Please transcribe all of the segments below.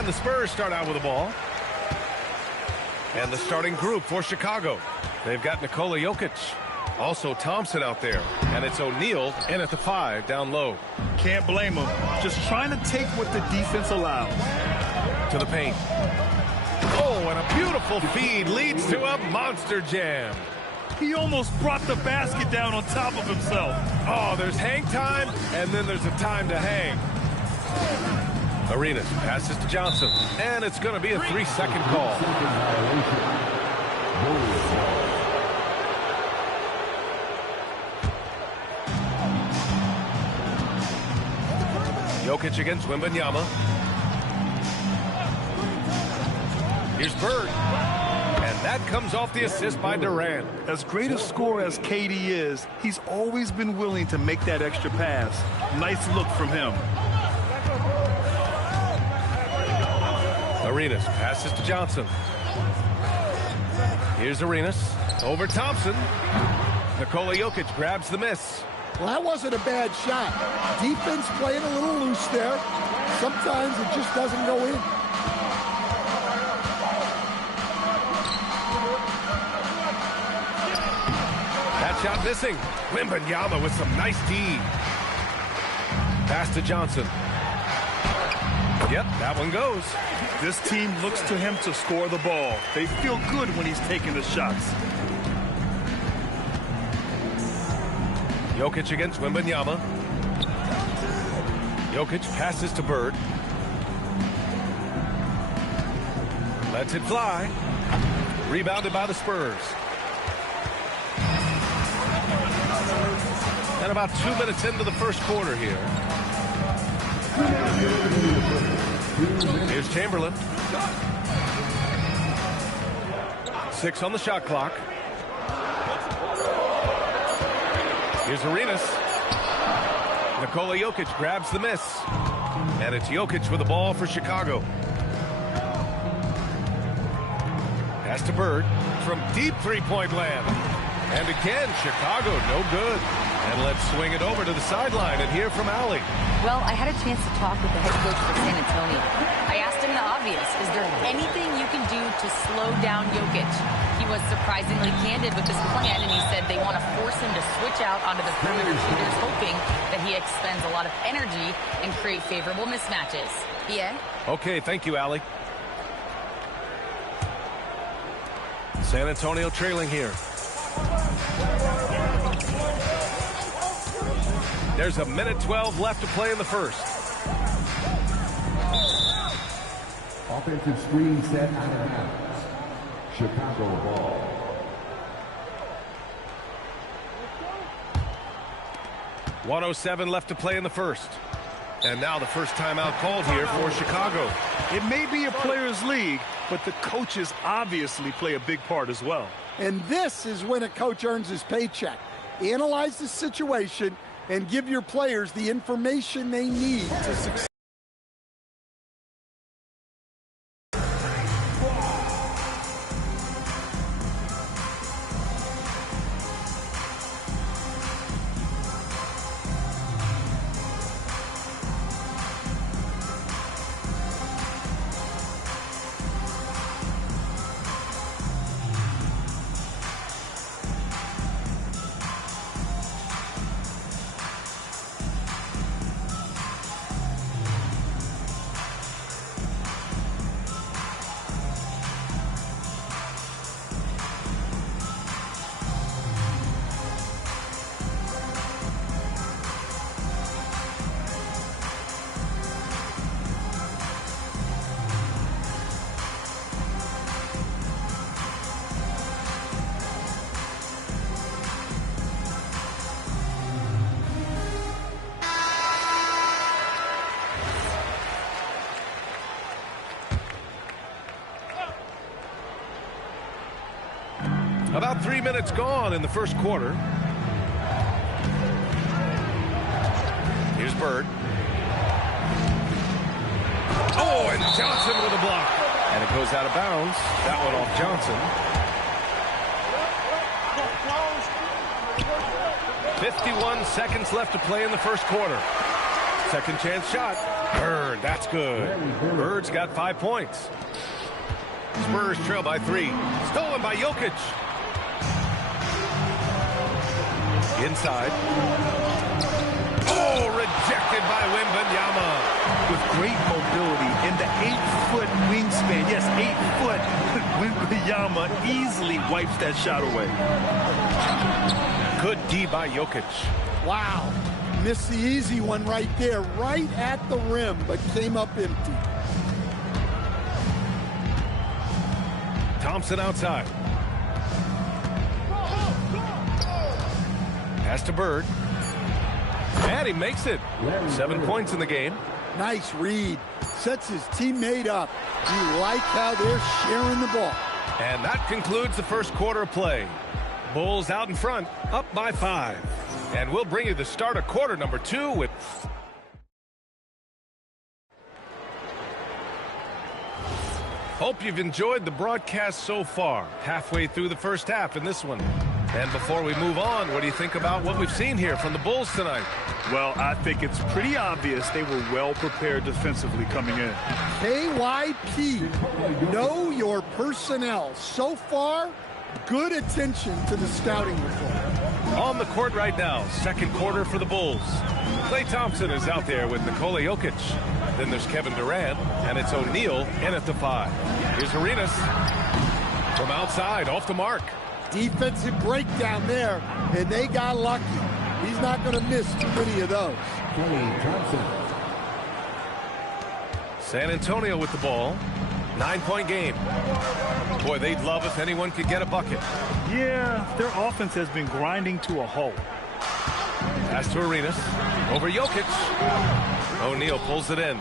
And the Spurs start out with the ball. And the starting group for Chicago. They've got Nikola Jokic. Also Thompson out there. And it's O'Neal in at the 5 down low. Can't blame him. Just trying to take what the defense allows. To the paint. Oh, and a beautiful feed leads to a monster jam. He almost brought the basket down on top of himself. Oh, there's hang time, and then there's a time to hang. Arenas passes to Johnson, and it's going to be a 3-second call. Jokic against Wembanyama. Here's Bird. And that comes off the assist by Durant. As great a scorer as KD is, he's always been willing to make that extra pass. Nice look from him. Arenas passes to Johnson. Here's Arenas. Over Thompson. Nikola Jokic grabs the miss. Well, that wasn't a bad shot. Defense playing a little loose there. Sometimes it just doesn't go in. That shot missing. Wembanyama with some nice D. Pass to Johnson. Yep, that one goes. This team looks to him to score the ball. They feel good when he's taking the shots. Jokic against Wembanyama. Jokic passes to Bird. Lets it fly. Rebounded by the Spurs. And about 2 minutes into the first quarter here. Here's Chamberlain. 6 on the shot clock. Here's Arenas. Nikola Jokic grabs the miss. And it's Jokic with the ball for Chicago. Pass to Bird from deep three-point land. And again, Chicago no good. And let's swing it over to the sideline and hear from Allie. Well, I had a chance to talk with the head coach for San Antonio. I asked him the obvious. Is there anything you can do to slow down Jokic? He was surprisingly candid with his plan, and he said they want to force him to switch out onto the perimeter shooters, hoping that he expends a lot of energy and create favorable mismatches. Yeah? Okay, thank you, Allie. San Antonio trailing here. There's a minute 12 left to play in the first. Offensive screen set out of bounds. Chicago ball. .107 left to play in the first. And now the first timeout called here for Chicago. It may be a players' league, but the coaches obviously play a big part as well. And this is when a coach earns his paycheck. Analyze the situation and give your players the information they need to succeed. About 3 minutes gone in the first quarter. Here's Bird. Oh, and Johnson with a block. And it goes out of bounds. That one off Johnson. 51 seconds left to play in the first quarter. Second chance shot. Bird, that's good. Bird's got 5 points. Spurs trail by 3. Stolen by Jokic. Inside. Oh, rejected by Wembanyama. With great mobility and the 8-foot wingspan. Yes, 8 foot. Wembanyama easily wipes that shot away. Good D by Jokic. Wow. Missed the easy one right there, right at the rim, but came up empty. Thompson outside. Pass to Bird. And he makes it. 7 points in the game. Nice read. Sets his teammate up. You like how they're sharing the ball. And that concludes the first quarter of play. Bulls out in front, up by 5. And we'll bring you the start of quarter number 2 with... Hope you've enjoyed the broadcast so far. Halfway through the first half in this one. And before we move on, what do you think about what we've seen here from the Bulls tonight? Well, I think it's pretty obvious they were well prepared defensively coming in. KYP, know your personnel. So far, good attention to the scouting report. On the court right now, second quarter for the Bulls. Klay Thompson is out there with Nikola Jokic. Then there's Kevin Durant, and it's O'Neal in at the 5. Here's Arenas from outside, off the mark. Defensive breakdown there, and they got lucky. He's not going to miss too many of those. Klay Thompson. San Antonio with the ball. 9-point game. Boy, they'd love if anyone could get a bucket. Yeah, their offense has been grinding to a halt. Pass to Arenas. Over Jokic. O'Neal pulls it in.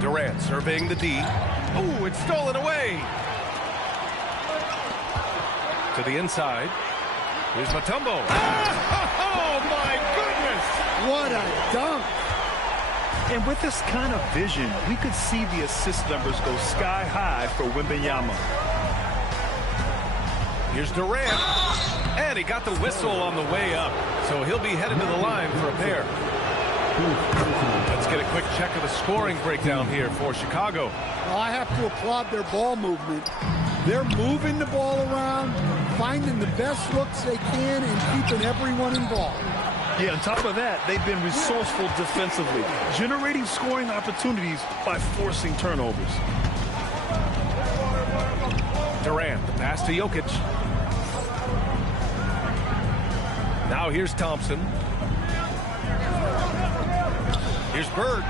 Durant surveying the D. Oh, it's stolen away. To the inside. Here's Mutombo. Oh, my goodness. What a dunk. And with this kind of vision, we could see the assist numbers go sky high for Wembanyama. Here's Durant. And he got the whistle on the way up. So he'll be headed to the line for a pair. Let's get a quick check of the scoring breakdown here for Chicago. Well, I have to applaud their ball movement. They're moving the ball around, finding the best looks they can, and keeping everyone involved. Yeah, on top of that, they've been resourceful defensively, generating scoring opportunities by forcing turnovers. Durant, the pass to Jokic. Now here's Thompson. Here's Bird.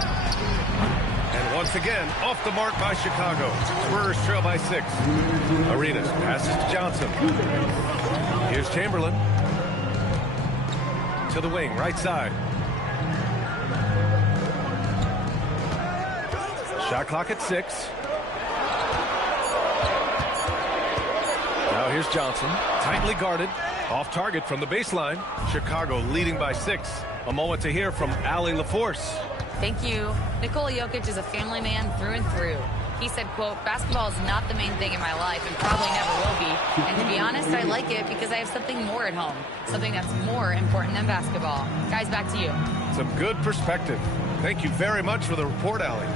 And once again, off the mark by Chicago. Spurs trail by 6. Arenas passes to Johnson. Here's Chamberlain. To the wing, right side. Shot clock at 6. Now here's Johnson, tightly guarded, off target from the baseline. Chicago leading by 6. A moment to hear from Allie LaForce. Thank you. Nikola Jokic is a family man through and through. He said, quote, basketball is not the main thing in my life and probably never will be. And to be honest, I like it because I have something more at home, something that's more important than basketball. Guys, back to you. Some good perspective. Thank you very much for the report, Allie.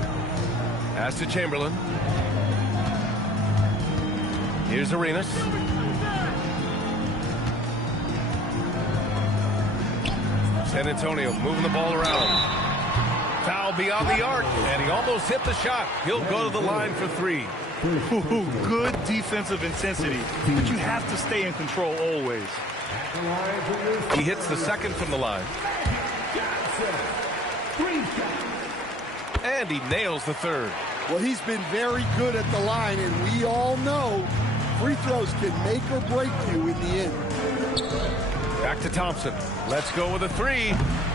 Pass to Chamberlain. Here's Arenas. San Antonio moving the ball around. Foul beyond the arc, and he almost hit the shot. He'll go to the line for 3. Good defensive intensity, but you have to stay in control always. He hits the second from the line. And he nails the third. Well, he's been very good at the line, and we all know free throws can make or break you in the end. Back to Thompson. Let's go with a 3.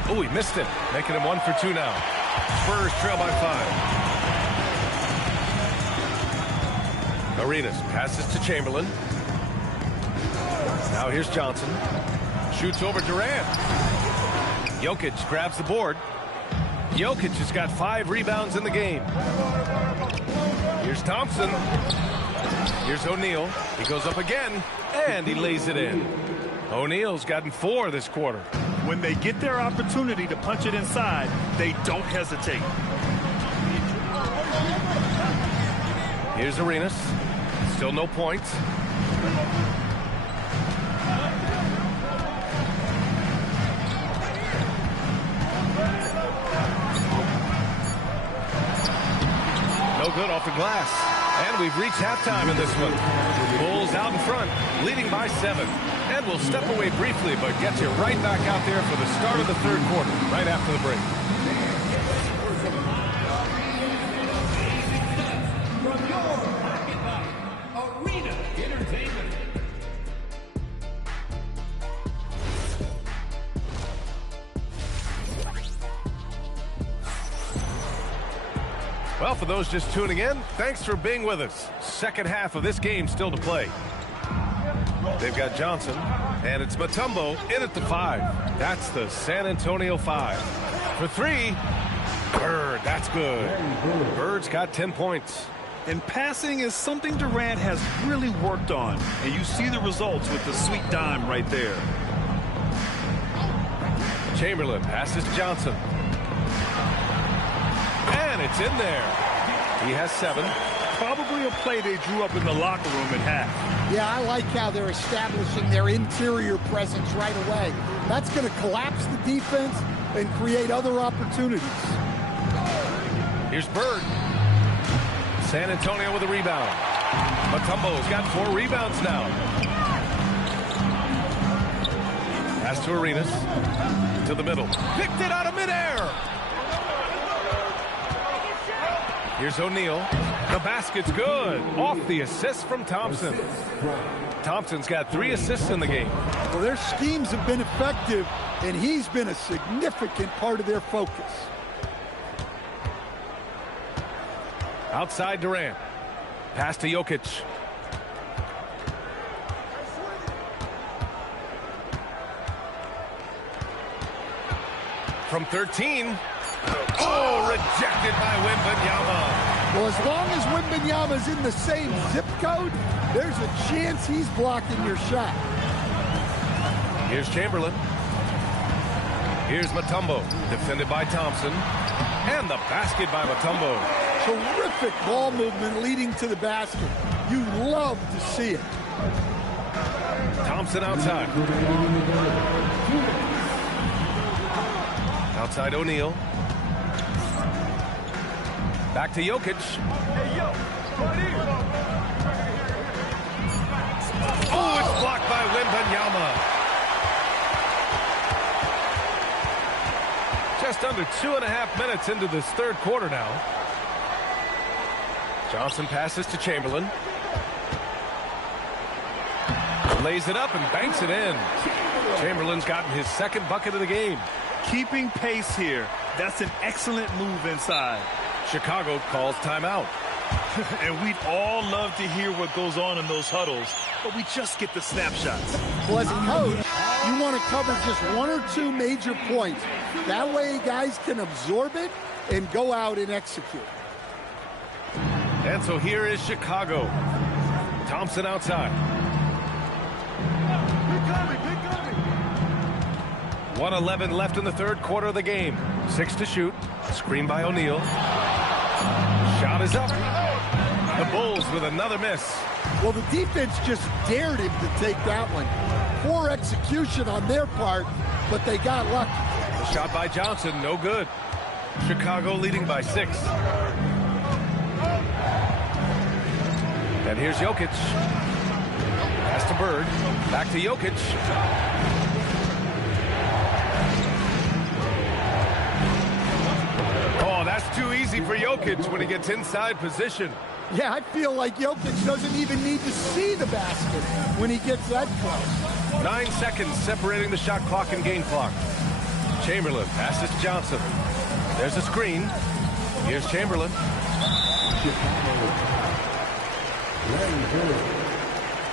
Oh, he missed it, making him 1 for 2 now. Spurs trail by 5. Arenas passes to Chamberlain. Now here's Johnson. Shoots over Durant. Jokic grabs the board. Jokic has got 5 rebounds in the game. Here's Thompson. Here's O'Neal. He goes up again, and he lays it in. O'Neal's gotten 4 this quarter. When they get their opportunity to punch it inside, they don't hesitate. Here's Arenas. Still no points. No good off the glass. And we've reached halftime in this one. Bulls out in front, leading by 7. And we'll step away briefly, but get you right back out there for the start of the third quarter, right after the break. Arena Entertainment. Well, for those just tuning in, thanks for being with us. Second half of this game still to play. They've got Johnson, and it's Mutombo in at the 5. That's the San Antonio 5. For 3, Bird, that's good. Bird's got 10 points. And passing is something Durant has really worked on. And you see the results with the sweet dime right there. Chamberlain passes to Johnson. And it's in there. He has 7. Probably a play they drew up in the locker room at half. Yeah, I like how they're establishing their interior presence right away. That's going to collapse the defense and create other opportunities. Here's Bird. San Antonio with a rebound. Mutombo's got 4 rebounds now. Pass to Arenas. To the middle. Picked it out of midair. Here's O'Neal. The basket's good. Off the assist from Thompson. Thompson's got 3 assists in the game. Well, their schemes have been effective, and he's been a significant part of their focus. Outside Durant. Pass to Jokic. From 13. Oh, rejected by Wembanyama. Well, as long as Wembanyama's in the same zip code, there's a chance he's blocking your shot. Here's Chamberlain. Here's Mutombo, defended by Thompson. And the basket by Mutombo. Terrific ball movement leading to the basket. You love to see it. Thompson outside. Outside O'Neal. Back to Jokic. Oh, it's blocked by Wembanyama. Just under 2.5 minutes into this third quarter now. Johnson passes to Chamberlain. Lays it up and banks it in. Chamberlain's gotten his 2nd bucket of the game. Keeping pace here. That's an excellent move inside. Chicago calls timeout. And we'd all love to hear what goes on in those huddles, but we just get the snapshots. Well, as a coach, you want to cover just 1 or 2 major points. That way guys can absorb it and go out and execute. And so here is Chicago. Thompson outside. 1:11 left in the third quarter of the game. 6 to shoot. Screen by O'Neal. Shot is up. The Bulls with another miss. Well, the defense just dared him to take that one. Poor execution on their part, but they got lucky. The shot by Johnson, no good. Chicago leading by 6. And here's Jokic. Pass to Bird. Back to Jokic. Oh, that's too easy for Jokic when he gets inside position. Yeah, I feel like Jokic doesn't even need to see the basket when he gets that close. 9 seconds separating the shot clock and game clock. Chamberlain passes to Johnson. There's a screen. Here's Chamberlain. Larry Bird,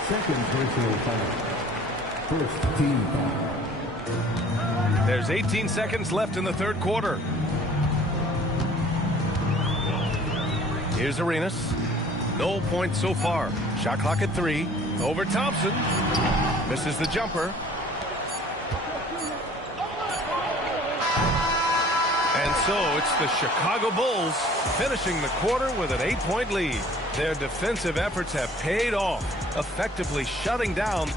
2nd personal foul. 1st team foul. There's 18 seconds left in the third quarter. Here's Arenas. No points so far. Shot clock at 3. Over Thompson. Misses the jumper. so it's the Chicago Bulls finishing the quarter with an 8-point lead. Their defensive efforts have paid off, effectively shutting down.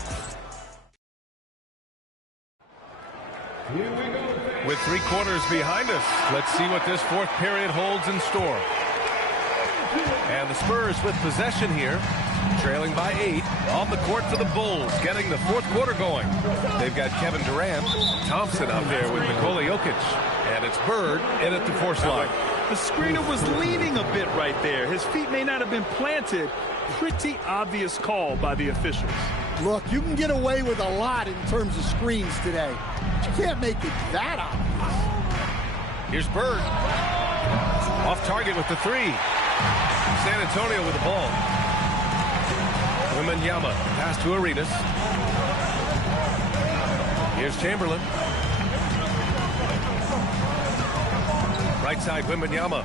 With 3 quarters behind us, let's see what this fourth period holds in store. And the Spurs with possession here, trailing by 8 on the court for the Bulls, getting the fourth quarter going. They've got Kevin Durant, Thompson out there with Nikola Jokic, and it's Bird in at the force line. The screener was leaning a bit right there. His feet may not have been planted. Pretty obvious call by the officials. Look, you can get away with a lot in terms of screens today. But you can't make it that obvious. Here's Bird. Off target with the 3. San Antonio with the ball. Wembanyama, pass to Arenas. Here's Chamberlain. Right side, Wembanyama.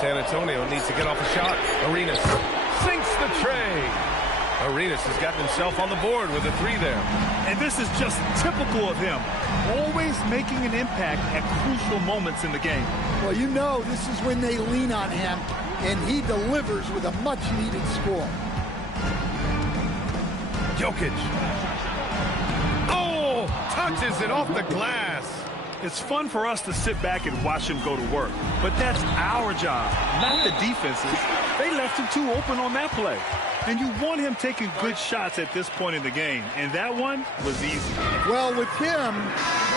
San Antonio needs to get off a shot. Arenas sinks the tray. Arenas has gotten himself on the board with a 3 there. And this is just typical of him. Always making an impact at crucial moments in the game. Well, you know this is when they lean on him, and he delivers with a much-needed score. Jokic. Oh, touches it off the glass. It's fun for us to sit back and watch him go to work. But that's our job, not the defense's. They left him too open on that play. And you want him taking good shots at this point in the game. And that one was easy. Well, with him,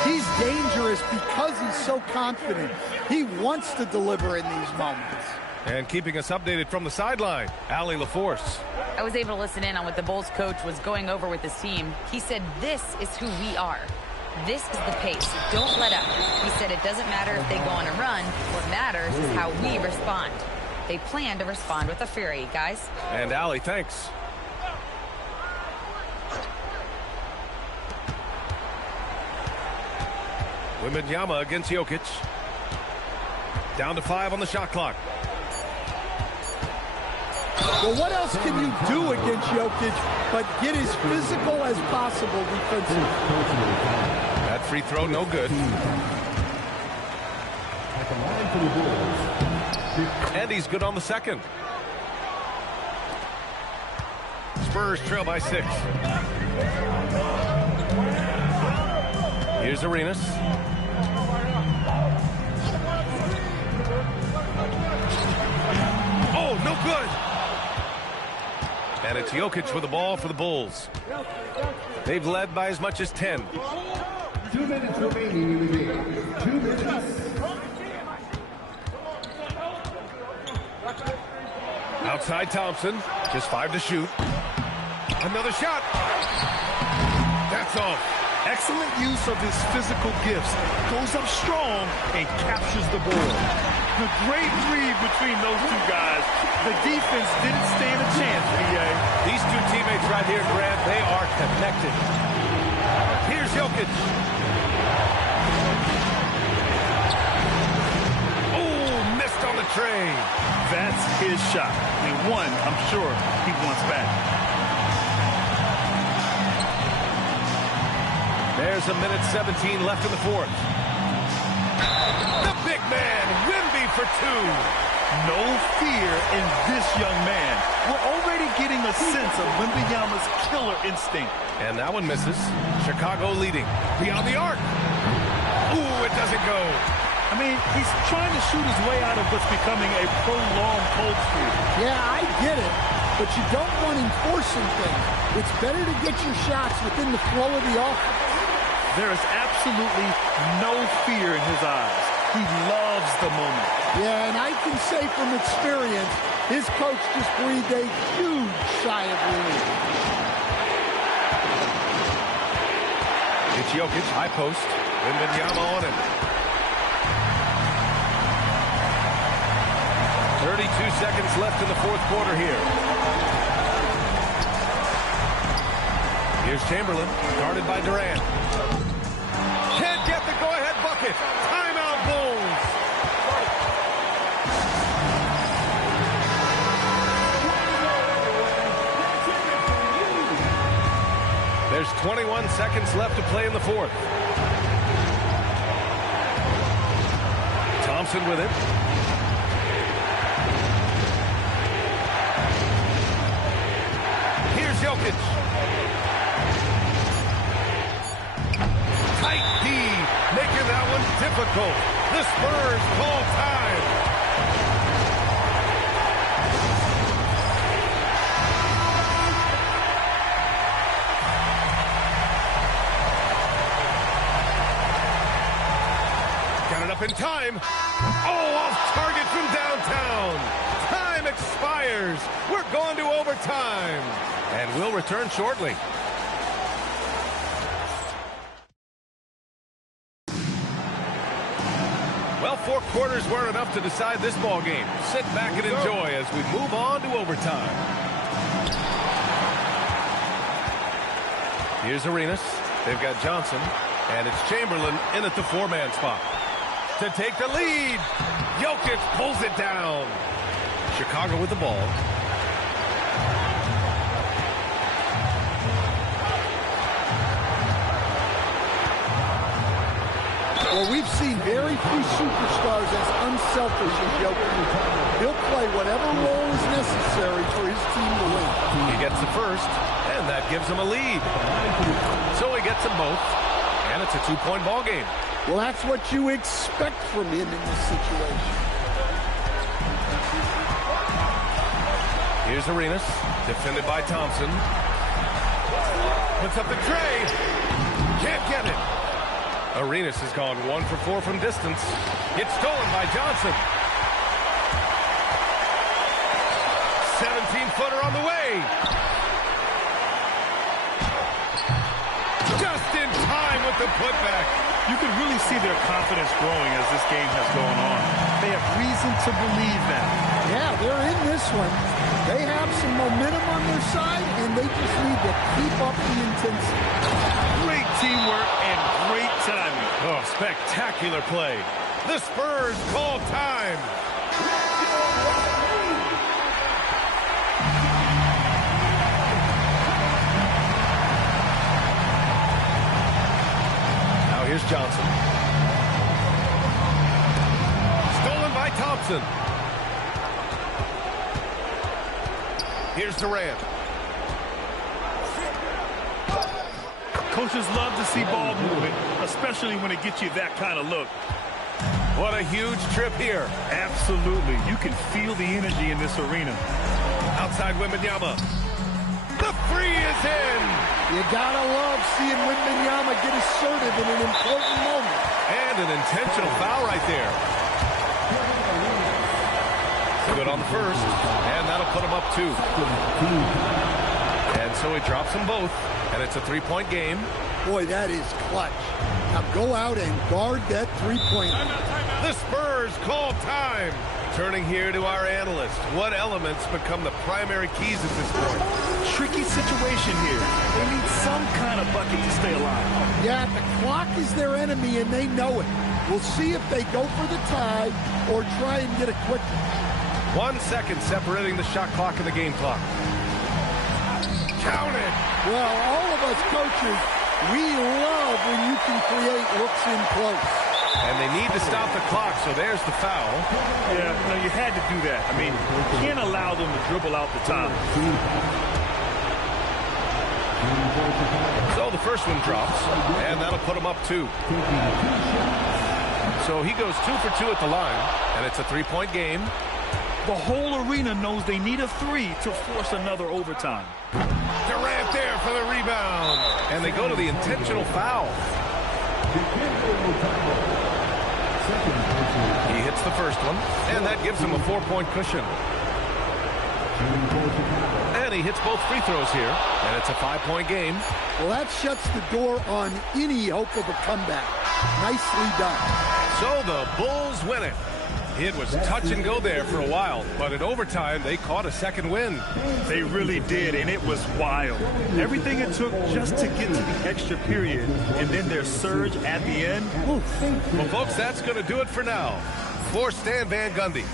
he's dangerous because he's so confident. He wants to deliver in these moments. And keeping us updated from the sideline, Allie LaForce. I was able to listen in on what the Bulls coach was going over with his team. He said, this is who we are. This is the pace. Don't let up. He said it doesn't matter if they go on a run. What matters is how we respond. They plan to respond with a fury, guys. And Allie, thanks. Wembanyama against Jokic. Down to 5 on the shot clock. Well, what else can you do against Jokic but get as physical as possible defensively? That free throw, no good. And he's good on the second. Spurs trail by 6. Here's Arenas. Oh, no good. And it's Jokic with the ball for the Bulls. They've led by as much as 10. 2 minutes remaining in the game. 2 minutes. Outside Thompson, just 5 to shoot. Another shot. That's off. Excellent use of his physical gifts. Goes up strong and captures the ball. A great read between those two guys. The defense didn't stand a chance, B.A. These two teammates right here, Grant, they are connected. Here's Jokic. Oh, missed on the tray. That's his shot. And one, I'm sure, he wants back. There's a minute 17 left in the fourth. The big man, Wemby for 2. No fear in this young man. We're already getting a sense of Wembanyama's killer instinct. And that one misses. Chicago leading. Beyond the arc. Ooh, it doesn't go. I mean, he's trying to shoot his way out of what's becoming a prolonged cold streak. Yeah, I get it, but you don't want him forcing things. It's better to get your shots within the flow of the offense. There is absolutely no fear in his eyes. He loves the moment. Yeah, and I can say from experience, his coach just breathed a huge sigh of relief. It's Jokic, high post. Wembanyama on him. 32 seconds left in the fourth quarter here. Here's Chamberlain, guarded by Durant. Can't get the go-ahead bucket. Timeout, Bulls. There's 21 seconds left to play in the fourth. Thompson with it. Here's Jokic. Tight D, making that one difficult. The Spurs call time. Got it up in time. Oh, off target from downtown. Time expires. We're going to overtime. And we'll return shortly. Well, 4 quarters weren't enough to decide this ball game. Sit back and enjoy as we move on to overtime. Here's Arenas. They've got Johnson. And it's Chamberlain in at the 4-man spot. To take the lead. Jokic pulls it down. Chicago with the ball. Well, we've seen very few superstars as unselfish as Jokic. He'll play whatever role is necessary for his team to win. He gets the first, and that gives him a lead. So he gets them both, and it's a 2-point ball game. Well, that's what you expect from him in this situation. Here's Arenas, defended by Thompson. Puts up the tray. Can't get it. Arenas has gone 1 for 4 from distance. It's stolen by Johnson. 17-footer on the way. Just in time with the putback. You can really see their confidence growing as this game has gone on. They have reason to believe that. Yeah, they're in this one. They have some momentum on their side, and they just need to keep up the intensity. Great teamwork and great timing. Oh, spectacular play. The Spurs call time. Now here's Johnson. Stolen by Thompson. Here's Durant. Coaches love to see ball movement, especially when it gets you that kind of look. What a huge trip here. Absolutely. You can feel the energy in this arena. Outside Wembanyama. The free is in. You gotta love seeing Wembanyama get assertive in an important moment. And an intentional foul right there. Good on the first. And that'll put him up 2. And so he drops them both. And it's a 3-point game. Boy, that is clutch. Now go out and guard that three-pointer. The Spurs call time. Turning here to our analyst. What elements become the primary keys at this point? Tricky situation here. They need some kind of bucket to stay alive. Yeah, the clock is their enemy, and they know it. We'll see if they go for the tie or try and get a quick. 1 second separating the shot clock and the game clock. Count it. Well, all of us coaches, we love when you can create looks in close. And they need to stop the clock, so there's the foul. Yeah, you had to do that. I mean, you can't allow them to dribble out the top. So the first one drops, and that'll put him up 2. So he goes 2 for 2 at the line, and it's a 3-point game. The whole arena knows they need a 3 to force another overtime. Durant there for the rebound. And they go to the intentional foul. He hits the first one, and that gives him a 4-point cushion. And he hits both free throws here, and it's a 5-point game. Well, that shuts the door on any hope of a comeback. Nicely done. So the Bulls win it. It was touch and go there for a while, but in overtime, they caught a second win. They really did, and it was wild. Everything it took just to get to the extra period, and then their surge at the end. Well, folks, that's going to do it for now. For Stan Van Gundy.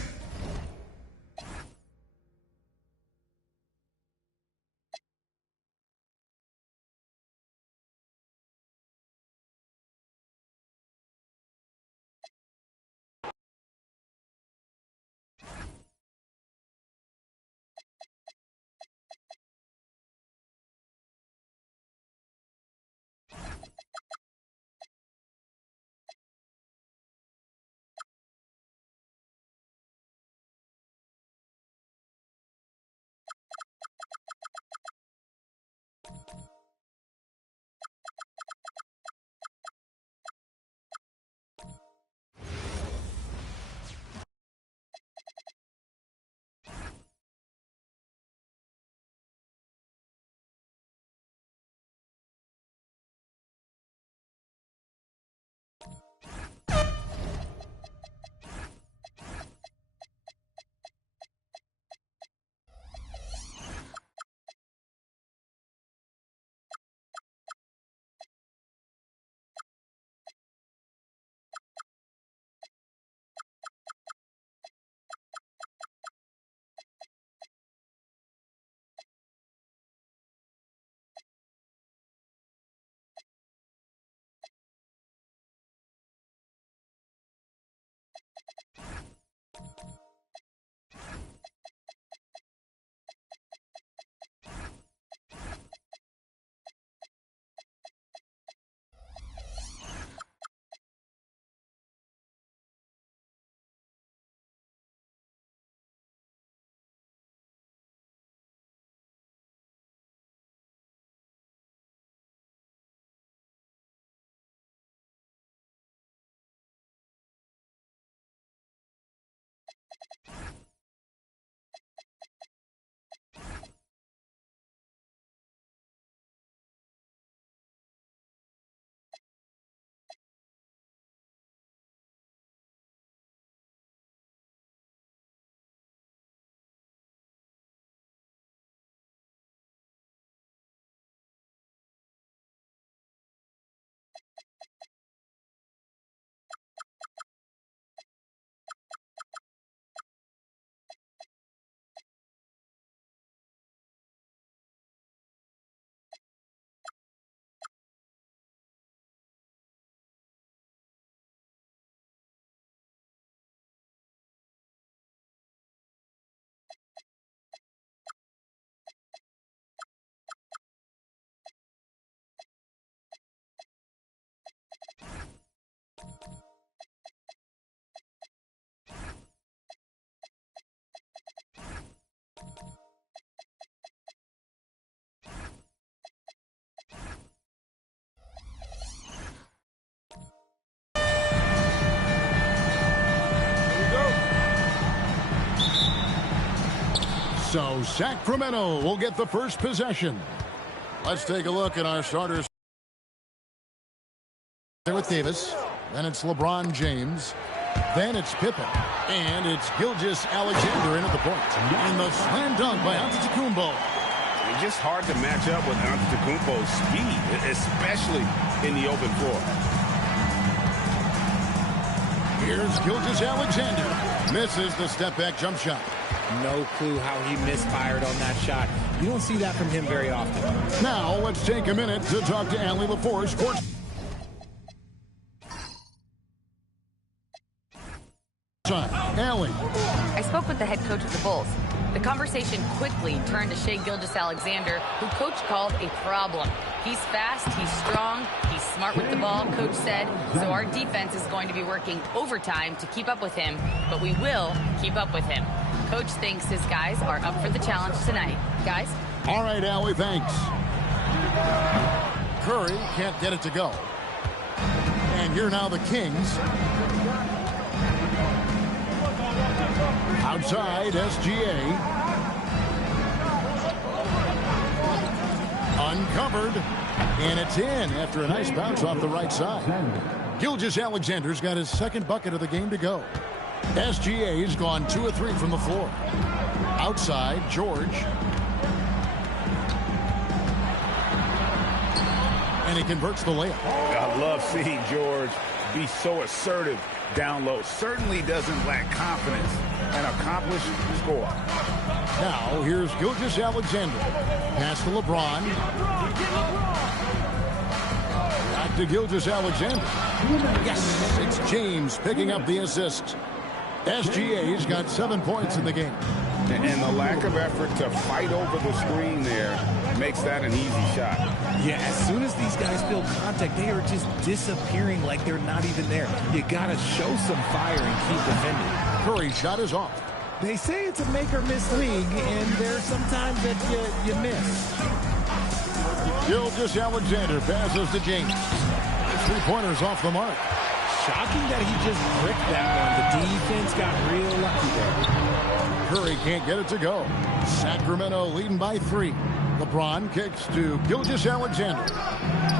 So Sacramento will get the first possession. Let's take a look at our starters. There with Davis. Then it's LeBron James. Then it's Pippen. And it's Gilgeous-Alexander in at the point. And the slam dunk by Antetokounmpo. It's just hard to match up with Antetokounmpo's speed, especially in the open floor. Here's Gilgeous-Alexander. Misses the step-back jump shot. No clue how he misfired on that shot. You don't see that from him very often. Now let's take a minute to talk to Allie LaForce. Allie. I spoke with the head coach of the Bulls. The conversation quickly turned to Shai Gilgeous-Alexander, who coach called a problem. He's fast, he's strong, he's smart with the ball, coach said. So our defense is going to be working overtime to keep up with him, but we will keep up with him. Coach thinks his guys are up for the challenge tonight. Guys? All right, Allie, thanks. Curry can't get it to go. And here now the Kings. Outside, SGA. Uncovered. And it's in after a nice bounce off the right side. Gilgeous-Alexander's got his second bucket of the game to go. SGA's gone 2 of 3 from the floor. Outside, George. And he converts the layup. I love seeing George be so assertive down low. Certainly doesn't lack confidence. An accomplished score. Now, here's Gilgeous-Alexander. Pass to LeBron. Back to Gilgeous-Alexander. Yes, it's James picking up the assist. SGA's got 7 points in the game. And the lack of effort to fight over the screen there makes that an easy shot. Yeah, as soon as these guys feel contact, they are just disappearing like they're not even there. You got to show some fire and keep defending. Curry's shot is off. They say it's a make or miss league, and there's sometimes that you miss. Gilgeous-Alexander passes to James. 3-pointers off the mark. Shocking that he just bricked that one. The defense got real lucky there. Curry can't get it to go. Sacramento leading by 3. LeBron kicks to Gilgeous-Alexander.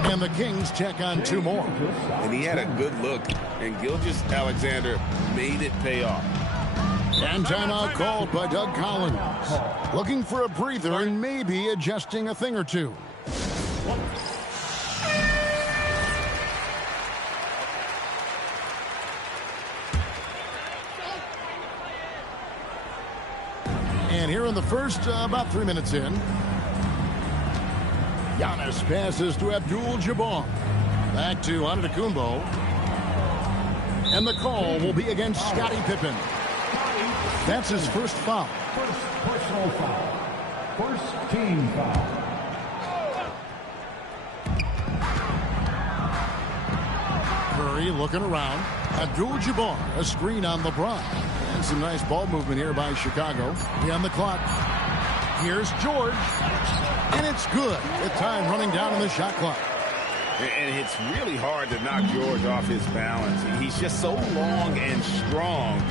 And the Kings check on 2 more. And he had a good look, and Gilgeous-Alexander made it pay off. And timeout called by Doug Collins. Looking for a breather and maybe adjusting a thing or two. And here in the first, about 3 minutes in, Giannis passes to Abdul-Jabbar. Back to Antetokounmpo. And the call will be against Scottie Pippen. That's his first foul. First personal foul. First team foul. Curry looking around. Abdul-Jabbar, a screen on LeBron. And some nice ball movement here by Chicago. On the clock. Here's George. And it's good. The time running down on the shot clock. And it's really hard to knock George off his balance. He's just so long and strong.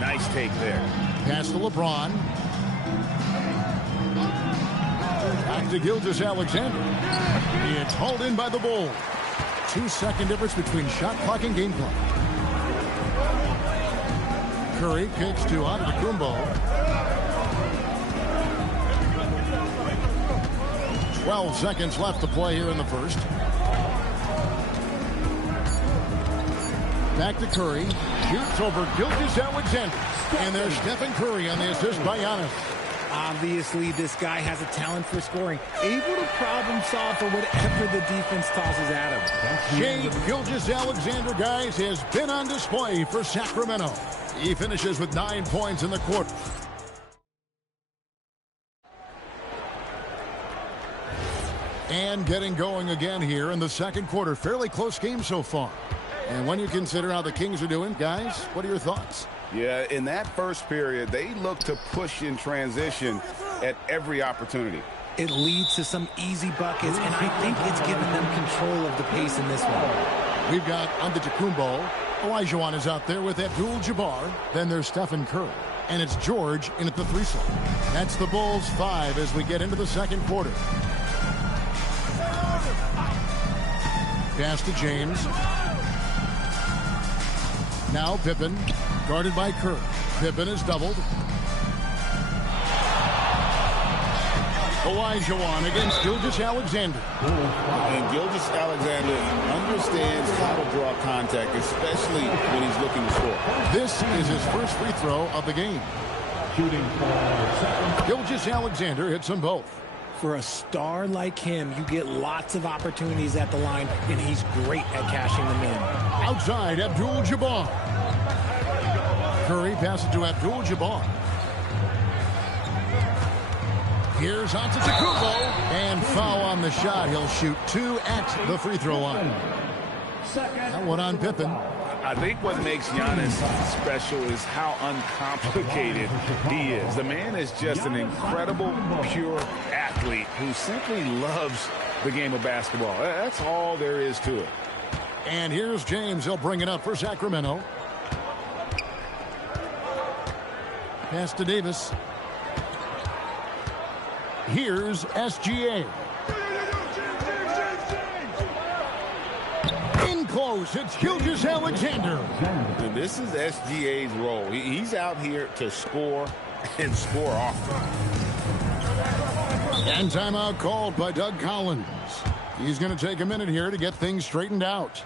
Nice take there. Pass to LeBron. Back to Gilgeous-Alexander. It's hauled in by the Bulls. 2-second difference between shot clock and game clock. Curry kicks to Antetokounmpo. 12 seconds left to play here in the first. Back to Curry. Shoots over Gilgeous-Alexander. And there's Stephen Curry on the assist by Giannis. Obviously, this guy has a talent for scoring. Able to problem solve for whatever the defense tosses at him. Shai Gilgeous-Alexander, guys, has been on display for Sacramento. He finishes with 9 points in the quarter. And getting going again here in the second quarter. Fairly close game so far. And when you consider how the Kings are doing, guys, what are your thoughts? Yeah, in that first period, they look to push in transition at every opportunity. It leads to some easy buckets, and I think it's given them control of the pace in this one. We've got Antetokounmpo. Olajuwon is out there with Abdul-Jabbar. Then there's Stephen Curry. And it's George in at the 3 slot. That's the Bulls 5 as we get into the second quarter. Pass to James. Now Pippen, guarded by Kerr. Pippen is doubled. Olajuwon against Gilgeous-Alexander. And Gilgeous-Alexander understands how to draw contact, especially when he's looking to score. This is his first free throw of the game. Gilgeous-Alexander hits them both. For a star like him, you get lots of opportunities at the line, and he's great at cashing them in. Outside, Abdul-Jabbar. Curry passes to Abdul-Jabbar. Here's Antetokounmpo, and foul on the shot. He'll shoot 2 at the free throw line. That one on Pippen. I think what makes Giannis special is how uncomplicated he is. The man is just an incredible, pure athlete who simply loves the game of basketball. That's all there is to it. And here's James. He'll bring it up for Sacramento. Pass to Davis. Here's SGA. In close, it's Gilgeous-Alexander. And this is SGA's role. He's out here to score and score often. And timeout called by Doug Collins. He's going to take a minute here to get things straightened out.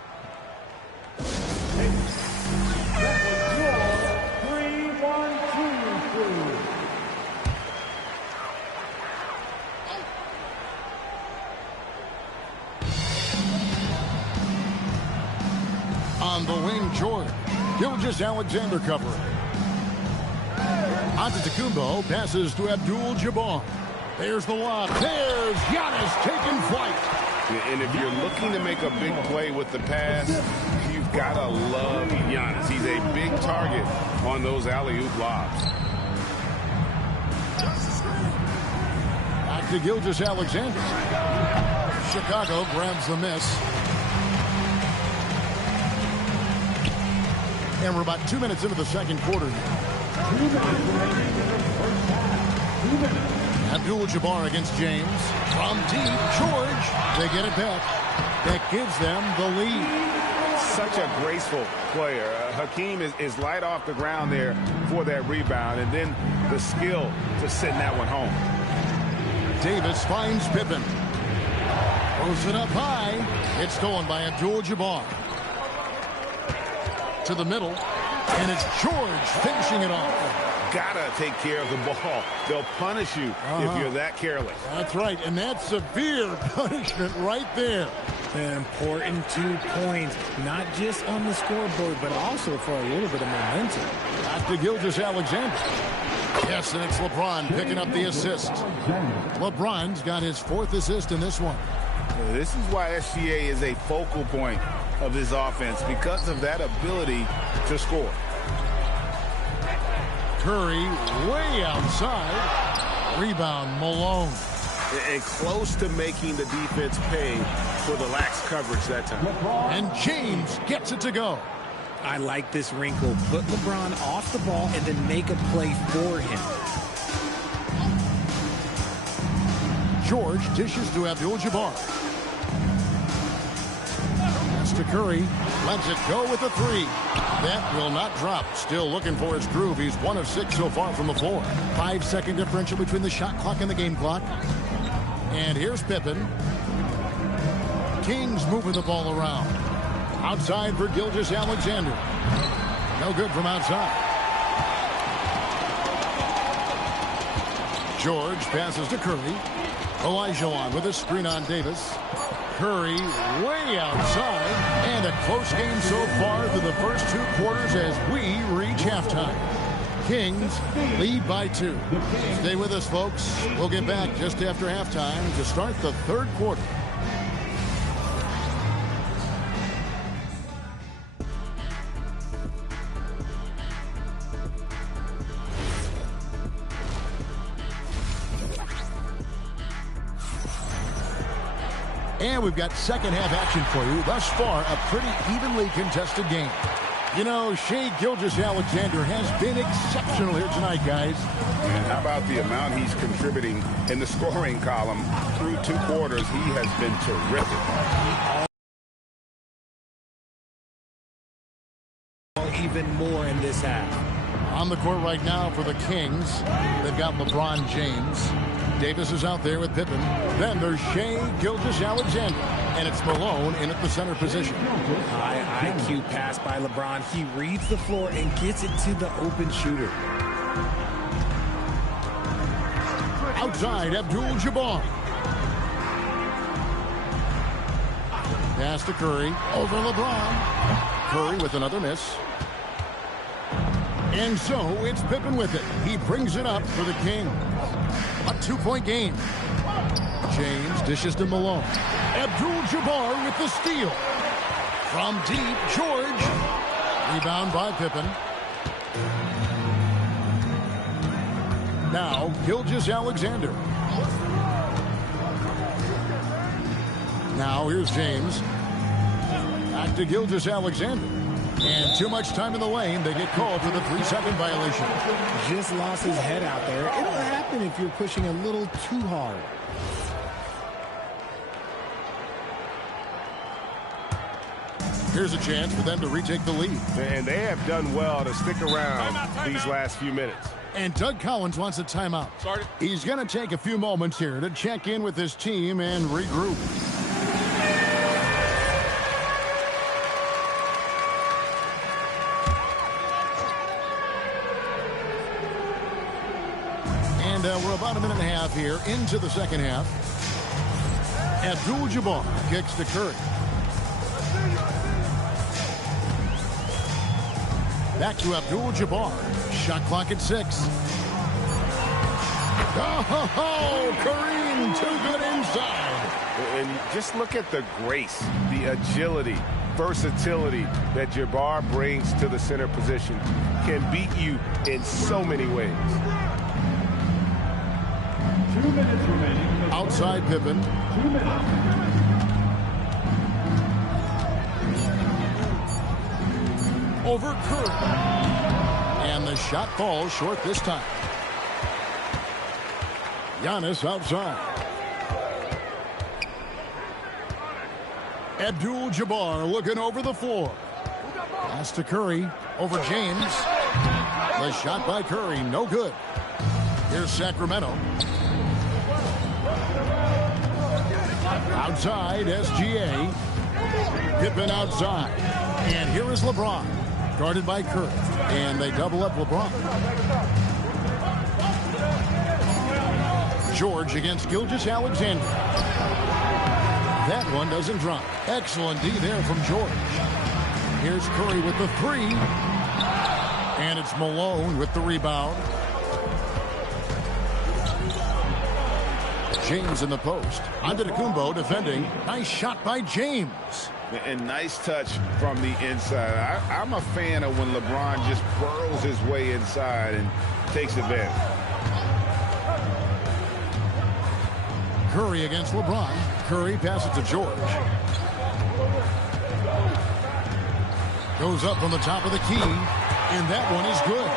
On the wing, George. Gilgeous-Alexander covering. Antetokounmpo passes to Abdul-Jabbar. There's the lob. There's Giannis taking flight. And if you're looking to make a big play with the pass, you've got to love Giannis. He's a big target on those alley-oop lobs. Back to Gilgeous-Alexander. Chicago grabs the miss. And we're about 2 minutes into the second quarter now. Abdul-Jabbar against James. From deep, George. They get it back. That gives them the lead. Such a graceful player. Hakeem is light off the ground there for that rebound. And then the skill to send that one home. Davis finds Pippen. Throws it up high. It's stolen by Abdul-Jabbar. To the middle, and it's George finishing it off. Gotta take care of the ball. They'll punish you if you're that careless. That's right, and that's severe punishment right there. Important 2 points, not just on the scoreboard, but also for a little bit of momentum. Back to Gilgeous-Alexander. Yes, and it's LeBron picking up the assist. LeBron's got his 4th assist in this one. This is why SGA is a focal point of this offense, because of that ability to score. Curry way outside. Rebound, Malone. And close to making the defense pay for the lax coverage that time. And James gets it to go. I like this wrinkle. Put LeBron off the ball and then make a play for him. George dishes to Abdul-Jabbar. To Curry, lets it go with a 3. That will not drop. Still looking for his groove. He's 1 of 6 so far from the floor. 5-second differential between the shot clock and the game clock. And here's Pippen. Kings moving the ball around. Outside for Gilgeous-Alexander. No good from outside. George passes to Curry. Olajuwon with a screen on Davis. Curry way outside, and a close game so far through the first 2 quarters as we reach halftime. Kings lead by 2. Stay with us, folks. We'll get back just after halftime to start the third quarter. And we've got second half action for you. Thus far, a pretty evenly contested game. You know, Shai Gilgeous-Alexander has been exceptional here tonight, guys. And how about the amount he's contributing in the scoring column through 2 quarters? He has been terrific. Even more in this half. On the court right now for the Kings, they've got LeBron James. Davis is out there with Pippen. Then there's Shai Gilgeous-Alexander. And it's Malone in at the center position. High IQ pass by LeBron. He reads the floor and gets it to the open shooter. Outside, Abdul-Jabbar. Pass to Curry. Over LeBron. Curry with another miss. And so it's Pippen with it. He brings it up for the Kings. A 2-point game. James dishes to Malone. Abdul-Jabbar with the steal. From deep, George. Rebound by Pippen. Now, Gilgeous-Alexander. Now, here's James. Back to Gilgeous-Alexander. And too much time in the lane. They get called for the 3-second violation. Just lost his head out there. It'll happen if you're pushing a little too hard. Here's a chance for them to retake the lead. And they have done well to stick around these last few minutes. And Doug Collins wants a timeout. He's going to take a few moments here to check in with his team and regroup. And we're about a minute and a half here into the second half. Abdul-Jabbar kicks to Curry. Back to Abdul-Jabbar. Shot clock at 6. Oh, Kareem, too good inside. And just look at the grace, the agility, versatility that Jabbar brings to the center position. Can beat you in so many ways. 2 minutes remaining. Outside Pippen. 2 minutes. Over Curry. And the shot falls short this time. Giannis outside. Abdul-Jabbar looking over the floor. Pass to Curry. Over James. The shot by Curry. No good. Here's Sacramento. Outside, SGA. Pippen outside. And here is LeBron. Guarded by Curry. And they double up LeBron. George against Gilgeous-Alexander. That one doesn't drop. Excellent D there from George. Here's Curry with the 3. And it's Malone with the rebound. James in the post. Antetokounmpo defending. Nice shot by James. And nice touch from the inside. I'm a fan of when LeBron just burrows his way inside and takes advantage. Curry against LeBron. Curry passes to George. Goes up from the top of the key. And that one is good.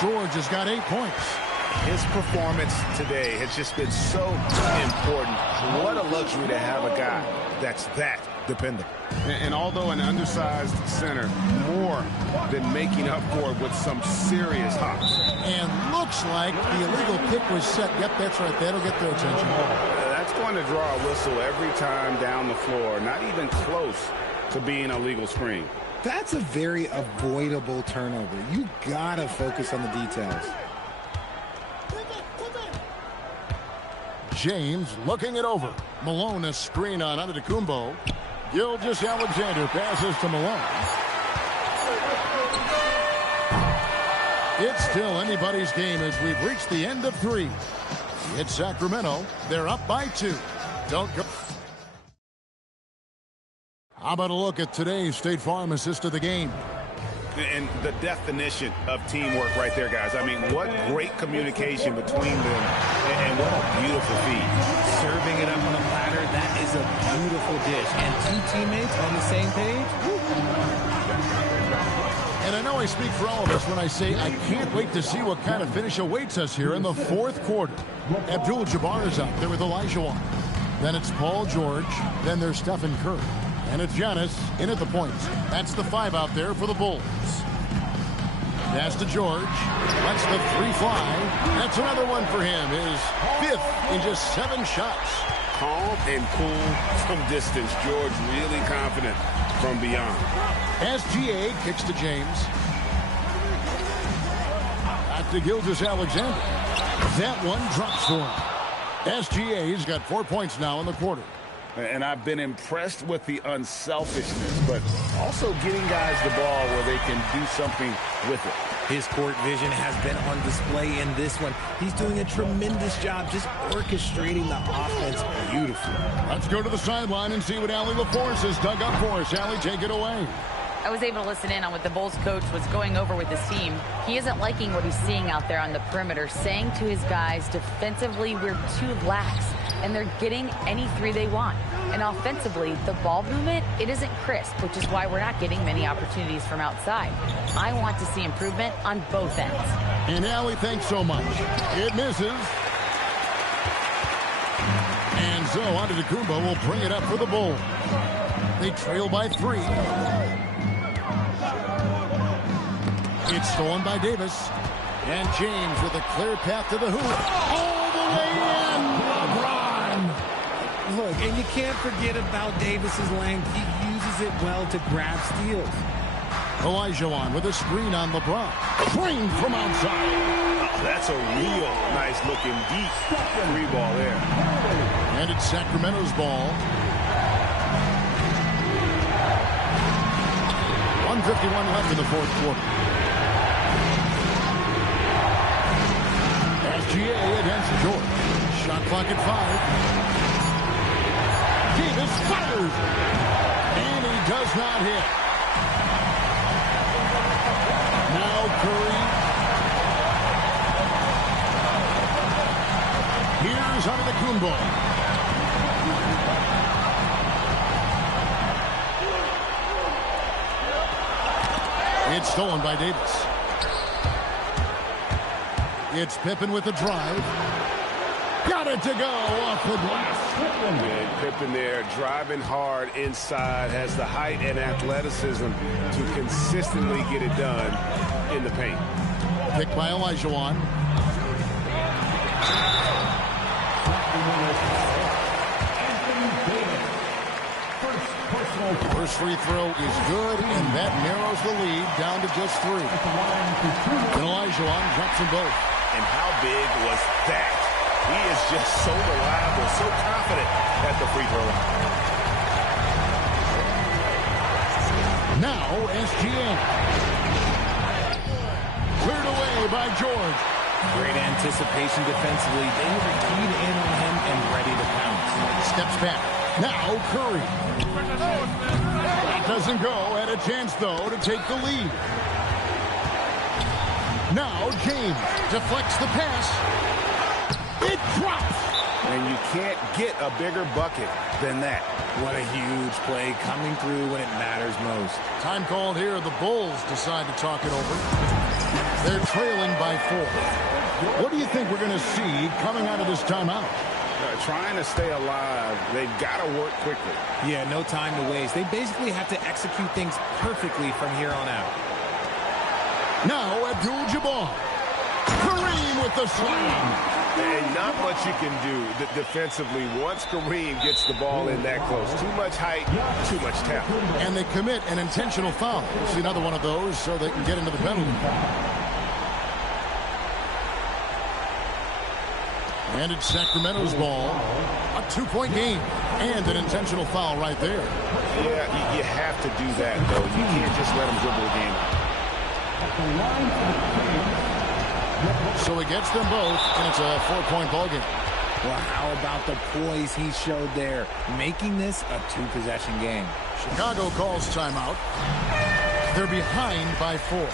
George has got 8 points. His performance today has just been so important. What a luxury to have a guy that's that dependable. And although an undersized center, more than making up for it with some serious hops. And looks like the illegal pick was set. Yep, that's right. That'll get their attention. That's going to draw a whistle every time down the floor. Not even close to being a legal screen. That's a very avoidable turnover. You gotta focus on the details. James looking it over. Malone a screen on Antetokounmpo. Gilgeous-Alexander passes to Malone. It's still anybody's game as we've reached the end of 3. It's Sacramento. They're up by 2. Don't go. How about a look at today's State Farm assist of the game? And the definition of teamwork right there, guys. I mean, what great communication between them, and what a beautiful feed. Serving it up on a platter, that is a beautiful dish. And 2 teammates on the same page. I speak for all of us when I say I can't wait to see what kind of finish awaits us here in the fourth quarter. Abdul-Jabbar is out there with Olajuwon. Then it's Paul George. Then there's Stephen Curry. And it's Giannis in at the points. That's the 5 out there for the Bulls. Pass to George. Lets the 3 fly. That's another one for him. His 5th in just 7 shots. Calm and cool from distance. George really confident from beyond. SGA kicks to James. Back to Gilgeous-Alexander. That one drops for him. SGA's got 4 points now in the quarter. And I've been impressed with the unselfishness, but also getting guys the ball where they can do something with it. His court vision has been on display in this one. He's doing a tremendous job just orchestrating the offense beautifully. Let's go to the sideline and see what Allie LaForce has dug up for us. Allie, take it away. I was able to listen in on what the Bulls coach was going over with his team. He isn't liking what he's seeing out there on the perimeter, saying to his guys, defensively, we're too lax, and they're getting any 3 they want. And offensively, the ball movement, it isn't crisp, which is why we're not getting many opportunities from outside. I want to see improvement on both ends. And Allie, thanks so much. It misses. And so Antetokounmpo will bring it up for the Bulls. They trail by 3. It's stolen by Davis. And James with a clear path to the hoop. All the way in. LeBron. Look, and you can't forget about Davis's length. He uses it well to grab steals. Olajuwon with a screen on LeBron. Drained from outside. Oh, that's a real nice looking deep 3 ball there. And it's Sacramento's ball. 1:51 left in the fourth quarter. SGA against George. Shot clock at 5. Davis fires. And he does not hit. Now Curry. Here's Antetokounmpo. It's stolen by Davis. It's Pippen with the drive. Got it to go off the glass. And Pippen there driving hard inside, has the height and athleticism to consistently get it done in the paint. Picked by Olajuwon. First free throw is good, and that narrows the lead down to just 3. And Olajuwon drops them both. And how big was that? He is just so reliable, so confident at the free throw line. Now SGA. Cleared away by George. Great anticipation defensively. They were keyed in on him and ready to pounce. Steps back. Now Curry. It doesn't go. Had a chance, though, to take the lead. Now James deflects the pass. It drops. And you can't get a bigger bucket than that. What a huge play coming through when it matters most. Time called here. The Bulls decide to talk it over. They're trailing by 4. What do you think we're going to see coming out of this timeout? Trying to stay alive, they've got to work quickly. Yeah, no time to waste. They basically have to execute things perfectly from here on out. Now Abdul-Jabbar. Kareem with the slam. And not much you can do defensively once Kareem gets the ball in that close. Too much height, too much talent. And they commit an intentional foul. We'll see another one of those so they can get into the penalty. And it's Sacramento's ball. A 2-point game. And an intentional foul right there. Yeah, you have to do that, though. You can't just let them dribble the game. So he gets them both, and it's a 4-point ball game. Well, how about the poise he showed there, making this a 2-possession game. Chicago calls timeout. They're behind by 4.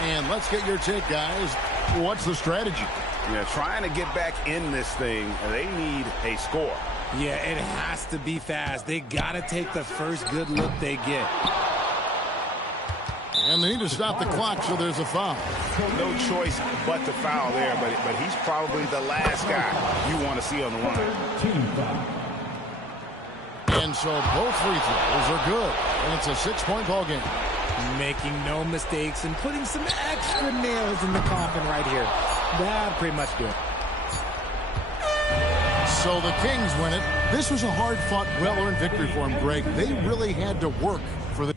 And let's get your take, guys. What's the strategy? Yeah, trying to get back in this thing, they need a score. Yeah, it has to be fast. They got to take the first good look they get. And they need to stop the clock, so there's a foul. No choice but to foul there, but he's probably the last guy you want to see on the line. And so both free throws are good. And it's a 6-point ball game. Making no mistakes and putting some extra nails in the coffin right here. That'd pretty much do it. So the Kings win it. This was a hard-fought, well-earned victory for them, Greg. They really had to work for the...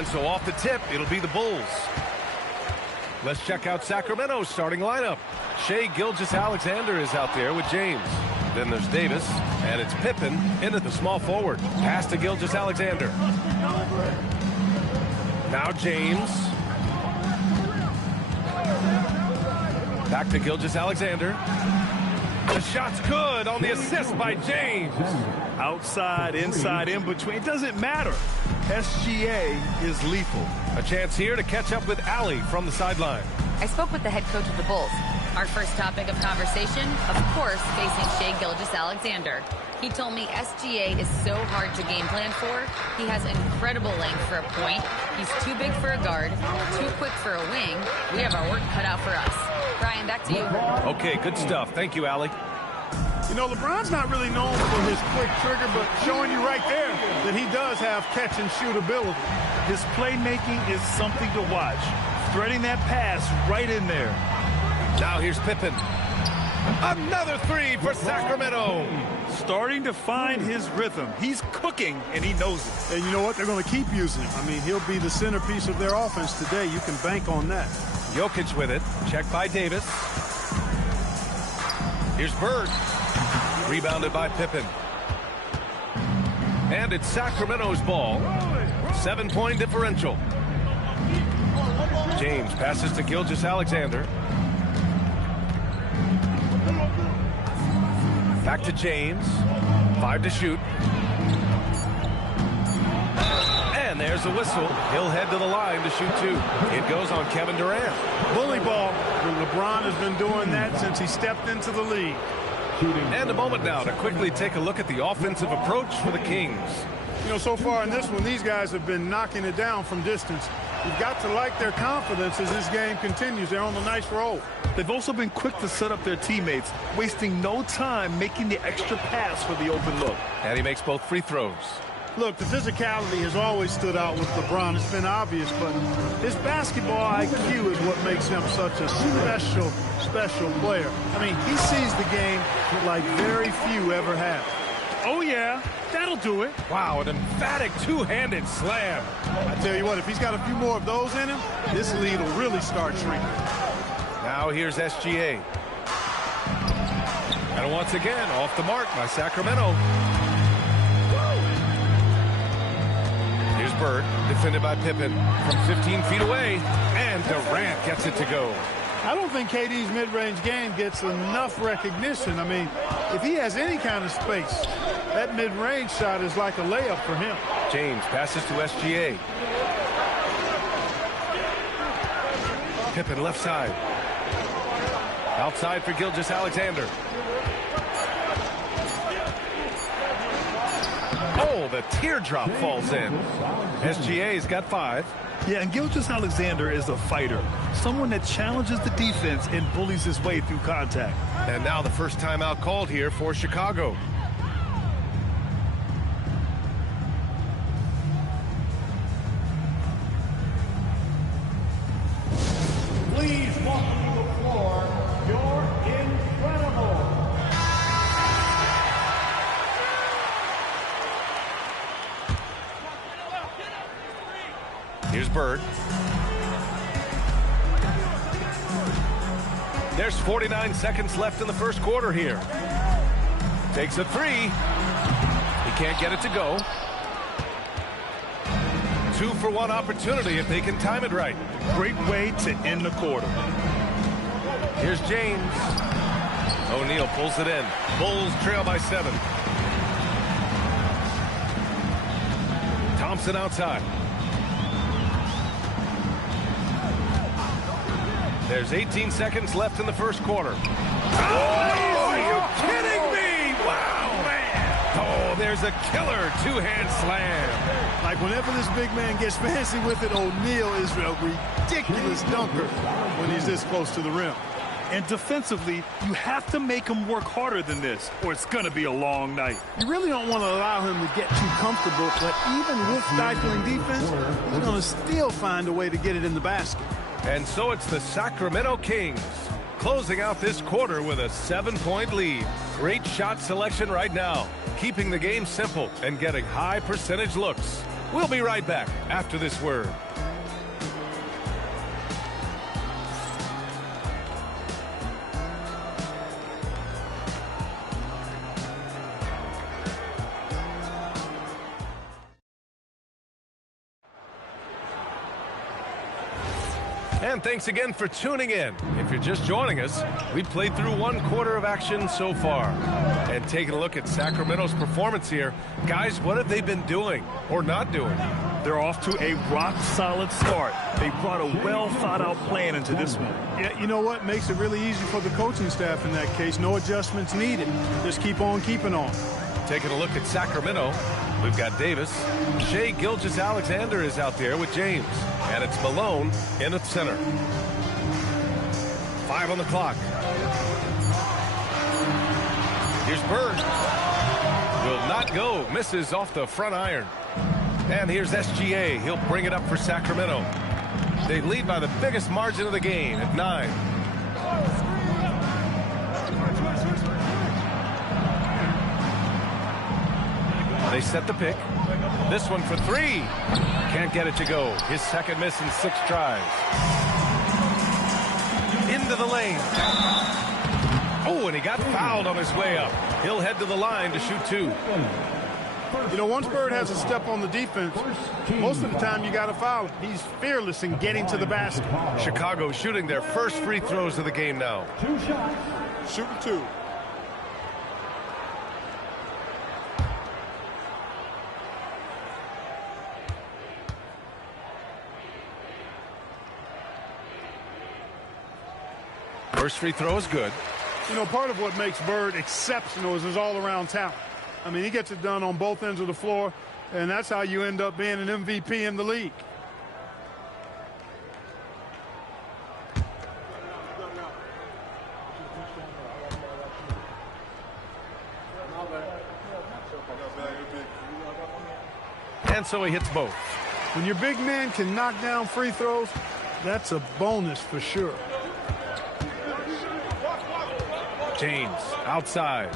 And so off the tip, it'll be the Bulls. Let's check out Sacramento's starting lineup. Shai Gilgeous-Alexander is out there with James. Then there's Davis, and it's Pippen into the small forward. Pass to Gilgeous-Alexander. Now James. Back to Gilgeous-Alexander. The shot's good on the assist by James. Outside, inside, in between. It doesn't matter. SGA is lethal. A chance here to catch up with Allie from the sideline. I spoke with the head coach of the Bulls. Our first topic of conversation, of course, facing Shai Gilgeous-Alexander. He told me SGA is so hard to game plan for. He has incredible length for a point. He's too big for a guard, too quick for a wing. We have our work cut out for us. Brian, back to you. Okay, good stuff. Thank you, Allie. You know, LeBron's not really known for his quick trigger, but showing you right there that he does have catch-and-shoot ability. His playmaking is something to watch. Threading that pass right in there. Now here's Pippen. Another three for Sacramento. Starting to find his rhythm. He's cooking, and he knows it. And you know what? They're going to keep using him. I mean, he'll be the centerpiece of their offense today. You can bank on that. Jokic with it. Checked by Davis. Here's Bird. Rebounded by Pippen. And it's Sacramento's ball. 7-point differential. James passes to Gilgeous-Alexander. Back to James. 5 to shoot. And there's the whistle. He'll head to the line to shoot 2. It goes on Kevin Durant. Bully ball. LeBron has been doing that since he stepped into the league. And a moment now to quickly take a look at the offensive approach for the Kings. You know, so far in this one, these guys have been knocking it down from distance. You've got to like their confidence as this game continues. They're on a nice roll. They've also been quick to set up their teammates, wasting no time making the extra pass for the open look. And he makes both free throws. Look, the physicality has always stood out with LeBron. It's been obvious, but his basketball IQ is what makes him such a special player. I mean, he sees the game like very few ever have. Oh, yeah, that'll do it. Wow, an emphatic two-handed slam. I tell you what, if he's got a few more of those in him, this lead will really start shrinking. Now here's SGA. And once again, off the mark by Sacramento. Here's Bird, defended by Pippen from 15 feet away. And Durant gets it to go. I don't think KD's mid-range game gets enough recognition. I mean, if he has any kind of space, that mid-range shot is like a layup for him. James passes to SGA. Pippen left side. Outside for Gilgeous-Alexander. Oh, the teardrop falls in. SGA's got 5. Yeah, and Gilgeous-Alexander is a fighter. Someone that challenges the defense and bullies his way through contact. And now the first timeout called here for Chicago. Please welcome to the floor, your incredible. Here's Bird. There's 49 seconds left in the first quarter here. Takes a 3. He can't get it to go. 2-for-1 opportunity if they can time it right. Great way to end the quarter. Here's James. O'Neal pulls it in. Bulls trail by 7. Thompson outside. There's 18 seconds left in the first quarter. Oh, are you kidding me? Wow, man. Oh, there's a killer two-hand slam. Like whenever this big man gets fancy with it, O'Neal is a ridiculous dunker when he's this close to the rim. And defensively, you have to make him work harder than this, or it's going to be a long night. You really don't want to allow him to get too comfortable, but even with stifling defense, he's going to still find a way to get it in the basket. And so it's the Sacramento Kings closing out this quarter with a 7-point lead. Great shot selection right now, keeping the game simple and getting high percentage looks. We'll be right back after this word. And thanks again for tuning in. If you're just joining us, we played through 1 quarter of action so far. And taking a look at Sacramento's performance here, guys, what have they been doing or not doing? They're off to a rock-solid start. They brought a well-thought-out plan into this one. Yeah, you know what? Makes it really easy for the coaching staff in that case. No adjustments needed. Just keep on keeping on. Taking a look at Sacramento, we've got Davis. Shai Gilgeous-Alexander is out there with James. And it's Malone in at center. 5 on the clock. Here's Bird. Will not go. Misses off the front iron. And here's SGA. He'll bring it up for Sacramento. They lead by the biggest margin of the game at 9. They set the pick. This one for 3. Can't get it to go. His second miss in 6 tries. Into the lane. Oh, and he got fouled on his way up. He'll head to the line to shoot 2. You know, once Bird has a step on the defense, most of the time you got to foul him. He's fearless in getting to the basket. Chicago shooting their first free throws of the game now. 2 shots. Shooting 2. First free throw is good. You know, part of what makes Bird exceptional is his all-around talent. I mean, he gets it done on both ends of the floor, and that's how you end up being an MVP in the league. And so he hits both. When your big man can knock down free throws, that's a bonus for sure. James outside.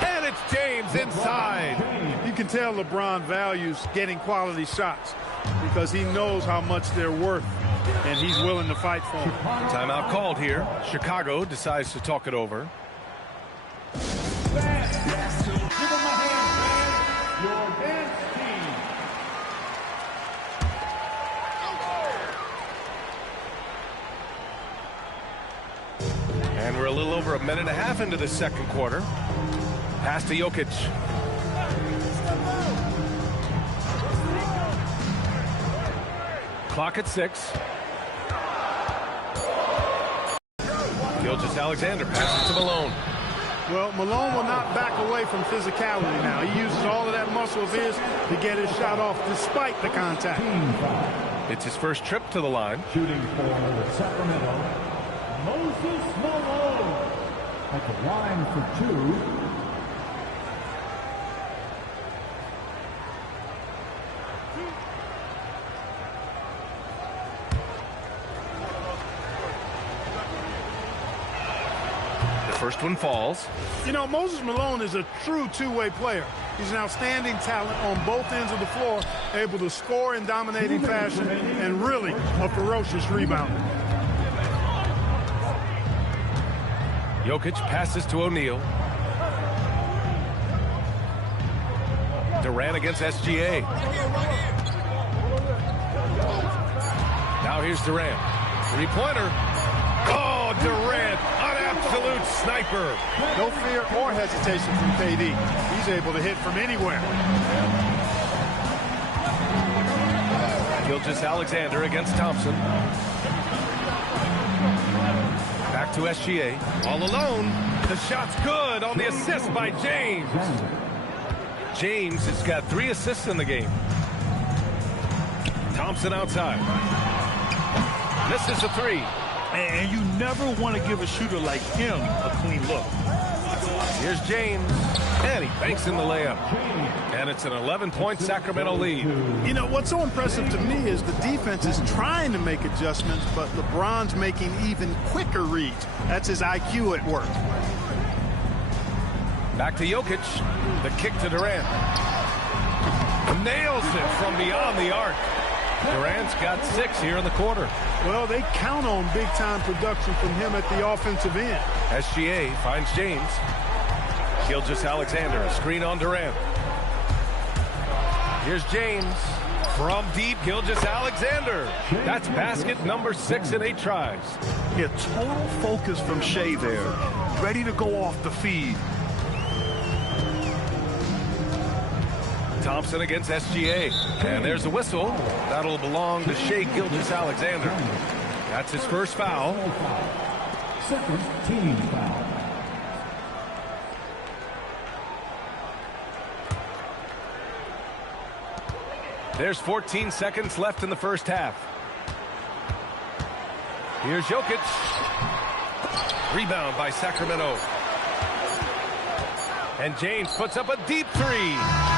And it's James inside. You can tell LeBron values getting quality shots because he knows how much they're worth, and he's willing to fight for them. Timeout called here. Chicago decides to talk it over. And we're a little over 1.5 minutes into the second quarter. Pass to Jokic. Clock at 6. Gilgeous-Alexander passes to Malone. Well, Malone will not back away from physicality now. He uses all of that muscle of his to get his shot off despite the contact. It's his first trip to the line. Shooting for Sacramento, Moses Malone at the line for 2. First one falls. You know, Moses Malone is a true two-way player. He's an outstanding talent on both ends of the floor, able to score in dominating fashion, and really a ferocious rebounder. Jokic passes to O'Neal. Durant against SGA. Now here's Durant. Three-pointer. Oh, Durant. Absolute sniper. No fear or hesitation from KD. He's able to hit from anywhere. Gilgeous-Alexander against Thompson. Back to SGA. All alone. The shot's good on the assist by James. James has got 3 assists in the game. Thompson outside. Misses the 3. And you never want to give a shooter like him a clean look. Here's James. And he banks in the layup. And it's an 11-point Sacramento lead. You know, what's so impressive to me is the defense is trying to make adjustments, but LeBron's making even quicker reads. That's his IQ at work. Back to Jokic. The kick to Durant. Nails it from beyond the arc. Durant's got 6 here in the quarter. Well, they count on big-time production from him at the offensive end. SGA finds James. Gilgeous-Alexander, a screen on Durant. Here's James. From deep, Gilgeous-Alexander. That's basket number 6 in 8 tries. Yeah, total focus from Shea there. Ready to go off the feed. Thompson against SGA. And there's a whistle. That'll belong to Shea Gilgeous-Alexander. That's his first foul. Second team foul. There's 14 seconds left in the first half. Here's Jokic. Rebound by Sacramento. And James puts up a deep 3.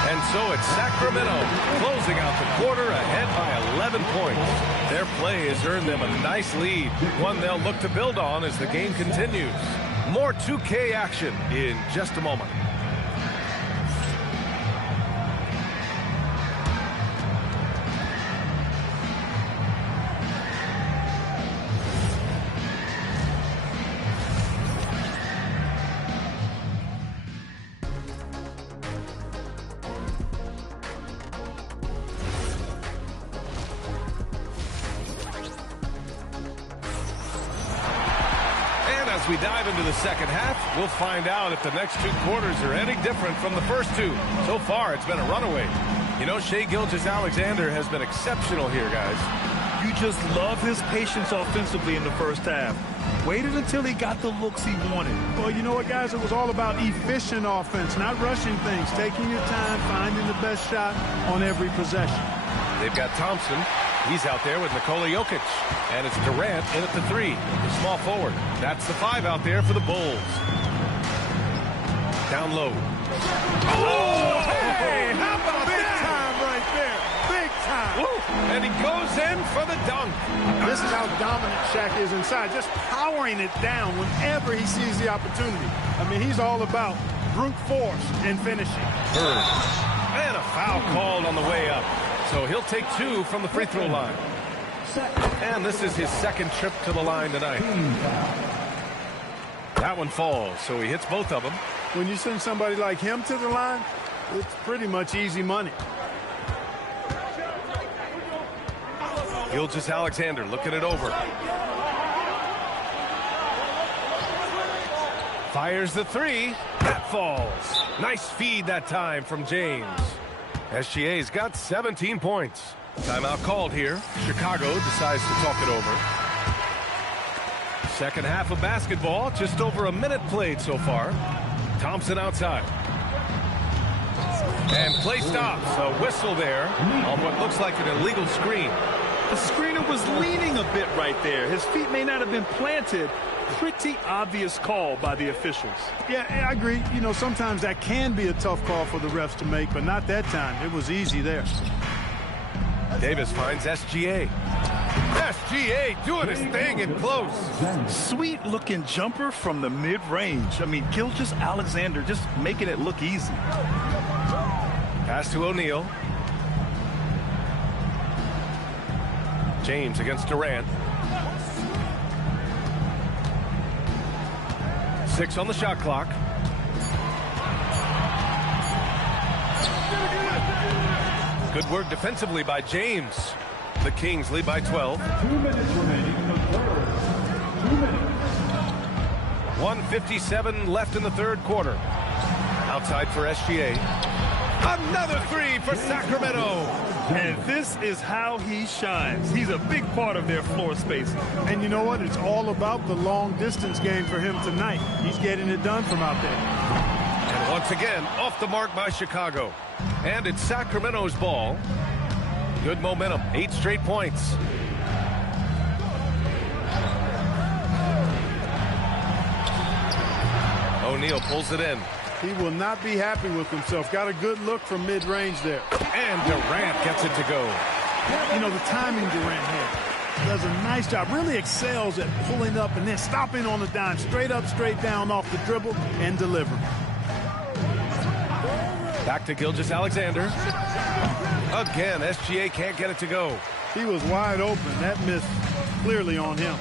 And so it's Sacramento closing out the quarter ahead by 11 points. Their play has earned them a nice lead, one they'll look to build on as the game continues. More 2K action in just a moment. As we dive into the second half, we'll find out if the next 2 quarters are any different from the first 2. So far, it's been a runaway. You know, Shea Gilgeous-Alexander has been exceptional here, guys. You just love his patience offensively in the first half. Waited until he got the looks he wanted. Well, you know what, guys? It was all about efficient offense, not rushing things, taking your time, finding the best shot on every possession. They've got Thompson. He's out there with Nikola Jokic. And it's Durant in at the 3, the small forward. That's the 5 out there for the Bulls. Down low. Oh, hey, how about big time right there? Big time. Woo. And he goes in for the dunk. This is how dominant Shaq is inside, just powering it down whenever he sees the opportunity. I mean, he's all about brute force and finishing. Bird. And a foul called on the way up. So he'll take 2 from the free throw line. And this is his second trip to the line tonight. That one falls, so he hits both of them. When you send somebody like him to the line, it's pretty much easy money. Gilgeous-Alexander looking it over. Fires the 3. That falls. Nice feed that time from James. SGA's got 17 points. Timeout called here. Chicago decides to talk it over. Second half of basketball, just over a minute played so far. Thompson outside. And play stops. A whistle there on what looks like an illegal screen. The screener was leaning a bit right there. His feet may not have been planted. Pretty obvious call by the officials. Yeah, I agree. You know, sometimes that can be a tough call for the refs to make, but not that time. It was easy there. Davis finds SGA. SGA doing his thing in close. Sweet-looking jumper from the mid-range. I mean, Gilgeous-Alexander just making it look easy. Pass to O'Neal. James against Durant. 6 on the shot clock. Good work defensively by James. The Kings lead by 12. 2 minutes remaining in the third. 2 minutes. 1:57 left in the third quarter. Outside for SGA. Another 3 for Sacramento. And this is how he shines. He's a big part of their floor spacing. And you know what? It's all about the long distance game for him tonight. He's getting it done from out there. And once again, off the mark by Chicago. And it's Sacramento's ball. Good momentum, 8 straight points. O'Neal pulls it in. He will not be happy with himself. Got a good look from mid-range there. And Durant gets it to go. You know, the timing Durant had. Does a nice job. Really excels at pulling up and then stopping on the dime. Straight up, straight down off the dribble and deliver. Back to Gilgeous-Alexander. Again, SGA can't get it to go. He was wide open. That missed clearly on him.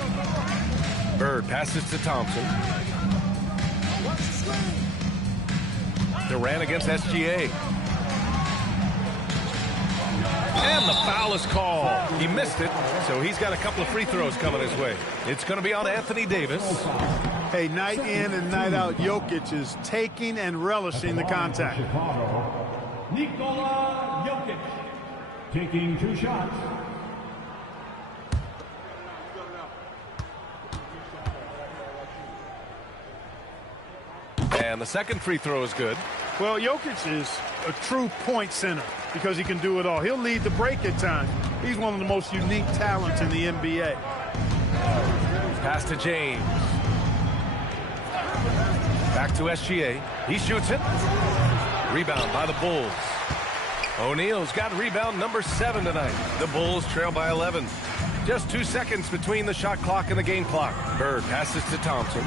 Bird passes to Thompson. Durant against SGA. And the foul is called. He missed it, so he's got a couple of free throws coming his way. It's going to be on Anthony Davis. Hey, night in and night out, Jokic is taking and relishing the contact. Nikola Jokic taking 2 shots. And the second free throw is good. Well, Jokic is a true point center because he can do it all. He'll lead the break at times. He's one of the most unique talents in the NBA. Pass to James. Back to SGA. He shoots it. Rebound by the Bulls. O'Neal's got rebound number 7 tonight. The Bulls trail by 11. Just 2 seconds between the shot clock and the game clock. Bird passes to Thompson.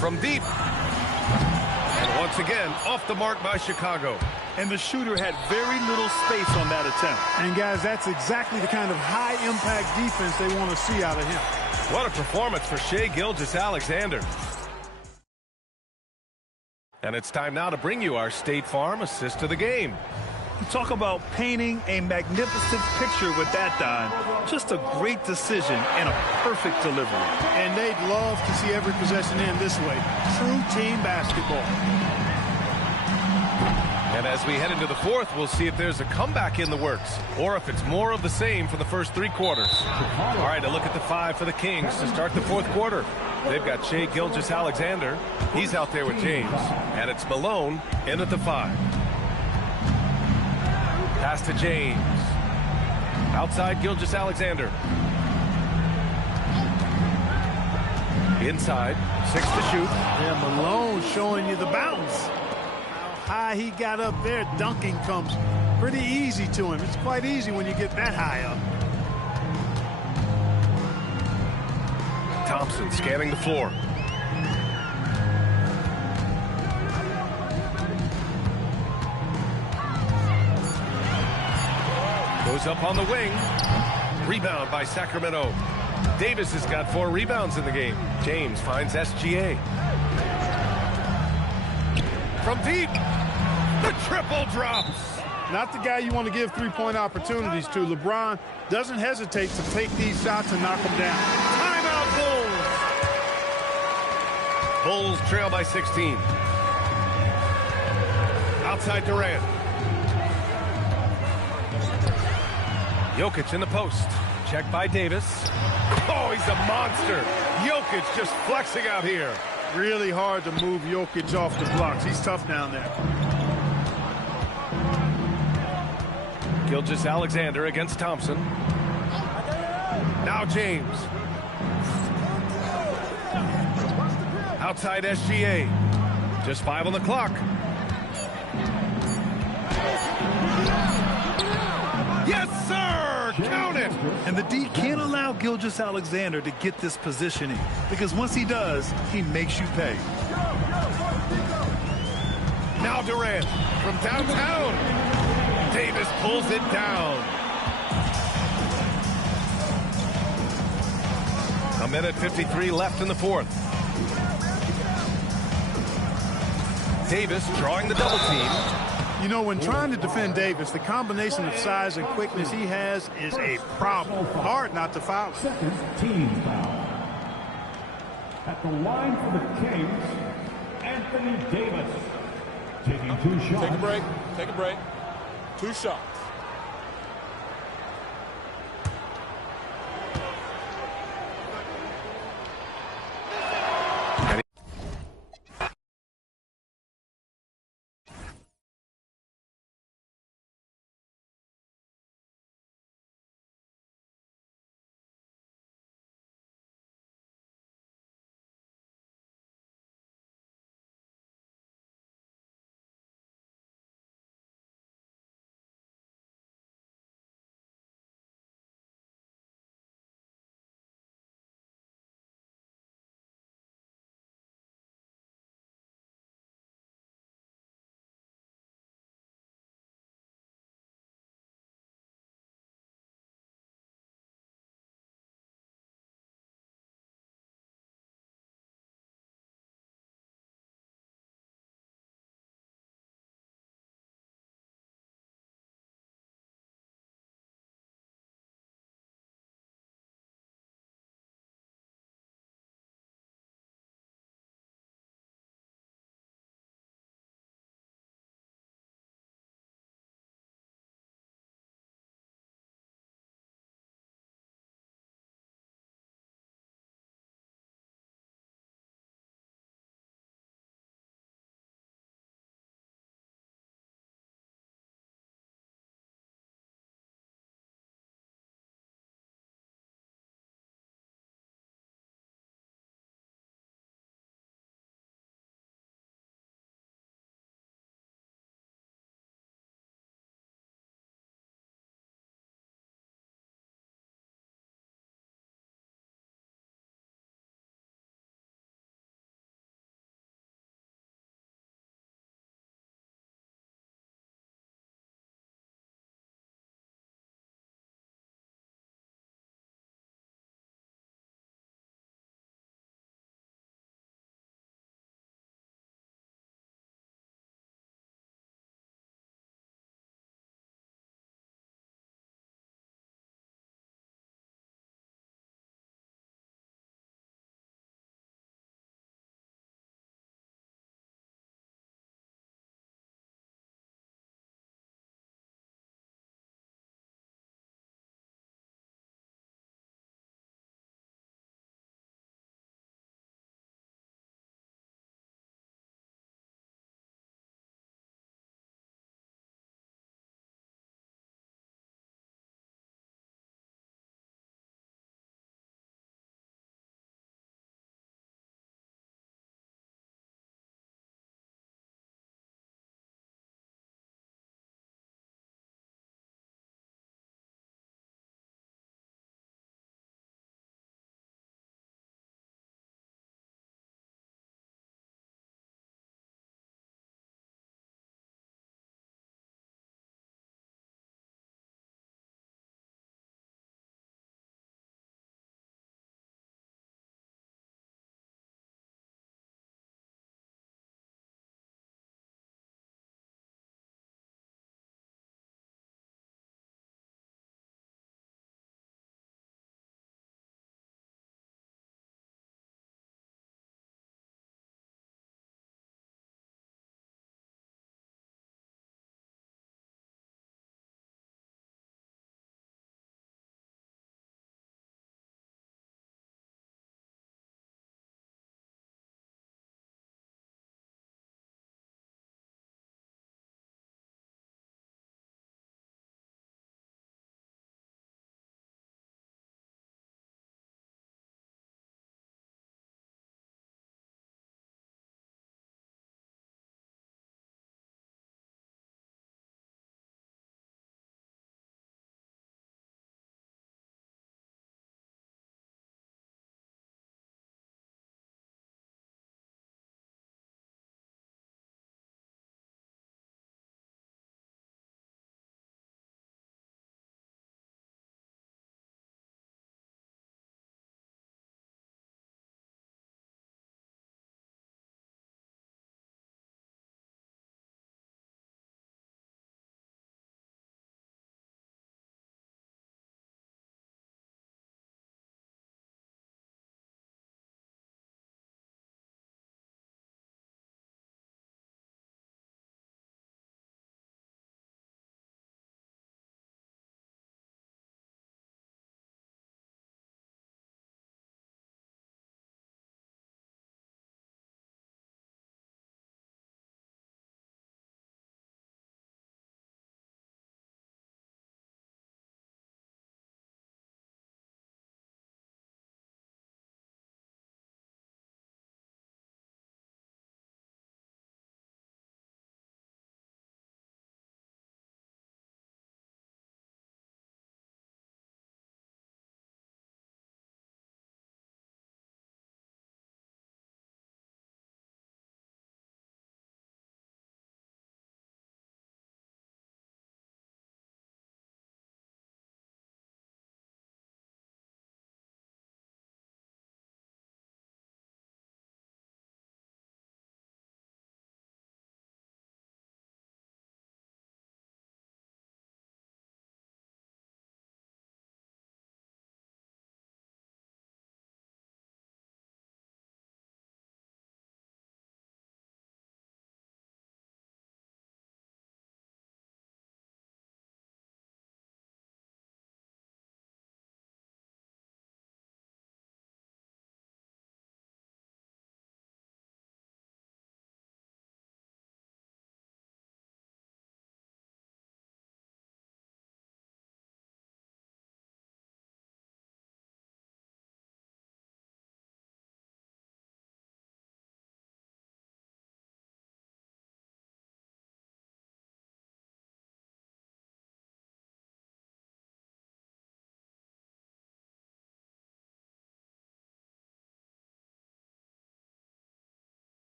From deep. And once again, off the mark by Chicago. And the shooter had very little space on that attempt. And, guys, that's exactly the kind of high-impact defense they want to see out of him. What a performance for Shai Gilgeous-Alexander. And it's time now to bring you our State Farm assist of the game. You talk about painting a magnificent picture with that dime. Just a great decision and a perfect delivery. And they'd love to see every possession end this way. True team basketball. And as we head into the fourth, we'll see if there's a comeback in the works or if it's more of the same for the first 3 quarters. All right, a look at the 5 for the Kings to start the fourth quarter. They've got Shai Gilgeous-Alexander. He's out there with James. And it's Malone in at the 5. Pass to James. Outside Gilgeous-Alexander. Inside. 6 to shoot. Yeah, Malone showing you the bounce. How high he got up there. Dunking comes pretty easy to him. It's quite easy when you get that high up. Thompson scanning the floor. Goes up on the wing. Rebound by Sacramento. Davis has got 4 rebounds in the game. James finds SGA. From deep. The triple drops. Not the guy you want to give 3-point opportunities to. LeBron doesn't hesitate to take these shots and knock them down. Timeout Bulls. Bulls trail by 16. Outside Durant. Jokic in the post. Checked by Davis. Oh, he's a monster. Jokic just flexing out here. Really hard to move Jokic off the blocks. He's tough down there. Gilgeous-Alexander against Thompson. Now James. Outside SGA. Just 5 on the clock. Yes, sir! Count it! And the D can't allow Gilgeous-Alexander to get this positioning because once he does, he makes you pay. Now Durant from downtown. Davis pulls it down. A minute 53 left in the fourth. Davis drawing the double team. You know, when trying to defend Davis, the combination of size and quickness he has is a problem. Hard not to foul. Second team foul. At the line for the Kings, Anthony Davis taking 2 shots. Take a break. Take a break. 2 shots.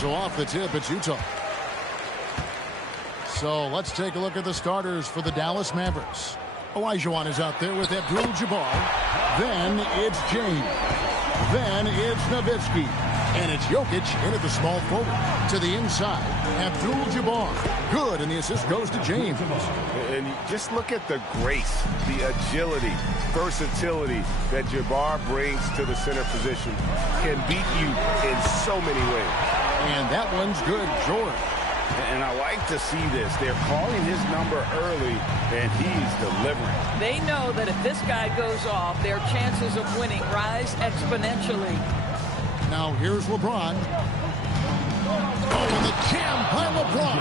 so off the tip, it's Utah. So let's take a look at the starters for the Dallas Mavericks. Olajuwon is out there with Abdul-Jabbar. Then it's James. Then it's Nowitzki. And it's Jokic in at the small forward. To the inside, Abdul-Jabbar. Good, and the assist goes to James. And just look at the grace, the agility, versatility that Jabbar brings to the center position. Can beat you in so many ways. And that one's good, George. And I like to see this. They're calling his number early, and he's delivering. They know that if this guy goes off, their chances of winning rise exponentially. Now here's LeBron. Oh, and the jam by LeBron.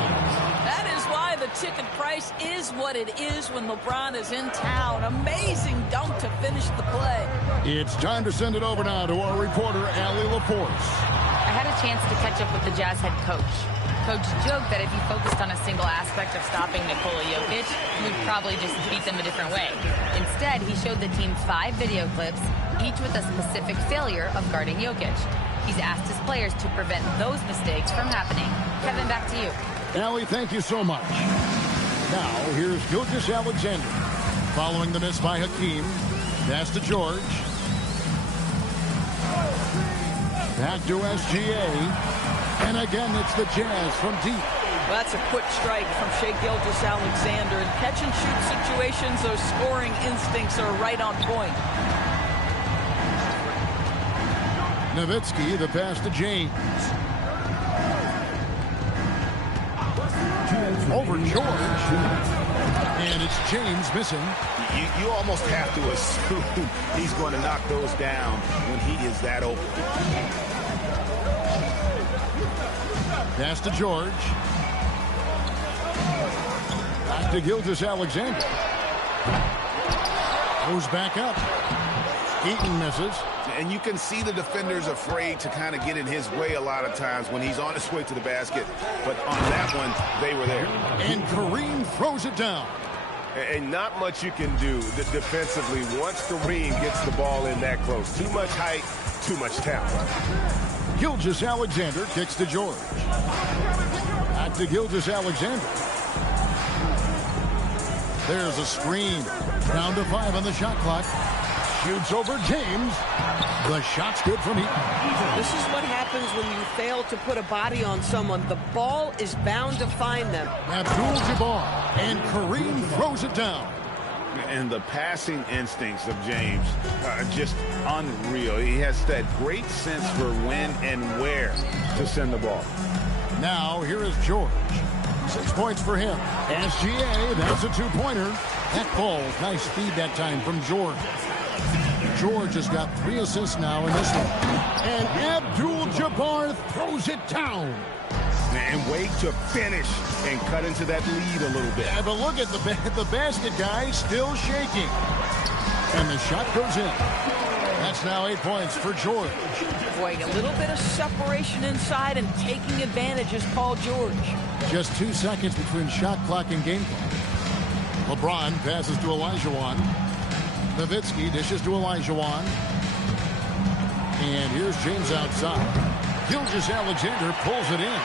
That is why the ticket price is what it is when LeBron is in town. Amazing dunk to finish the play. It's time to send it over now to our reporter, Allie LaForce. I had a chance to catch up with the Jazz head coach. Coach joked that if he focused on a single aspect of stopping Nikola Jokic, he would probably just beat them a different way. Instead, he showed the teams 5 video clips, each with a specific failure of guarding Jokic. He's asked his players to prevent those mistakes from happening. Kevin, back to you. Allie, thank you so much. Now, here's Gilgeous-Alexander. Following the miss by Hakeem. Pass to George. Back to SGA. And again, it's the Jazz from deep. Well, that's a quick strike from Shai Gilgeous-Alexander. In catch-and-shoot situations, those scoring instincts are right on point. Nowitzki, the pass to James. Over George. And it's James missing. You almost have to assume he's going to knock those down when he is that open. Pass to George. Back to Gilgeous-Alexander. Goes back up. Eaton misses. And you can see the defenders afraid to kind of get in his way a lot of times when he's on his way to the basket. But on that one, they were there. And Kareem throws it down. And not much you can do defensively once Kareem gets the ball in that close. Too much height, too much talent. Gilgeous-Alexander kicks to George. Back to Gilgeous-Alexander. There's a screen. Down to 5 on the shot clock. Shoots over James. The shot's good from Eaton. This is what happens when you fail to put a body on someone. The ball is bound to find them. Abdul-Jabbar. And Kareem throws it down. And the passing instincts of James are just unreal. He has that great sense for when and where to send the ball. Now, here is George. 6 points for him. SGA, that's a 2-pointer. That ball, nice feed that time from George. George has got 3 assists now in this one. And Abdul-Jabbar throws it down. And wait to finish and cut into that lead a little bit. Yeah, but look at the basket guy still shaking. And the shot goes in. That's now 8 points for George. Boy, a little bit of separation inside and taking advantage is Paul George. Just 2 seconds between shot clock and game clock. LeBron passes to Olajuwon. Nowitzki dishes to Olajuwon. And here's James outside. Gilgeous-Alexander pulls it in.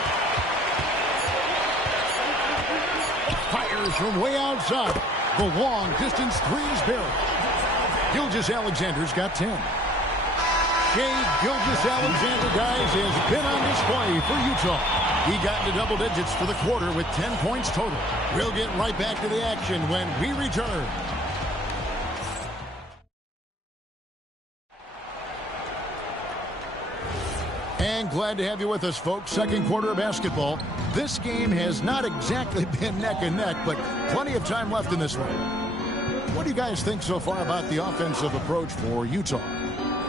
Fires from way outside. The long distance threes barrel. Gilgeous-Alexander's got 10. Shai Gilgeous-Alexander, guys, has been on display for Utah. He got into double digits for the quarter with 10 points total. We'll get right back to the action when we return. And glad to have you with us, folks. Second quarter of basketball. This game has not exactly been neck and neck, but plenty of time left in this one. What do you guys think so far about the offensive approach for Utah?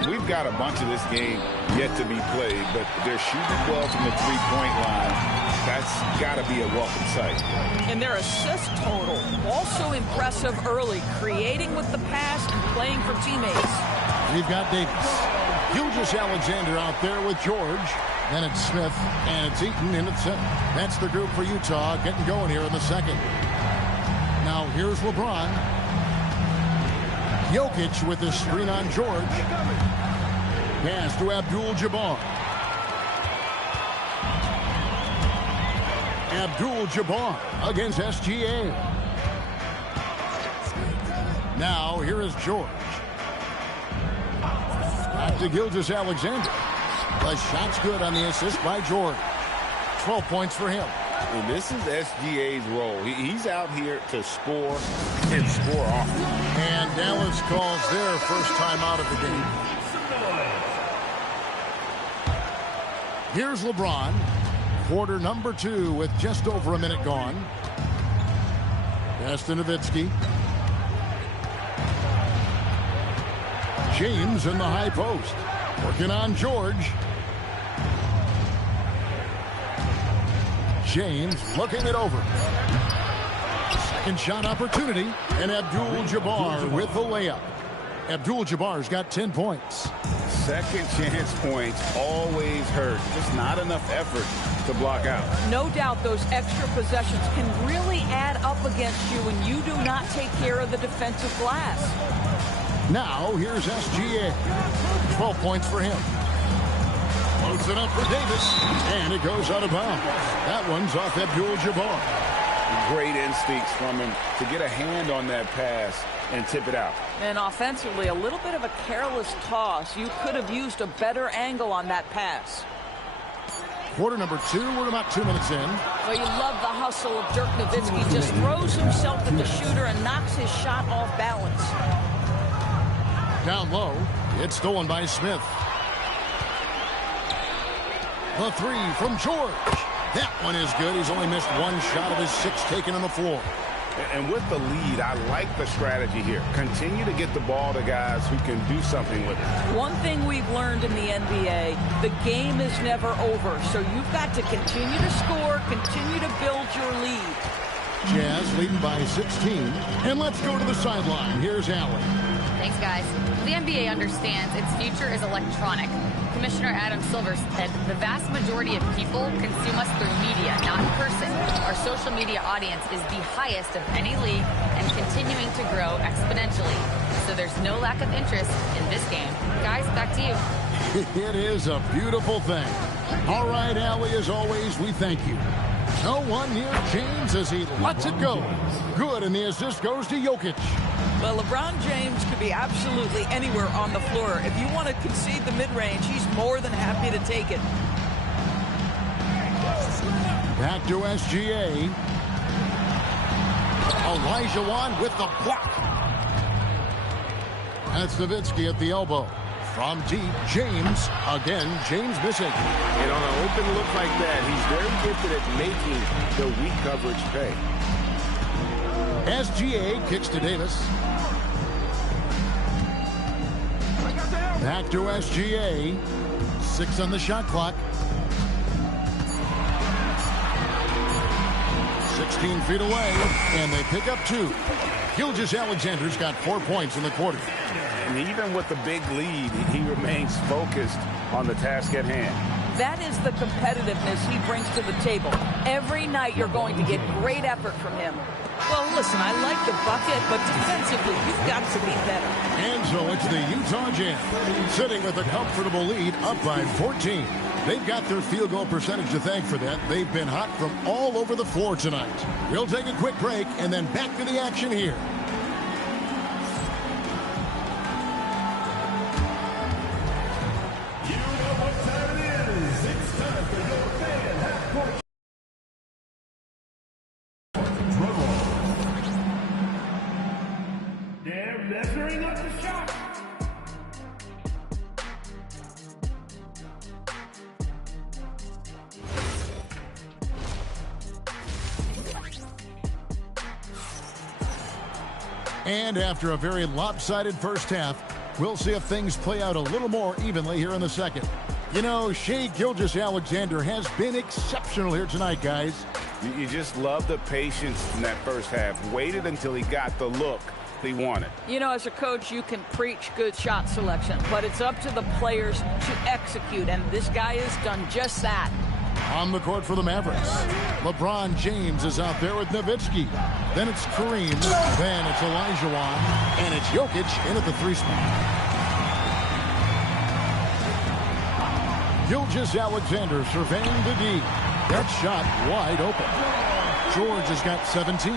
We've got a bunch of this game yet to be played, but they're shooting well from the three-point line. That's got to be a welcome sight. And their assist total, also impressive early, creating with the pass and playing for teammates. We've got Davis. Gilgeous-Alexander out there with George. Then it's Smith, and it's Eaton in at center. That's the group for Utah getting going here in the second. Now here's LeBron. Jokic with the screen on George. Pass to Abdul-Jabbar. Abdul-Jabbar against SGA. Now, here is George. Back to Gilgeous-Alexander. The shot's good on the assist by George. 12 points for him. And this is SGA's role. He's out here to score and score often. And Dallas calls their first time out of the game. Here's LeBron. Quarter number 2 with just over a minute gone. Pass to Nowitzki. James in the high post. Working on George. James looking it over. Second shot opportunity. And Abdul-Jabbar with the layup. Abdul-Jabbar's got 10 points. Second chance points always hurt. Just not enough effort to block out. No doubt those extra possessions can really add up against you when you do not take care of the defensive glass. Now, here's SGA. 12 points for him. Loads it up for Davis. And it goes out of bounds. That one's off Abdul-Jabbar. Great instincts from him to get a hand on that pass and tip it out. And offensively, a little bit of a careless toss. You could have used a better angle on that pass. Quarter number 2, we're about 2 minutes in. Well, you love the hustle of Dirk Nowitzki. Just throws himself at the shooter and knocks his shot off balance. Down low, it's stolen by Smith. The 3 from George. That one is good. He's only missed one shot of his 6 taken on the floor. And with the lead, I like the strategy here. Continue to get the ball to guys who can do something with it. One thing we've learned in the NBA, the game is never over. So you've got to continue to score, continue to build your lead. Jazz leading by 16. And let's go to the sideline. Here's Allen. Thanks, guys. The NBA understands its future is electronic. Commissioner Adam Silver said the vast majority of people consume us through media, not in person. Our social media audience is the highest of any league and continuing to grow exponentially. So there's no lack of interest in this game. Guys, back to you. It is a beautiful thing. All right, Allie, as always, we thank you. No one near James as he lets it go. Good, and the assist goes to Jokic. Well, LeBron James could be absolutely anywhere on the floor. If you want to concede the mid-range, he's more than happy to take it. Back to SGA. Olajuwon with the block. That's Nowitzki at the elbow. From deep, James. Again, James missing. And on an open look like that, he's very gifted at making the weak coverage pay. SGA kicks to Davis. Back to SGA. 6 on the shot clock. 16 feet away, and they pick up 2. Gilgeous-Alexander's got 4 points in the quarter. And even with the big lead, he remains focused on the task at hand. That is the competitiveness he brings to the table. Every night you're going to get great effort from him. Well, listen, I like the bucket, but defensively, you've got to be better. And so it's the Utah Jazz sitting with a comfortable lead up by 14. They've got their field goal percentage to thank for that. They've been hot from all over the floor tonight. We'll take a quick break and then back to the action here. And after a very lopsided first half, we'll see if things play out a little more evenly here in the second. You know, Shai Gilgeous-Alexander has been exceptional here tonight, guys. You just love the patience in that first half. Waited until he got the look he wanted. You know, as a coach, you can preach good shot selection, but it's up to the players to execute, and this guy has done just that. On the court for the Mavericks, LeBron James is out there with Nowitzki. Then it's Kareem. Then it's Olajuwon. And it's Jokic in at the 3 spot. Gilgeous-Alexander surveying the D. That shot wide open. George has got 17.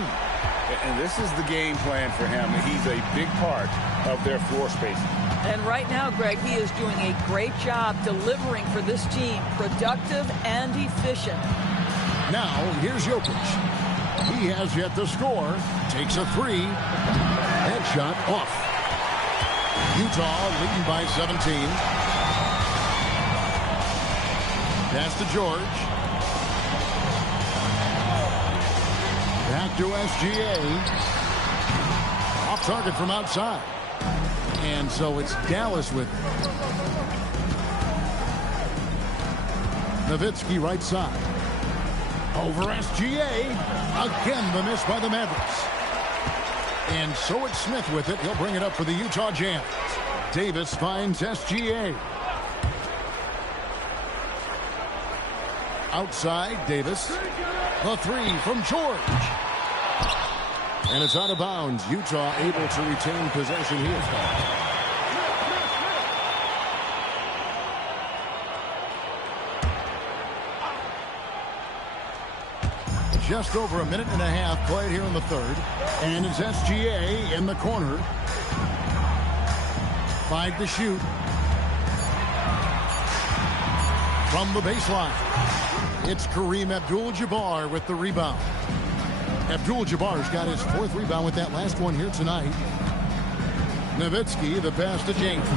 And this is the game plan for him. He's a big part of their floor spacing. And right now, Greg, he is doing a great job delivering for this team. Productive and efficient. Now, here's Jokic. He has yet to score. Takes a three. That shot off. Utah leading by 17. Pass to George. Back to SGA. Off target from outside. And so it's Dallas with Nowitzki right side. Over SGA. Again, the miss by the Mavericks. And so it's Smith with it. He'll bring it up for the Utah Jazz. Davis finds SGA. Outside, Davis. The three from George. And it's out of bounds. Utah able to retain possession here. Just over a minute and a half played here in the third. And it's SGA in the corner. 5 to shoot. From the baseline. It's Kareem Abdul-Jabbar with the rebound. Abdul-Jabbar's got his 4th rebound with that last one here tonight. Nowitzki, the pass to James.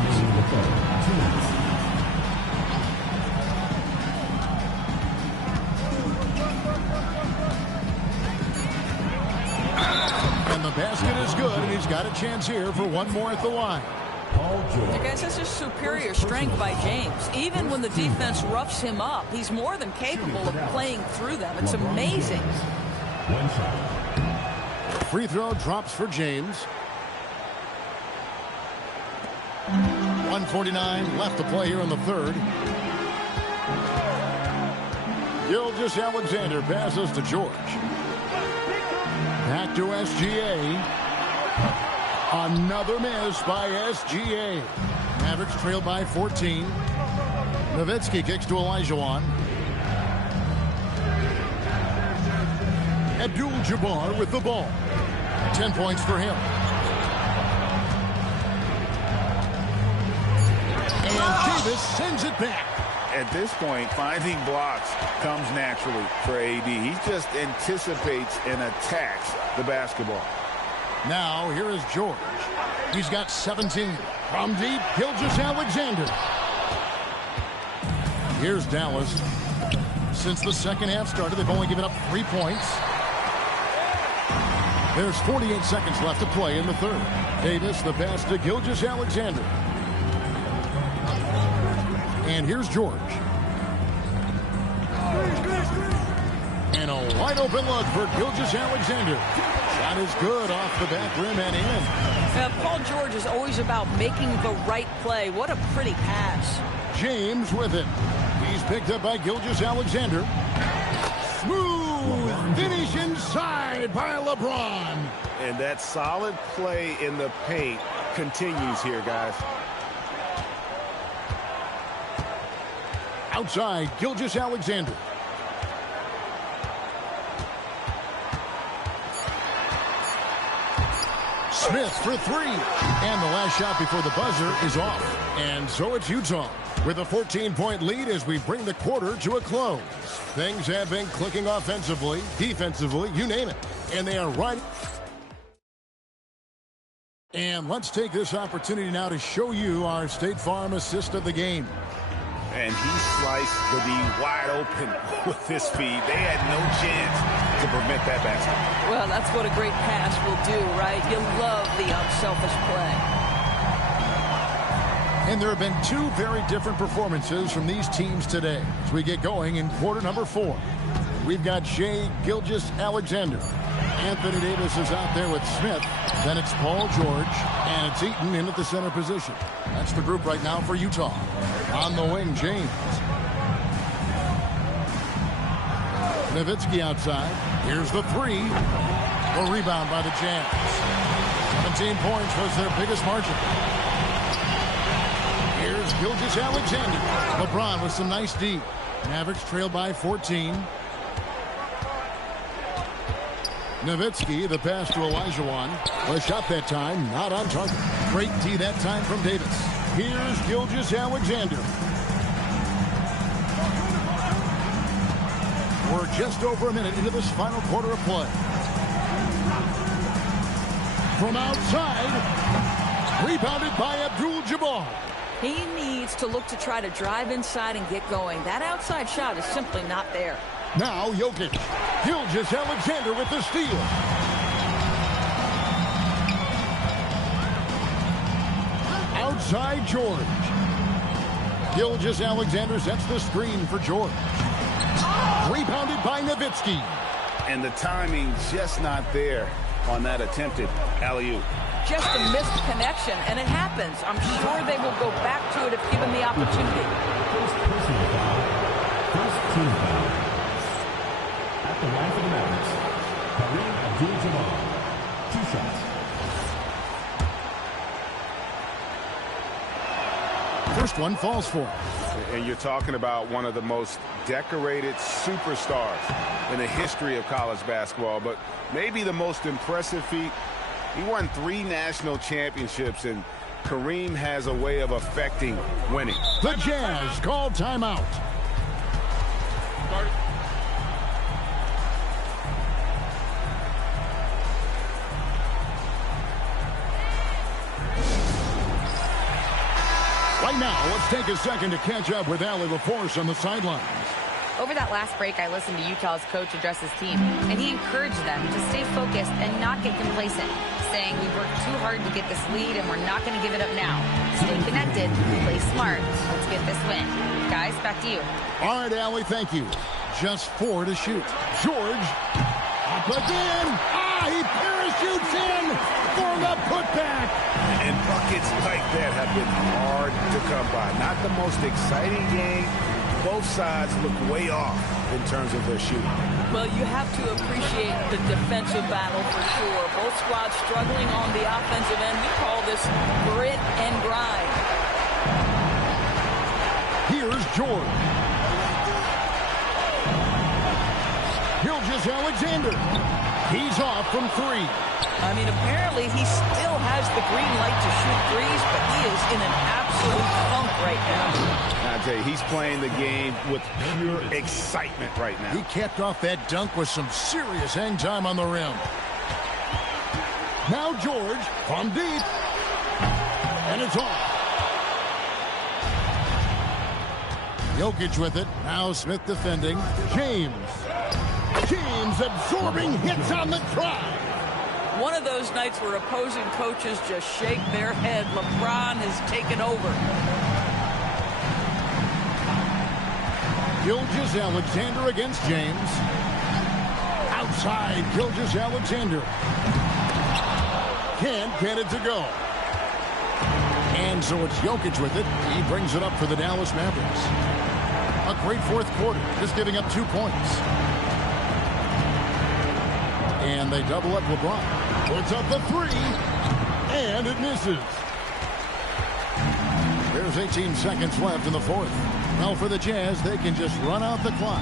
And the basket is good, and he's got a chance here for one more at the line. Hey guys, that's just superior strength by James. Even when the defense roughs him up, he's more than capable of playing through them. It's amazing. Free throw drops for James. 1:49 left to play here in the third. Gilgeous-Alexander passes to George. Back to SGA. Another miss by SGA. Mavericks trailed by 14. Nowitzki kicks to Olajuwon. Abdul-Jabbar with the ball. 10 points for him. And Davis sends it back. At this point, finding blocks comes naturally for AD. He just anticipates and attacks the basketball. Now, here is George. He's got 17. From deep, Gilgeous-Alexander. Here's Dallas. Since the second half started, they've only given up 3 points. There's 48 seconds left to play in the third. Davis, the pass to Gilgeous-Alexander. And here's George. And a wide open look for Gilgeous-Alexander. Shot is good off the back rim and in. Paul George is always about making the right play. What a pretty pass. James with it. He's picked up by Gilgeous-Alexander. Smooth finish inside by LeBron. And that solid play in the paint continues here, guys. Outside, Gilgeous-Alexander. Smith for three. And the last shot before the buzzer is off. And so it's Utah with a 14-point lead as we bring the quarter to a close. Things have been clicking offensively, defensively, you name it. And they are right. And let's take this opportunity now to show you our State Farm assist of the game. And he sliced the D wide open with his feet. They had no chance to prevent that basket. Well, that's what a great pass will do, right? You love the unselfish play. And there have been two very different performances from these teams today as we get going in quarter number 4. We've got Shai Gilgeous-Alexander. Anthony Davis is out there with Smith. Then it's Paul George. And it's Eaton in at the center position. That's the group right now for Utah. On the wing, James. Nowitzki outside. Here's the three. The rebound by the Jazz. 17 points was their biggest margin. Here's Gilgeous-Alexander. LeBron with some nice D. Mavericks trailed by 14. Nowitzki, the pass to Olajuwon. A shot that time, not on target. Great D that time from Davis. Here's Gilgeous-Alexander. We're just over a minute into this final quarter of play. From outside, rebounded by Abdul-Jabbar. He needs to look to try to drive inside and get going. That outside shot is simply not there. Now Jokic. Gilgeous-Alexander with the steal. Outside George. Gilgeous-Alexander sets the screen for George. Rebounded by Nowitzki. And the timing just not there on that attempted alley-oop. Just a missed connection, and it happens. I'm sure they will go back to it if given the opportunity. First personal foul. First team foul. At the line for the Mavericks, Kareem Abdul-Jabbar. 2 shots. First one falls for him. And you're talking about one of the most decorated superstars in the history of college basketball, but maybe the most impressive feat. He won 3 national championships, and Kareem has a way of affecting winning. The Jazz call timeout. Right now, let's take a second to catch up with Allie LaForce on the sidelines. Over that last break, I listened to Utah's coach address his team, and he encouraged them to stay focused and not get complacent, saying we worked too hard to get this lead and we're not going to give it up now. Stay connected, play smart. Let's get this win. Guys, back to you. All right, Allie, thank you. Just 4 to shoot. George, up again. He parachutes in for the putback. And buckets like that have been hard to come by. Not the most exciting game. Both sides look way off in terms of their shooting. Well, you have to appreciate the defensive battle for sure. Both squads struggling on the offensive end. We call this grit and grind. Here's George. Gilgeous-Alexander. He's off from 3. I mean, apparently he still has the green light to shoot threes, but he is in an absolute funk right now. I tell you, he's playing the game with pure excitement right now. He capped off that dunk with some serious hang time on the rim. Now George from deep. And it's off. Jokic with it. Now Smith defending. James absorbing hits on the drive. One of those nights where opposing coaches just shake their head. LeBron has taken over. Gilgeous-Alexander against James. Outside, Gilgeous-Alexander. Can't get it to go. And so it's Jokic with it. He brings it up for the Dallas Mavericks. A great fourth quarter, just giving up 2 points. And they double up LeBron. Puts up the 3. And it misses. There's 18 seconds left in the fourth. Well, for the Jazz, they can just run out the clock.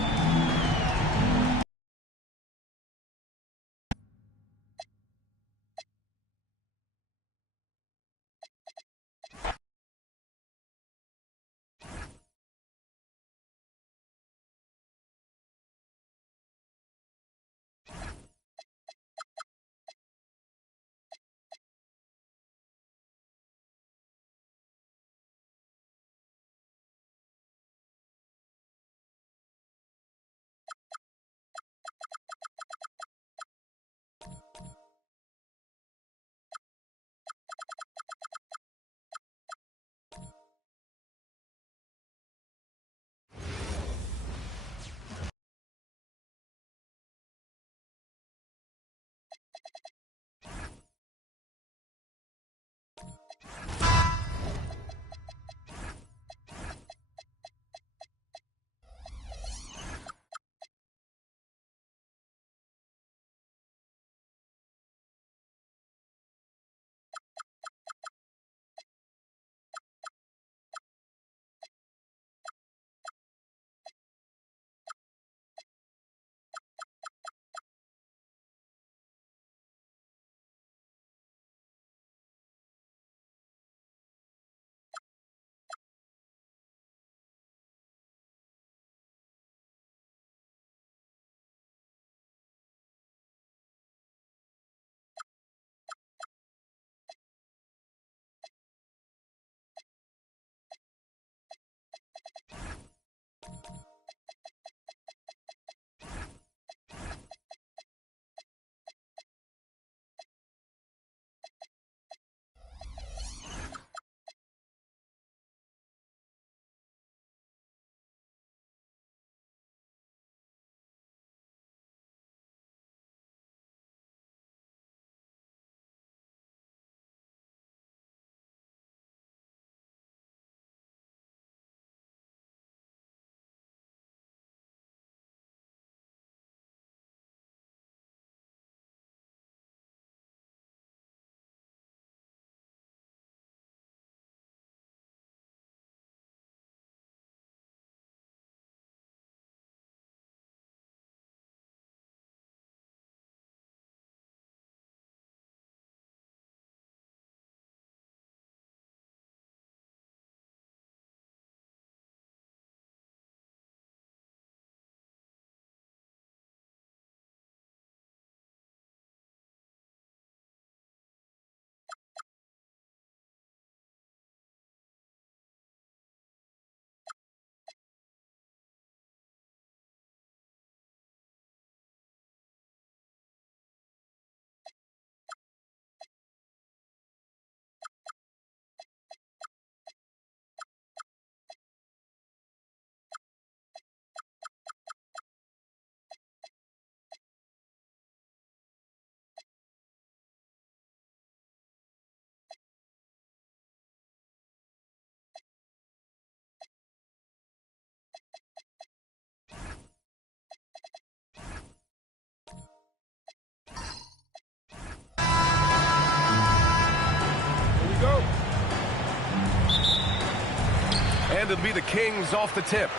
and it'll be the Kings off the tip.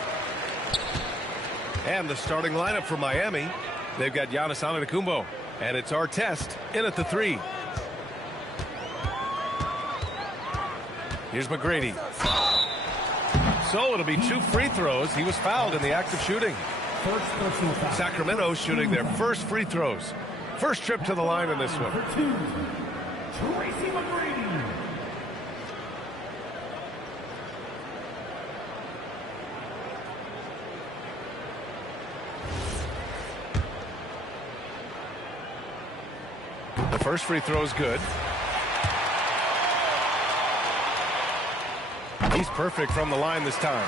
And the starting lineup for Miami. They've got Giannis Antetokounmpo. And it's Artest in at the 3. Here's McGrady. So it'll be 2 free throws. He was fouled in the act of shooting. Sacramento shooting their first free throws. First trip to the line in this one. Tracy McGrady. The first free throw is good. He's perfect from the line this time.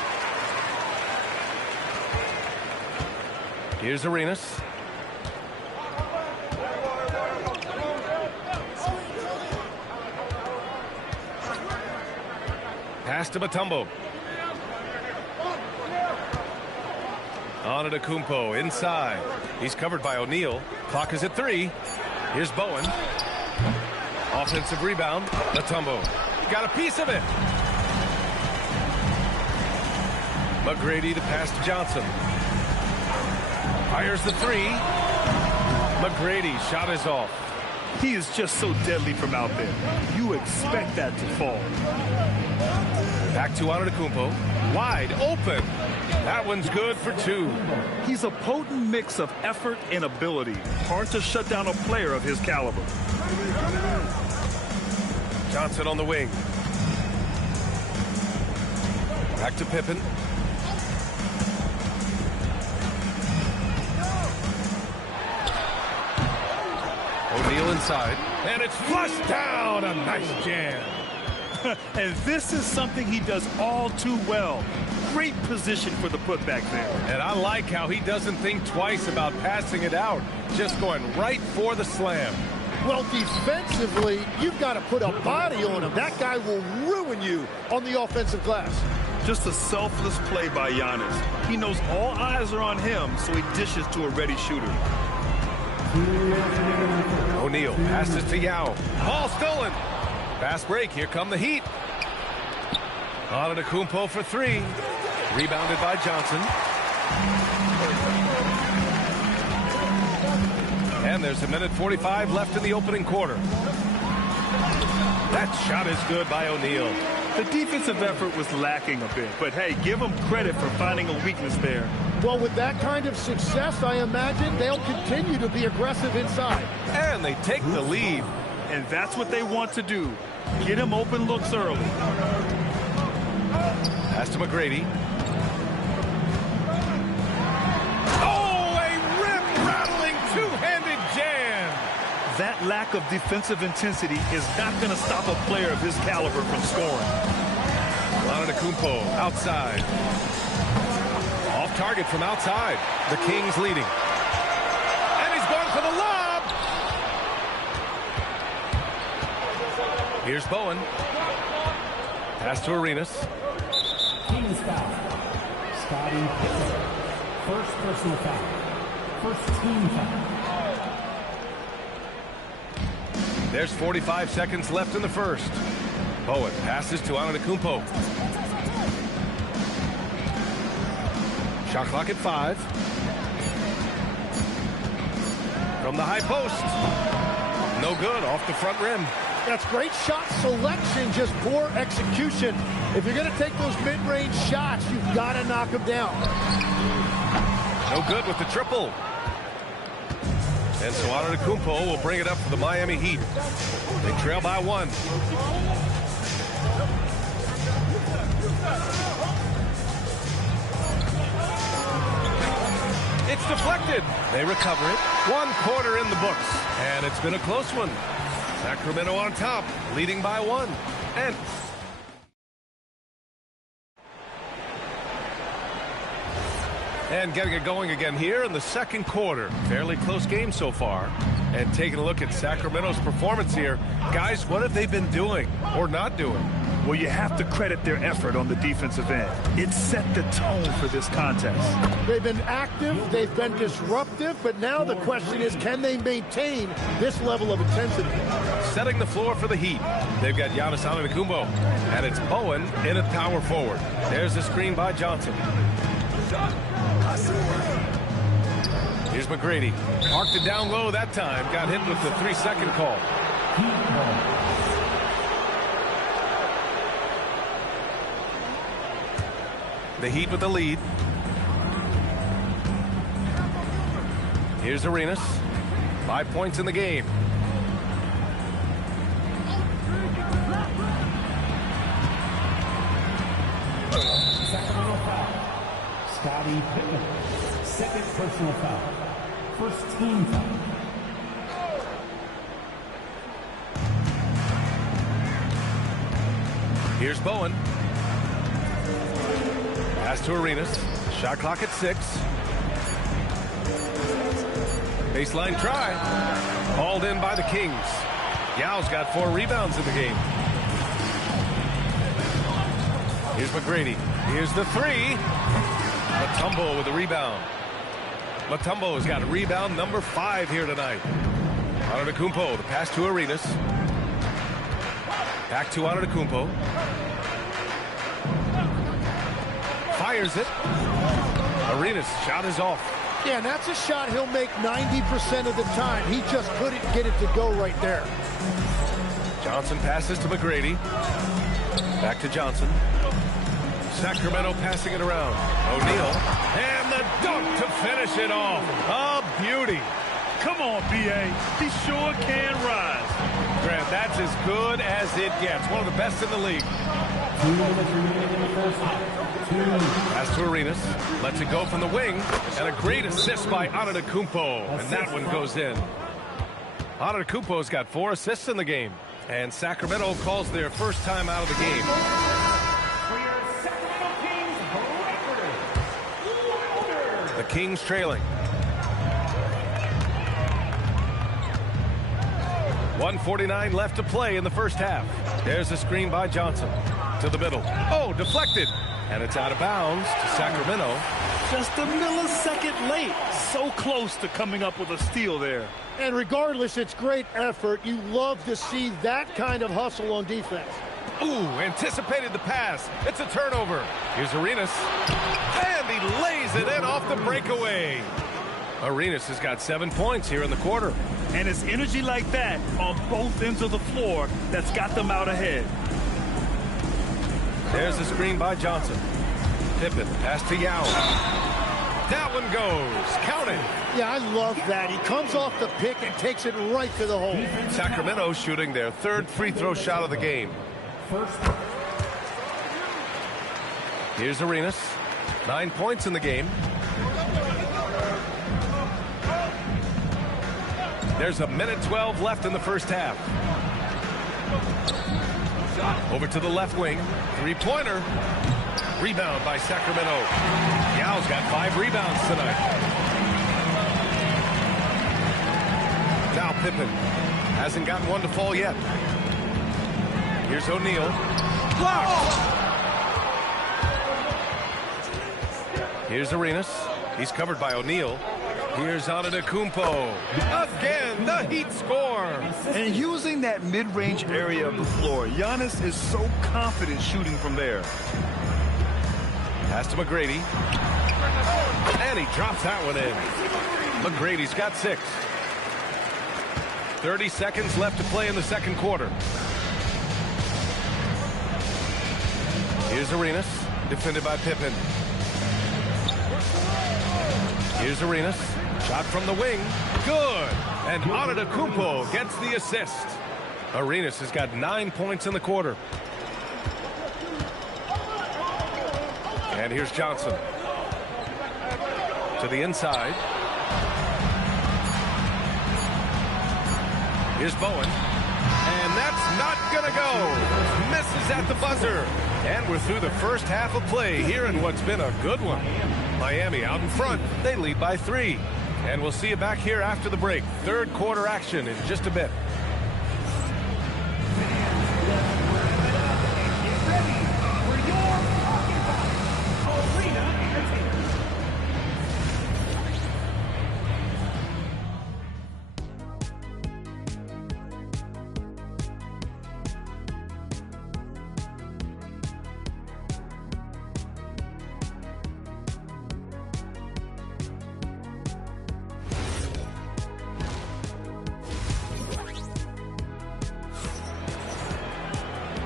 Here's Arenas. Pass to Mutombo. Antetokounmpo inside. He's covered by O'Neal. Clock is at 3. Here's Bowen. Offensive rebound. Mutombo. Got a piece of it. McGrady to pass to Johnson. Fires the 3. McGrady shot is off. He is just so deadly from out there. You expect that to fall. Back to Antetokounmpo. Wide open. That one's good for 2. He's a potent mix of effort and ability. Hard to shut down a player of his caliber. Johnson on the wing. Back to Pippen. O'Neal inside. And it's flushed down. A nice jam. And this is something he does all too well. Great position for the putback there. And I like how he doesn't think twice about passing it out. Just going right for the slam. Well, defensively, you've got to put a body on him. That guy will ruin you on the offensive glass. Just a selfless play by Giannis. He knows all eyes are on him, so he dishes to a ready shooter. O'Neal passes to Yao. Ball stolen. Fast break. Here come the Heat. Antetokounmpo for 3. Rebounded by Johnson. And there's 1:45 left in the opening quarter. That shot is good by O'Neal. The defensive effort was lacking a bit, but hey, give them credit for finding a weakness there. Well, with that kind of success, I imagine they'll continue to be aggressive inside. And they take the lead. And that's what they want to do. Get him open looks early. Pass to McGrady. Oh, a rim-rattling two-handed jam. That lack of defensive intensity is not going to stop a player of his caliber from scoring. Antetokounmpo outside. Off target from outside. The Kings leading. And he's going for the lob. Here's Bowen. Pass to Arenas. Kings foul. Scotty Pippen. First personal foul. First team foul. There's 45 seconds left in the first. Bowen passes to Antetokounmpo. Shot clock at 5. From the high post. No good, off the front rim. That's great shot selection, just poor execution. If you're going to take those mid-range shots, you've got to knock them down. No good with the triple. And so Antetokounmpo will bring it up for the Miami Heat. They trail by 1. It's deflected. They recover it. 1 quarter in the books. And it's been a close one. Sacramento on top, leading by 1. And getting it going again here in the second quarter. Fairly close game so far. And taking a look at Sacramento's performance here. Guys, what have they been doing or not doing? Well, you have to credit their effort on the defensive end. It set the tone for this contest. They've been active, they've been disruptive, but now the question is, can they maintain this level of intensity? Setting the floor for the Heat. They've got Giannis Antetokounmpo, and it's Bowen in at power forward. There's the screen by Johnson. Here's McGrady. Marked it down low that time. Got hit with the 3-second call. The Heat with the lead. Here's Arenas. 5 points in the game. Sacramento foul. Scottie Pippen. Second personal foul. First team foul. Here's Bowen. Pass to Arenas. Shot clock at 6. Baseline try. Called in by the Kings. Yao's got 4 rebounds in the game. Here's McGrady. Here's the 3. Mutombo with the rebound. Mutombo has got a rebound number 5 here tonight. Antetokounmpo, the pass to Arenas. Back to Antetokounmpo. Fires it. Arenas' shot is off. Yeah, and that's a shot he'll make 90% of the time. He just couldn't get it to go right there. Johnson passes to McGrady. Back to Johnson. Sacramento passing it around. O'Neal. And the dunk to finish it off. A beauty. Come on, B.A. He sure can rise. Grant, that's as good as it gets. One of the best in the league. Pass to Arenas. Lets it go from the wing. And a great assist by Antetokounmpo. And that one goes in. Antetokounmpo's got 4 assists in the game. And Sacramento calls their first time out of the game. The Kings trailing. 1:49 left to play in the first half. There's a screen by Johnson. To the middle. Oh, deflected. And it's out of bounds to Sacramento. Just a millisecond late. So close to coming up with a steal there. And regardless, it's great effort. You love to see that kind of hustle on defense. Ooh, anticipated the pass. It's a turnover. Here's Arenas. And he lays it in off the breakaway. Arenas has got 7 points here in the quarter. And it's energy like that on both ends of the floor that's got them out ahead. There's the screen by Johnson. Pippen, pass to Yao. That one goes. Count it. Yeah, I love that. He comes off the pick and takes it right to the hole. Sacramento shooting their 3rd free throw shot of the game. Here's Arenas. 9 points in the game. There's a minute 12 left in the first half. Over to the left wing. 3-pointer. Rebound by Sacramento. Yao's got 5 rebounds tonight. Now Pippen. Hasn't gotten one to fall yet. Here's O'Neal. Blocked! Here's Arenas. He's covered by O'Neal. Here's Antetokounmpo. Again, the Heat score. And using that mid-range area of the floor, Giannis is so confident shooting from there. Pass to McGrady. And he drops that one in. McGrady's got 6. 30 seconds left to play in the second quarter. Here's Arenas, defended by Pippen. Here's Arenas. Shot from the wing. Good. And Antetokounmpo gets the assist. Arenas has got 9 points in the quarter. And here's Johnson. To the inside. Here's Bowen. And that's not going to go. Misses at the buzzer. And we're through the first half of play here in what's been a good one. Miami out in front. They lead by 3. And we'll see you back here after the break. Third quarter action in just a bit.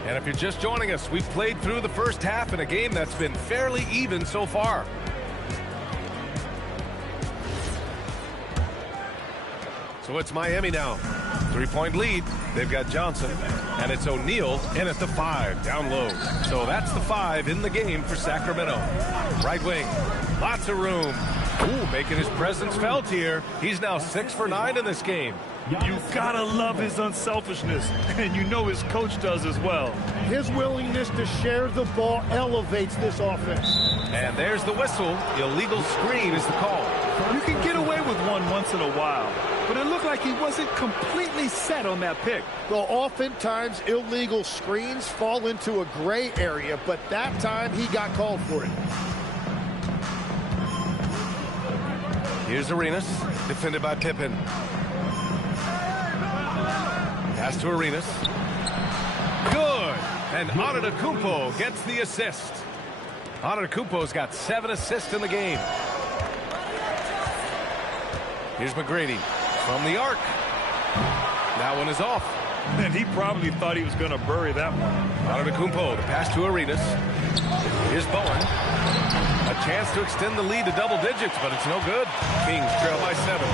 And if you're just joining us, we've played through the first half in a game that's been fairly even so far. So it's Miami now. 3-point lead. They've got Johnson. And it's O'Neal in at the 5, down low. So that's the 5 in the game for Sacramento. Right wing. Lots of room. Ooh, making his presence felt here. He's now 6 for 9 in this game. You gotta love his unselfishness, and you know his coach does as well. His willingness to share the ball elevates this offense. And there's the whistle. Illegal screen is the call. You can get away with one once in a while, but it looked like he wasn't completely set on that pick. Well, oftentimes illegal screens fall into a gray area, but that time he got called for it. Here's Arenas, defended by Pippen. Pass to Arenas. Good! And Antetokounmpo gets the assist. Antetokounmpo's got 7 assists in the game. Here's McGrady from the arc. That one is off. And he probably thought he was going to bury that one. Antetokounmpo, the pass to Arenas. Here's Bowen. A chance to extend the lead to double digits, but it's no good. Kings trail by 7.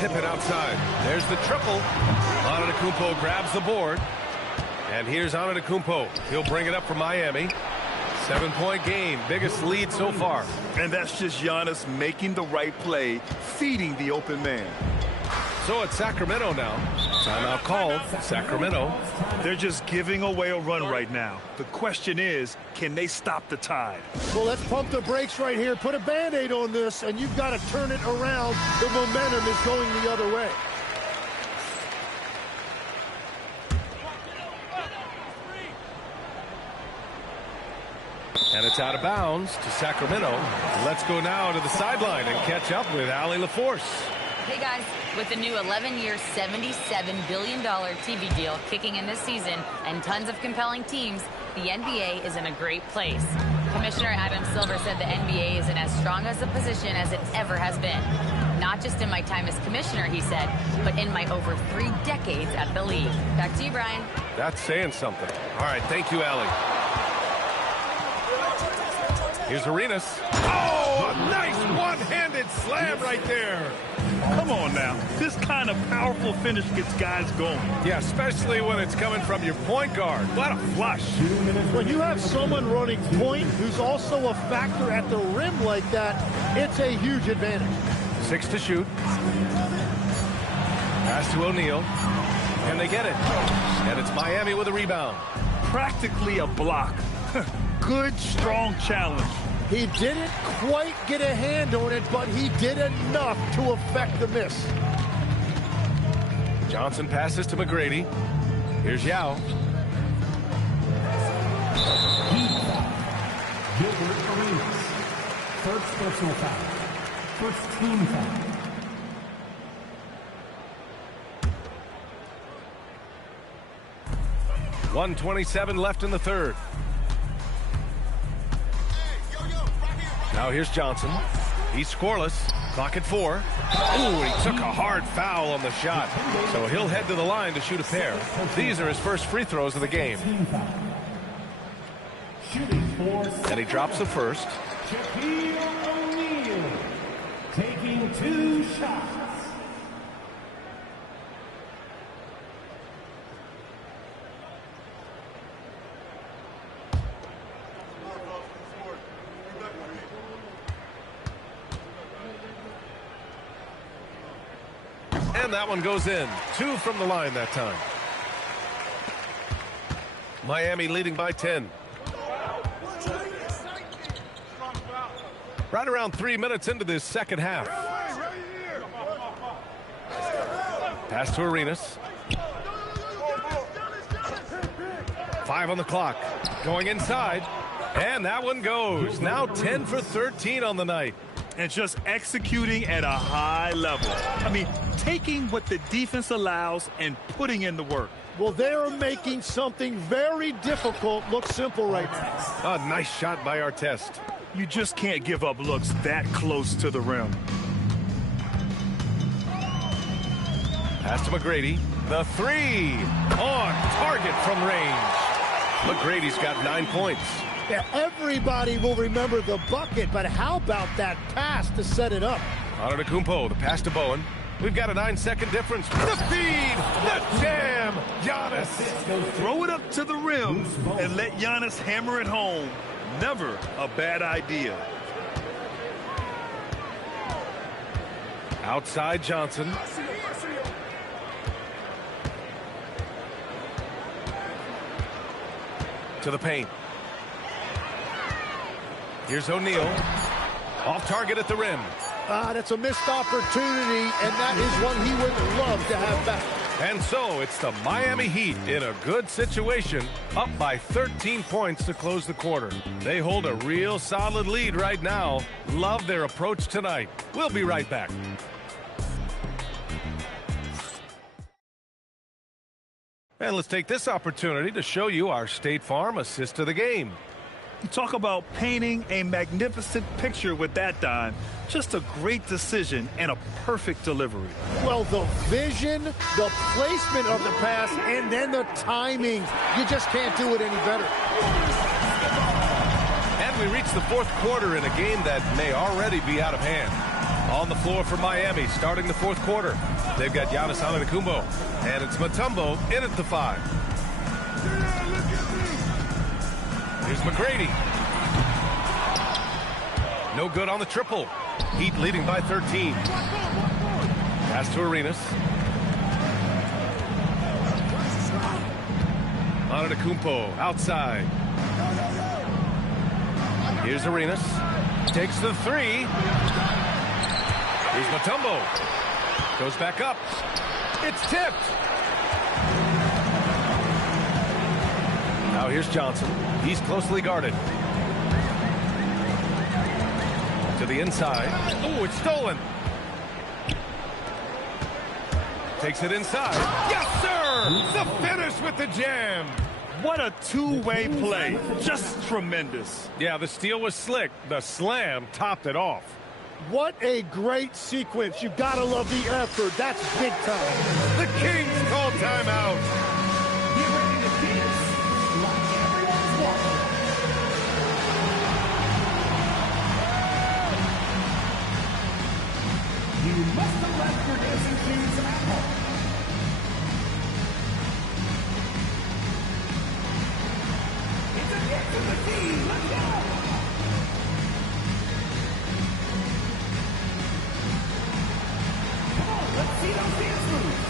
Pippen outside. There's the triple. Antetokounmpo grabs the board. And here's Antetokounmpo. He'll bring it up for Miami. 7-point game. Biggest lead so far. And that's just Giannis making the right play, feeding the open man. So it's Sacramento now. Timeout called. Sacramento. They're just giving away a run right now. The question is, can they stop the tide? Well, let's pump the brakes right here. Put a Band-Aid on this, and you've got to turn it around. The momentum is going the other way. And it's out of bounds to Sacramento. Let's go now to the sideline and catch up with Allie LaForce. Hey guys, with the new 11-year, $77 billion TV deal kicking in this season and tons of compelling teams, the NBA is in a great place. Commissioner Adam Silver said the NBA is in as strong as a position as it ever has been. Not just in my time as commissioner, he said, but in my over 3 decades at the league. Back to you, Brian. That's saying something. All right, thank you, Allie. Here's Arenas. Oh, a nice one-handed slam right there. Come on now. This kind of powerful finish gets guys going. Yeah, especially when it's coming from your point guard. What a flush. When you have someone running point who's also a factor at the rim like that, it's a huge advantage. 6 to shoot. Pass to O'Neal. Can they get it? And it's Miami with a rebound. Practically a block. Good, strong challenge. He didn't quite get a hand on it, but he did enough to affect the miss. Johnson passes to McGrady. Here's Yao. Gilbert Arenas. First personal foul. First team foul. .127 left in the third. Now here's Johnson. He's scoreless. Clock at 4. Ooh, he took a hard foul on the shot. So he'll head to the line to shoot a pair. These are his first free throws of the game. And he drops the first. Shaquille O'Neal taking 2 shots. And that one goes in. 2 from the line that time. Miami leading by 10. Right around 3 minutes into this second half. Pass to Arenas. 5 on the clock. Going inside. And that one goes. Now 10 for 13 on the night. And just executing at a high level. I mean, taking what the defense allows and putting in the work. Well, they're making something very difficult look simple right now. A nice shot by Artest. You just can't give up looks that close to the rim. Pass to McGrady. The three on target from range. McGrady's got 9 points. Yeah, everybody will remember the bucket, but how about that pass to set it up? Antetokounmpo, the pass to Bowen. We've got a 9-second difference. The feed, the jam, Giannis. Throw it up to the rim and let Giannis hammer it home. Never a bad idea. Outside Johnson. To the paint. Here's O'Neal. Off target at the rim. That's a missed opportunity, and that is one he would love to have back. And so it's the Miami Heat in a good situation, up by 13 points to close the quarter. They hold a real solid lead right now. Love their approach tonight. We'll be right back. And let's take this opportunity to show you our State Farm assist to the game. You talk about painting a magnificent picture with that, Don. Just a great decision and a perfect delivery. Well, the vision, the placement of the pass, and then the timing. You just can't do it any better. And we reach the fourth quarter in a game that may already be out of hand. On the floor for Miami, starting the fourth quarter. They've got Giannis Antetokounmpo, and it's Mutombo in at the 5. Here's McGrady. No good on the triple. Heat leading by 13. Pass to Arenas. Antetokounmpo outside. Here's Arenas. Takes the 3. Here's Mutombo. Goes back up. It's tipped. Now here's Johnson. He's closely guarded. To the inside. Oh, it's stolen. Takes it inside. Yes, sir! The finish with the jam. What a two-way play. Just tremendous. Yeah, the steal was slick. The slam topped it off. What a great sequence. You gotta love the effort. That's big time. The Kings call timeout. You must have left your dancing shoes at home. It's a hit to the team. Let's go. Come on, let's see those dance moves.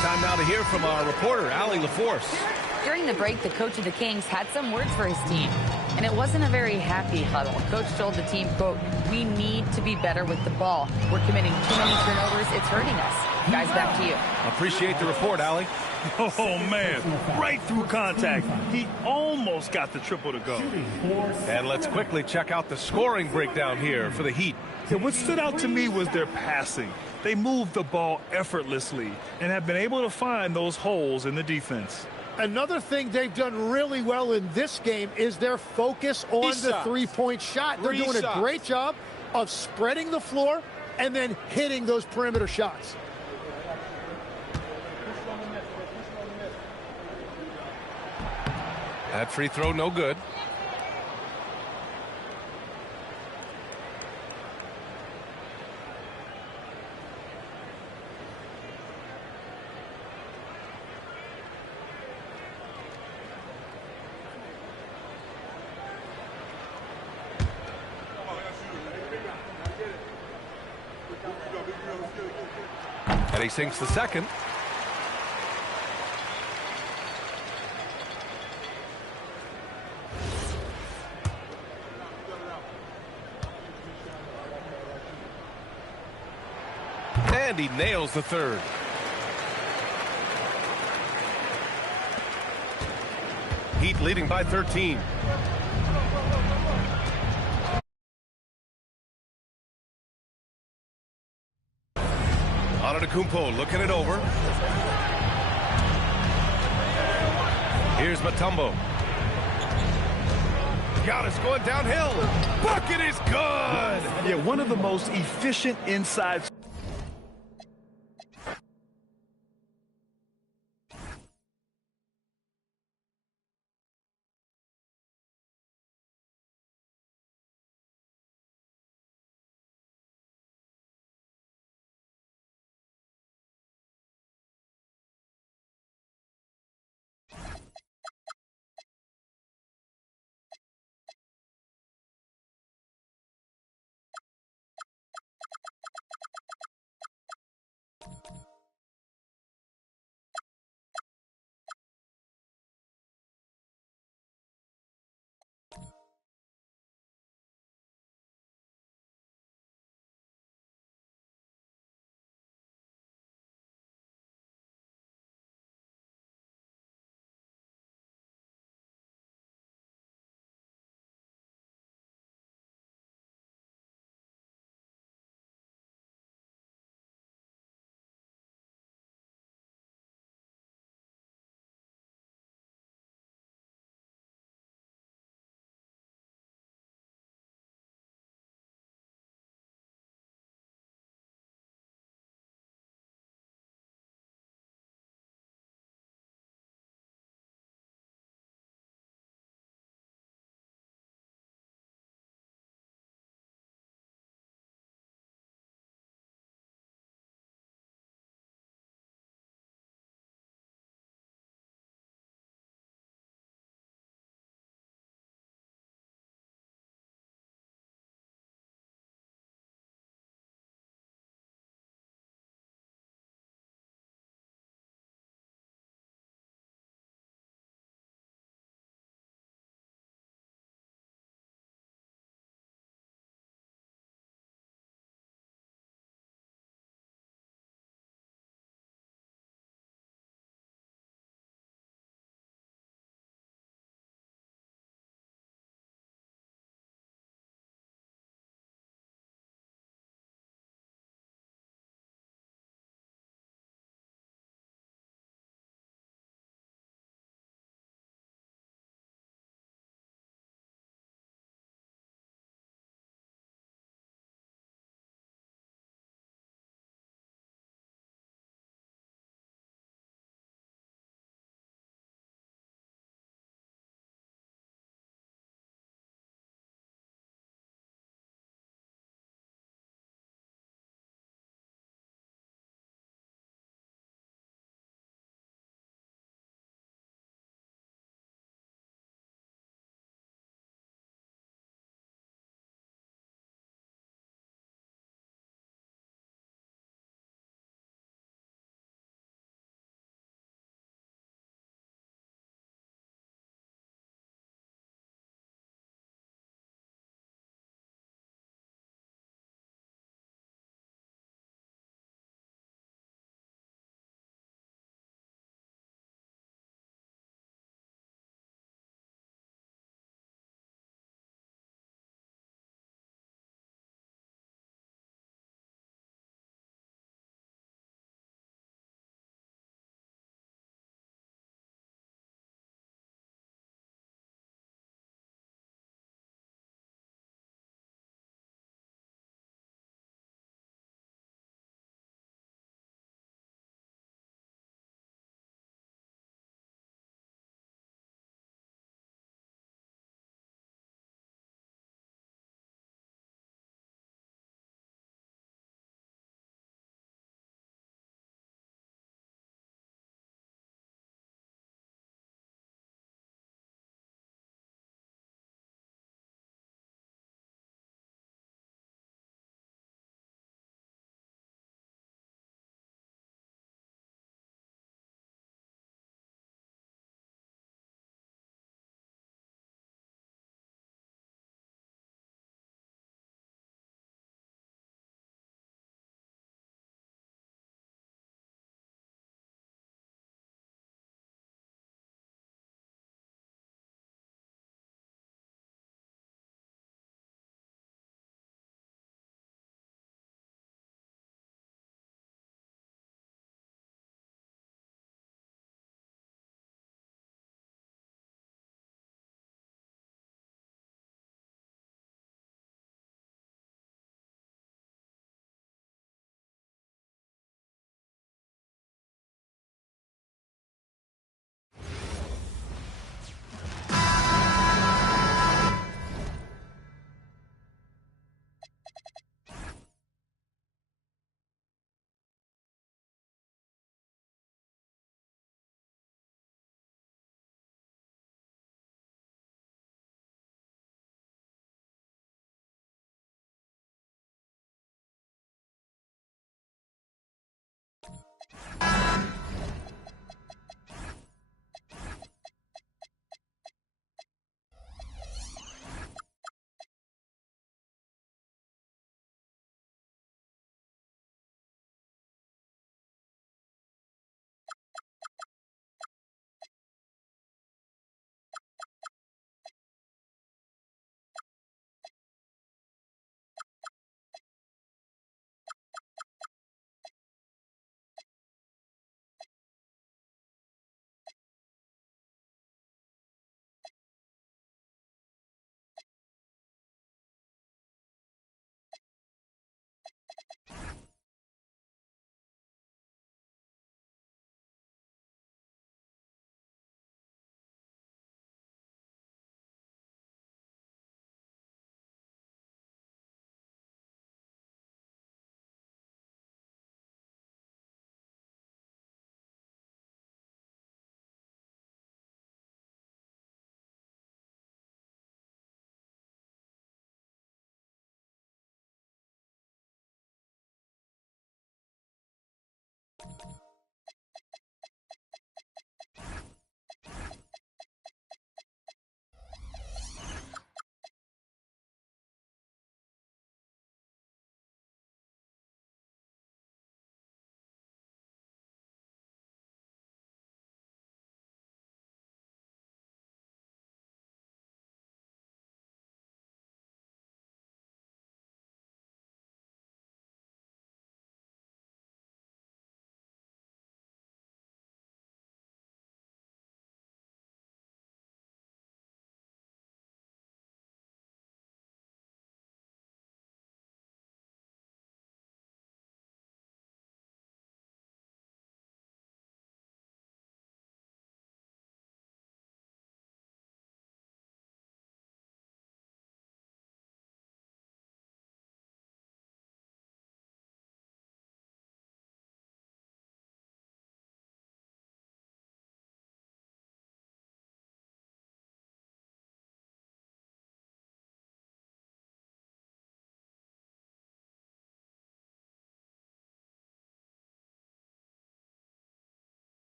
Time now to hear from our reporter, Allie LaForce. During the break, the coach of the Kings had some words for his team, and it wasn't a very happy huddle. Coach told the team, quote, "We need to be better with the ball. We're committing too many turnovers. It's hurting us." Guys, back to you. Appreciate the report, Allie. Oh, man. Right through contact. He almost got the triple to go. And let's quickly check out the scoring breakdown here for the Heat. Yeah, what stood out to me was their passing. They moved the ball effortlessly and have been able to find those holes in the defense. Another thing they've done really well in this game is their focus on the three-point shot. They're doing a great job of spreading the floor and then hitting those perimeter shots. That free throw, no good. And he sinks the second. And he nails the third. Heat leading by 13. Antetokounmpo looking it over. Here's Mutombo. Giannis going downhill. Bucket is good. Yeah, one of the most efficient inside.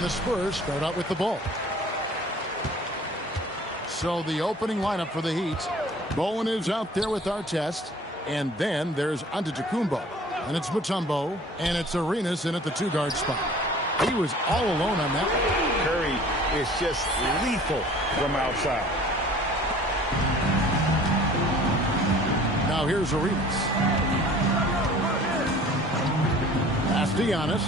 And the Spurs start out with the ball. So the opening lineup for the Heat. Bowen is out there with Artest. And then there's Antetokounmpo. And it's Mutombo. And it's Arenas in at the 2-guard spot. He was all alone on that one. Curry is just lethal from outside. Now here's Arenas. Pass to Giannis.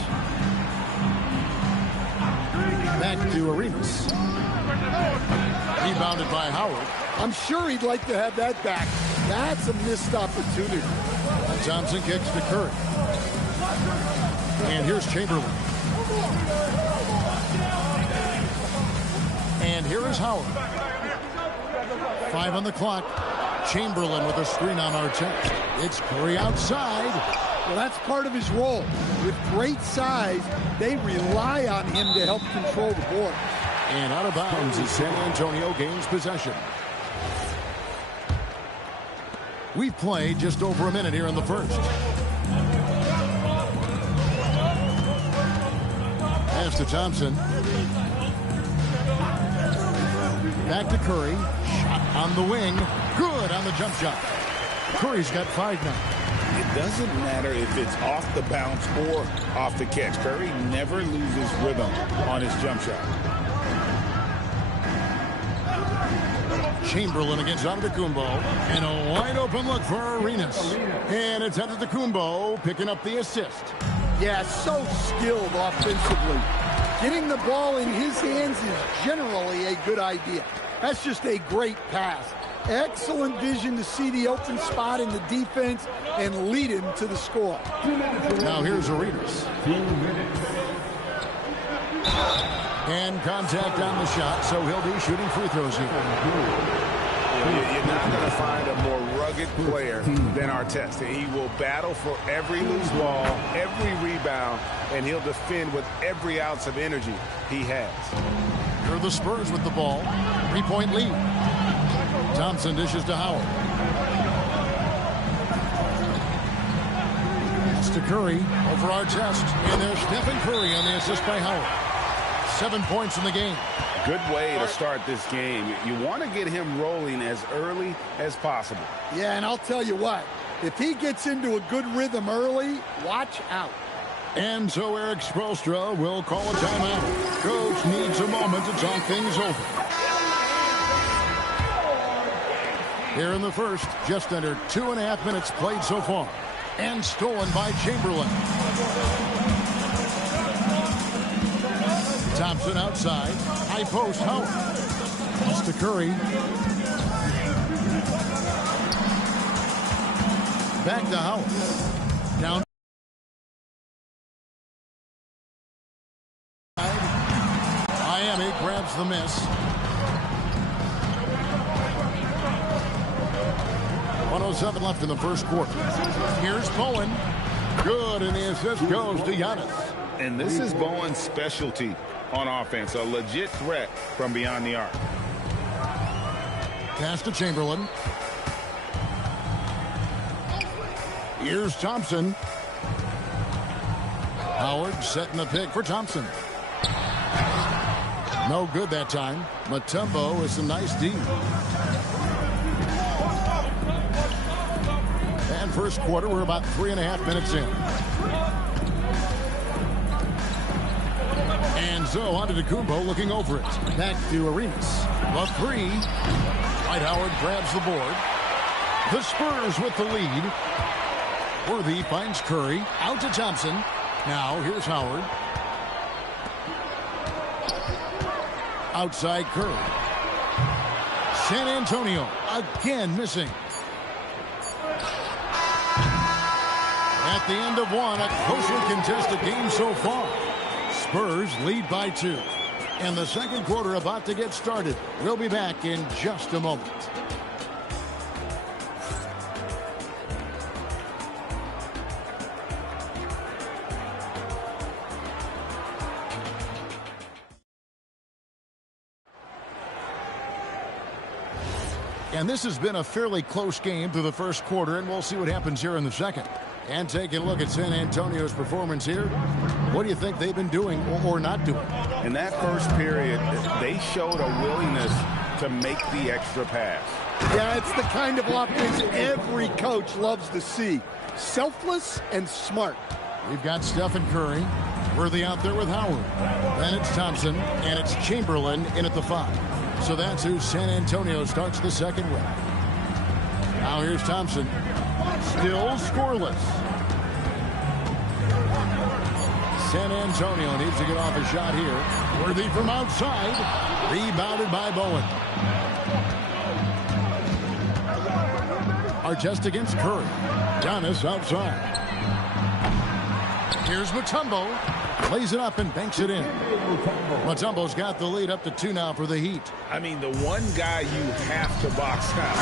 Back to Arenas. Rebounded by Howard. I'm sure he'd like to have that back. That's a missed opportunity. And Thompson kicks to Curry. And here's Chamberlain. And here is Howard. 5 on the clock. Chamberlain with a screen on Artest. It's Curry outside. Well, that's part of his role. With great size, they rely on him to help control the board. And out of bounds as San Antonio gains possession. We've played just over a minute here in the first. Pass to Thompson. Back to Curry. Shot on the wing. Good on the jump shot. Curry's got 5 now. It doesn't matter if it's off the bounce or off the catch. Curry never loses rhythm on his jump shot. Chamberlain against Antetokounmpo. And a wide open look for Arenas. And it's Antetokounmpo picking up the assist. Yeah, so skilled offensively. Getting the ball in his hands is generally a good idea. That's just a great pass. Excellent vision to see the open spot in the defense and lead him to the score. Now here's Arenas. And contact on the shot, so he'll be shooting free throws here. You're not going to find a more rugged player than Artest. He will battle for every loose ball, every rebound, and he'll defend with every ounce of energy he has. Here are the Spurs with the ball. 3-point lead. Thompson dishes to Howard. It's to Curry over Artest. And there's Stephen Curry on the assist by Howard. 7 points in the game. Good way to start this game. You want to get him rolling as early as possible. Yeah, and I'll tell you what. If he gets into a good rhythm early, watch out. And so Eric Spoelstra will call a timeout. Coach needs a moment to talk things over. Here in the first, just under 2.5 minutes played so far. And stolen by Chamberlain. Thompson outside. High post, Howard. Pass to Curry. Back to Howard. Down. Miami grabs the miss. 1:07 left in the first quarter. Here's Bowen. Good, and the assist goes to Giannis. And this is Bowen's specialty on offense, a legit threat from beyond the arc. Pass to Chamberlain. Here's Thompson. Howard setting the pick for Thompson. No good that time. Mutombo with some nice D. And first quarter, we're about 3.5 minutes in. And so Antetokounmpo looking over it. Back to Arenas. The 3. Dwight Howard grabs the board. The Spurs with the lead. Worthy finds Curry. Out to Thompson. Now here's Howard. Outside Curry. San Antonio again missing. At the end of one, a closely contested game so far. Spurs lead by 2. And the second quarter about to get started. We'll be back in just a moment. And this has been a fairly close game through the first quarter, and we'll see what happens here in the second. And taking a look at San Antonio's performance here, what do you think they've been doing or not doing? In that first period, they showed a willingness to make the extra pass. Yeah, it's the kind of offense every coach loves to see. Selfless and smart. We've got Stephen Curry. Worthy out there with Howard. Then it's Thompson, and it's Chamberlain in at the 5. So that's who San Antonio starts the second with. Now here's Thompson. Still scoreless. San Antonio needs to get off a shot here. Worthy from outside. Rebounded by Bowen. Artest against Curry. Giannis outside. Here's Mutombo. Plays it up and banks it in. Mutombo's got the lead up to 2 now for the Heat. I mean, the one guy you have to box out.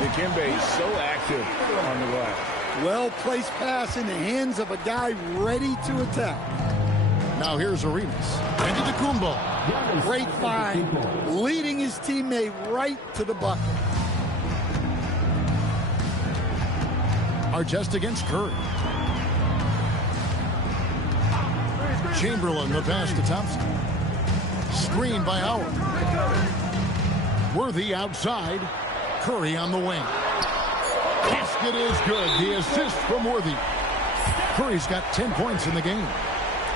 Dikembe is so active on the glass. Well-placed pass in the hands of a guy ready to attack. Now here's Arenas. Antetokounmpo. Great find. Leading his teammate right to the bucket. Artest against Curry. Chamberlain, the pass to Thompson. Screen by Howard. Worthy outside. Curry on the wing. Basket is good. The assist from Worthy. Curry's got 10 points in the game.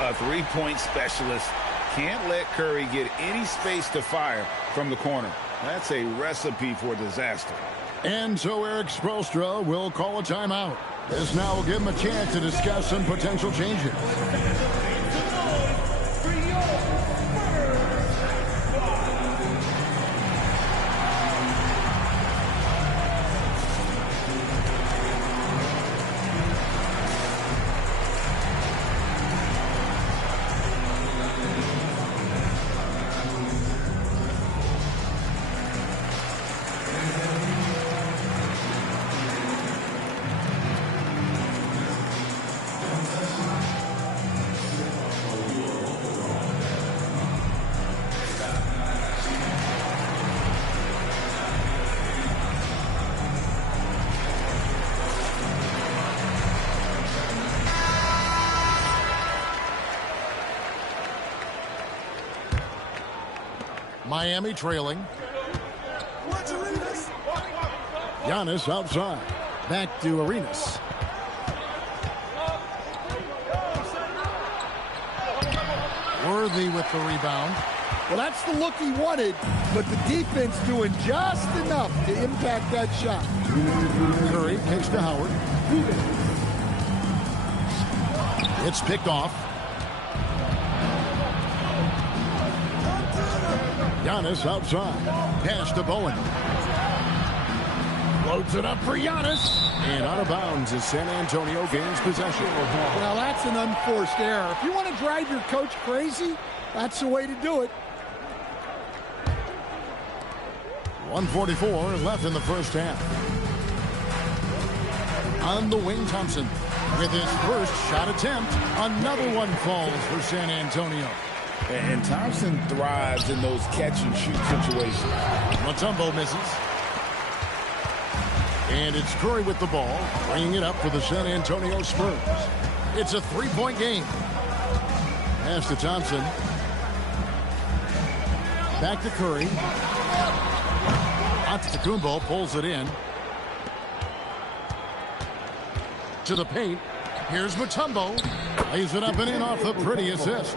A three-point specialist can't let Curry get any space to fire from the corner. That's a recipe for disaster. And so Eric Spoelstra will call a timeout. This now will give him a chance to discuss some potential changes. Miami trailing. Giannis outside. Back to Arenas. Worthy with the rebound. Well, that's the look he wanted, but the defense doing just enough to impact that shot. Curry kicks to Howard. It's picked off. Giannis outside. Pass to Bowen. Loads it up for Giannis. And out of bounds as San Antonio gains possession. Well, that's an unforced error. If you want to drive your coach crazy, that's the way to do it. 1:44 left in the first half. On the wing, Thompson. With his first shot attempt, another one falls for San Antonio. And Thompson thrives in those catch-and-shoot situations. Mutombo misses. And it's Curry with the ball, bringing it up for the San Antonio Spurs. It's a three-point game. Pass to Thompson. Back to Curry. Antetokounmpo pulls it in. To the paint. Here's Mutombo. Lays it up and in off the pretty assist.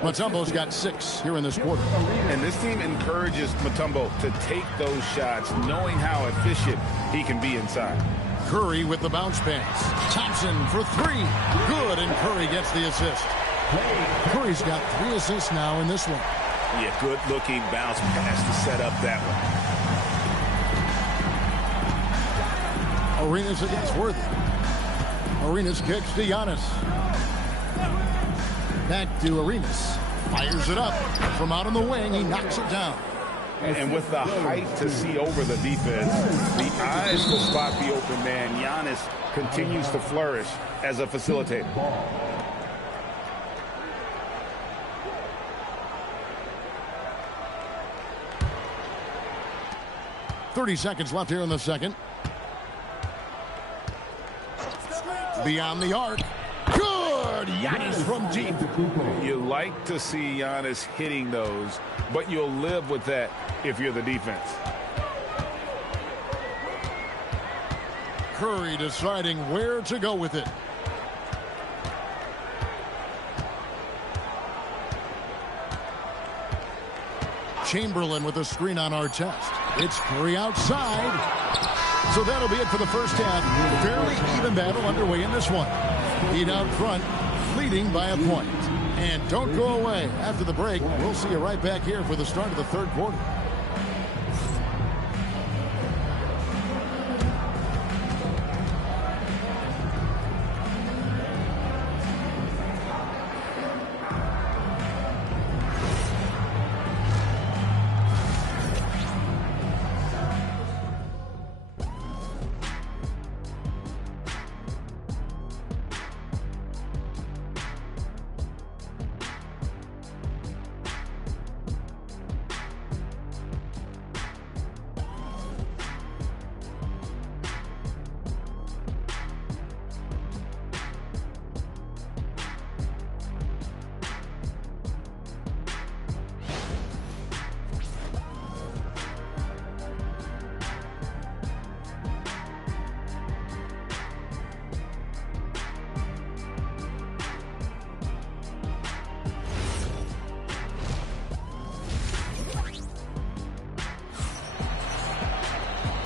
Mutombo's got 6 here in this quarter. And this team encourages Mutombo to take those shots, knowing how efficient he can be inside. Curry with the bounce pass. Thompson for 3. Good, and Curry gets the assist. Curry's got 3 assists now in this one. Yeah, good-looking bounce pass to set up that one. Arenas against Worthy. Arenas kicks to Giannis. Back to Arenas. Fires it up. From out on the wing, he knocks it down. And with the height to see over the defense, the eyes to spot the open man, Giannis continues to flourish as a facilitator. 30 seconds left here in the second. Beyond the arc. Good! Giannis from deep. You like to see Giannis hitting those, but you'll live with that if you're the defense. Curry deciding where to go with it. Chamberlain with a screen on Artest. It's Curry outside. So that'll be it for the first half. Fairly even battle underway in this one. Heat out front, leading by a point. And don't go away. After the break, we'll see you right back here for the start of the third quarter.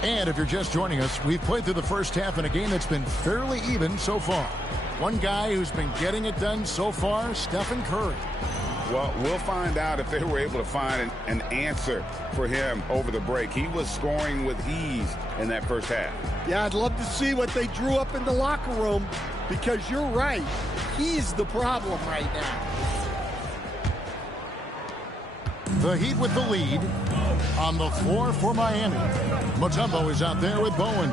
And if you're just joining us, we've played through the first half in a game that's been fairly even so far. One guy who's been getting it done so far, Stephen Curry. Well, we'll find out if they were able to find an answer for him over the break. He was scoring with ease in that first half. Yeah, I'd love to see what they drew up in the locker room, because you're right. He's the problem right now. The Heat with the lead on the floor for Miami. Mutombo is out there with Bowen.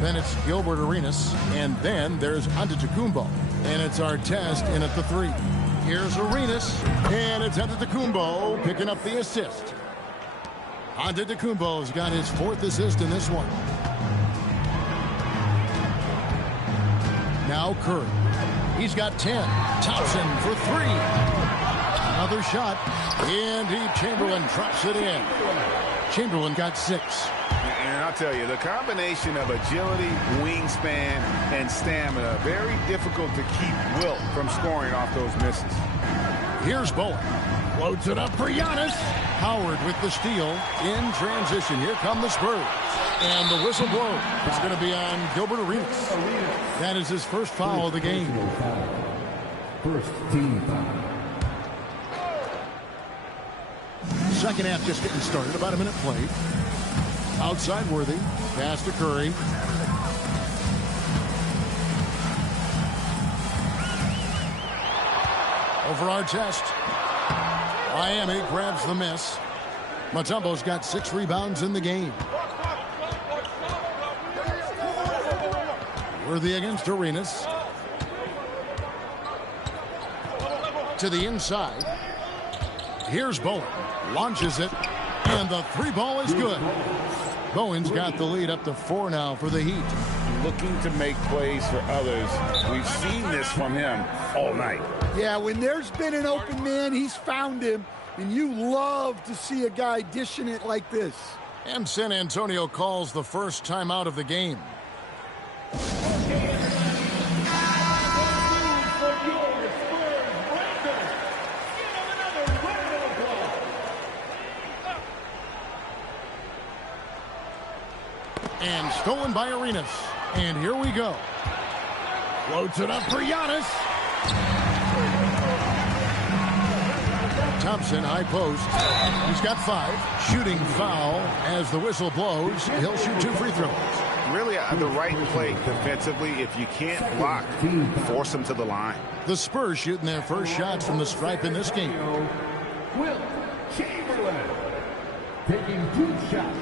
Then it's Gilbert Arenas. And then there's Antetokounmpo. And it's Artest in at the 3. Here's Arenas. And it's Antetokounmpo picking up the assist. Antetokounmpo's got his 4th assist in this one. Now Curry. He's got 10. Thompson for 3. Another shot. And Chamberlain drops it in. Chamberlain got 6. And I'll tell you, the combination of agility, wingspan, and stamina, very difficult to keep Wilt from scoring off those misses. Here's Bowen. Floats it up for Giannis. Howard with the steal. In transition. Here come the Spurs. And the whistle blows. It's going to be on Gilbert Arenas. That is his first foul of the game. First team foul. Second half just getting started. About a minute played. Outside Worthy. Pass to Curry. Over Artest. Miami grabs the miss. Mutombo's got 6 rebounds in the game. Worthy against Arenas. To the inside. Here's Bowen. Launches it. And the 3 ball is good. Bowen's got the lead up to 4 now for the Heat. Looking to make plays for others. We've seen this from him all night. Yeah, when there's been an open man, he's found him. And you love to see a guy dishing it like this. And San Antonio calls the first timeout of the game. And stolen by Arenas. And here we go. Floats it up for Giannis. Thompson, high post. He's got 5. Shooting foul as the whistle blows. He'll shoot 2 free throws. Really the right play defensively. If you can't block, force them to the line. The Spurs shooting their first shots from the stripe in this game. Wilt Chamberlain taking 2 shots.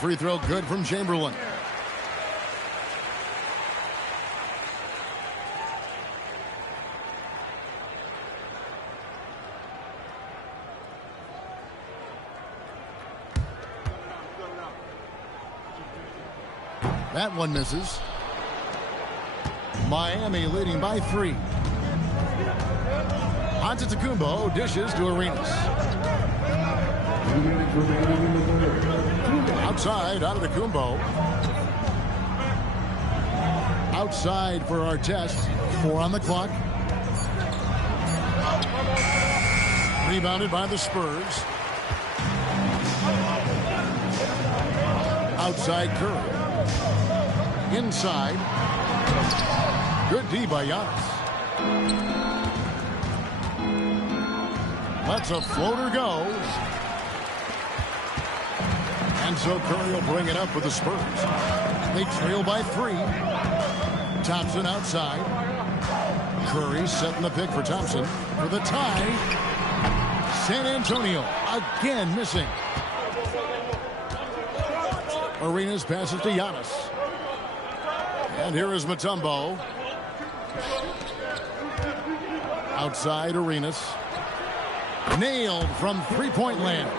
Free throw good from Chamberlain. That one misses. Miami leading by 3. Antetokounmpo dishes to Arenas. Outside, Antetokounmpo. Outside for Artest. 4 on the clock. Rebounded by the Spurs. Outside Curry. Inside. Good D by Giannis. Lets a floater go. And so Curry will bring it up with the Spurs. They trail by 3. Thompson outside. Curry setting the pick for Thompson for the tie. San Antonio again missing. Arenas passes to Giannis. And here is Mutombo. Outside Arenas. Nailed from three-point land.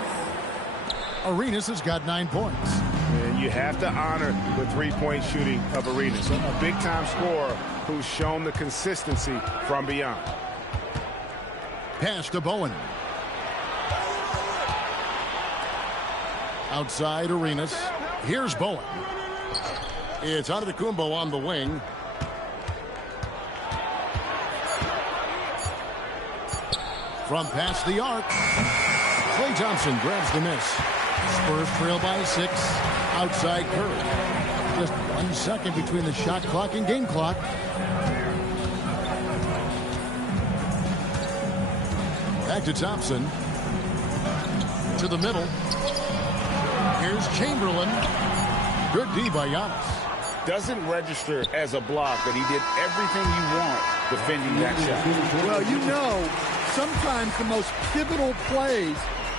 Arenas has got 9 points. And you have to honor the three-point shooting of Arenas. A big-time scorer who's shown the consistency from beyond. Pass to Bowen. Outside Arenas. Here's Bowen. It's Antetokounmpo on the wing. From past the arc. Klay Thompson grabs the miss. Spurs trail by 6. Outside Curry. Just 1 second between the shot clock and game clock. Back to Thompson. To the middle. Here's Chamberlain. Good D by Giannis. Doesn't register as a block, but he did everything you want defending that shot. Well, you know, sometimes the most pivotal plays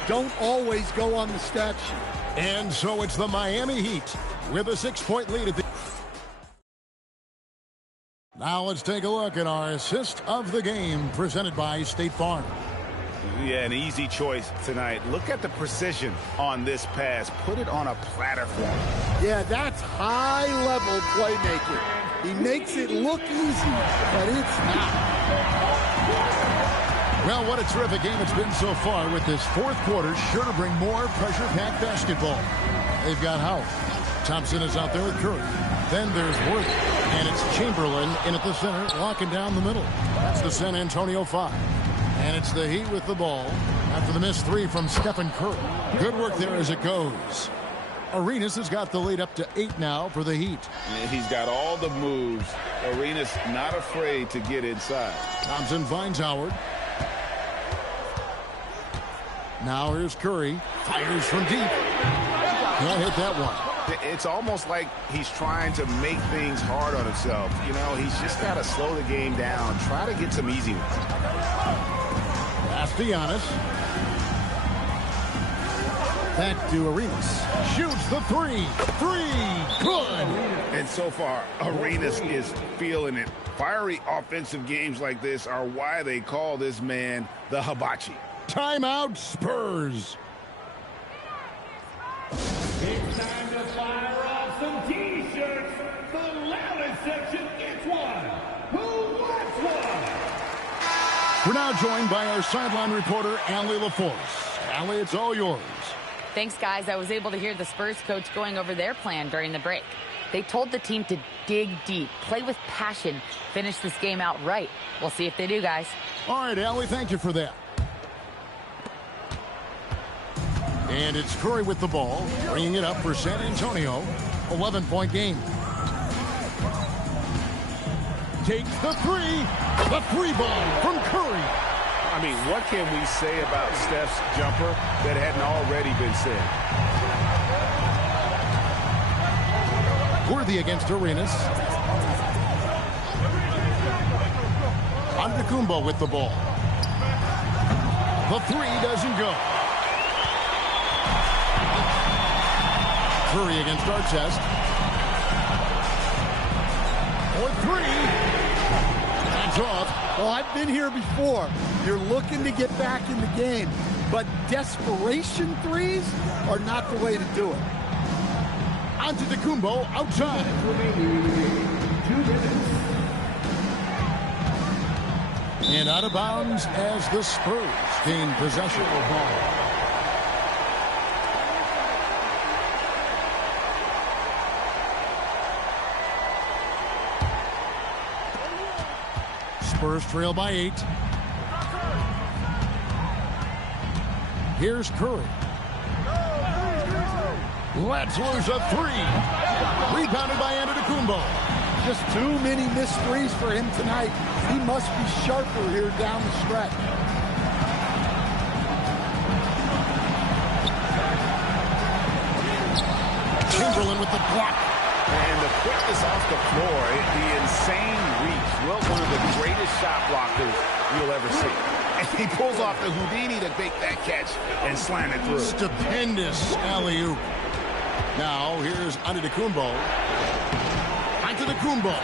don't always go on the stat sheet. And so it's the Miami Heat with a 6-point lead at the... Now let's take a look at our assist of the game presented by State Farm. Yeah, an easy choice tonight. Look at the precision on this pass. Put it on a platter for him. Yeah, that's high-level playmaking. He makes it look easy, but it's not. Well, what a terrific game it's been so far with this fourth quarter. Sure to bring more pressure-packed basketball. They've got Howard. Thompson is out there with Curry. Then there's Worthy. And it's Chamberlain in at the center, locking down the middle. That's the San Antonio 5. And it's the Heat with the ball after the missed 3 from Stephen Curry. Good work there as it goes. Arenas has got the lead up to 8 now for the Heat. And he's got all the moves. Arenas not afraid to get inside. Thompson finds Howard. Now here's Curry. Fires from deep. Can't hit that one. It's almost like he's trying to make things hard on himself. You know, he's just got to slow the game down. Try to get some easy ones. Pass to Giannis. Back to Arenas. Shoots the 3. 3. Good. And so far, Arenas is feeling it. Fiery offensive games like this are why they call this man the Hibachi. Timeout, Spurs. It's time to fire off some T-shirts. The loudest section gets one. Who wants one? We're now joined by our sideline reporter, Allie LaForce. Allie, it's all yours. Thanks, guys. I was able to hear the Spurs coach going over their plan during the break. They told the team to dig deep, play with passion, finish this game out right. We'll see if they do, guys. All right, Allie, thank you for that. And it's Curry with the ball, bringing it up for San Antonio. 11-point game. Takes the 3. The 3 ball from Curry. I mean, what can we say about Steph's jumper that hadn't already been said? Worthy against Arenas. Antetokounmpo with the ball. The 3 doesn't go. Curry against Artest. For 3. Hands off. Well, I've been here before. You're looking to get back in the game, but desperation threes are not the way to do it. Antetokounmpo outside. And out of bounds as the Spurs gain possession of the ball. Spurs trail by 8. Here's Curry. Let's lose a 3. Rebounded by Antetokounmpo. Just too many missed threes for him tonight. He must be sharper here down the stretch. Chamberlain with the block. And the quickness off the floor, the insane reach. Well, one of the greatest shot blockers you'll ever see. And he pulls off the Houdini to make that catch and slam it through. Stupendous alley-oop. Now, here's Antetokounmpo. Antetokounmpo.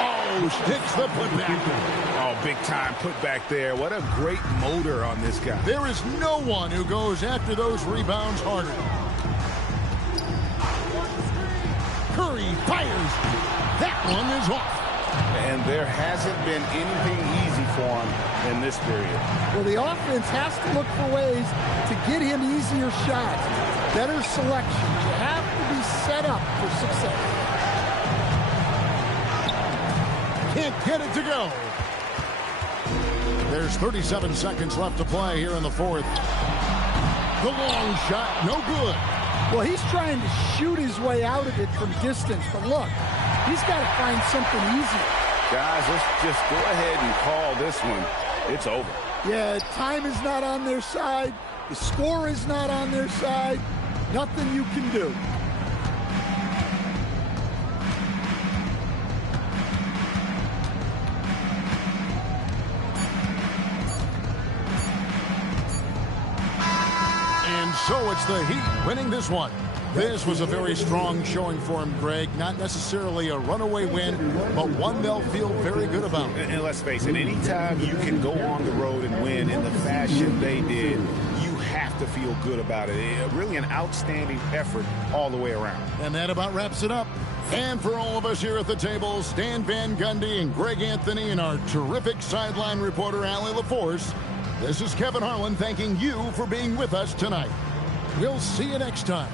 Oh, hits the putback. Oh, big time putback there. What a great motor on this guy. There is no one who goes after those rebounds harder. Curry fires. That one is off. And there hasn't been anything easy for him in this period. Well, the offense has to look for ways to get him easier shots, better selection. You have to be set up for success. Can't get it to go. There's 37 seconds left to play here in the fourth. The long shot, no good. Well, he's trying to shoot his way out of it from distance, but look, he's got to find something easy. Guys, let's just go ahead and call this one. It's over. Yeah, time is not on their side. The score is not on their side. Nothing you can do. And so it's the Heat winning this one. This was a very strong showing for him, Greg. Not necessarily a runaway win, but one they'll feel very good about. And let's face it, anytime you can go on the road and win in the fashion they did, you have to feel good about it. Really an outstanding effort all the way around. And that about wraps it up. And for all of us here at the table, Stan Van Gundy and Greg Anthony and our terrific sideline reporter, Allie LaForce, this is Kevin Harlan thanking you for being with us tonight. We'll see you next time.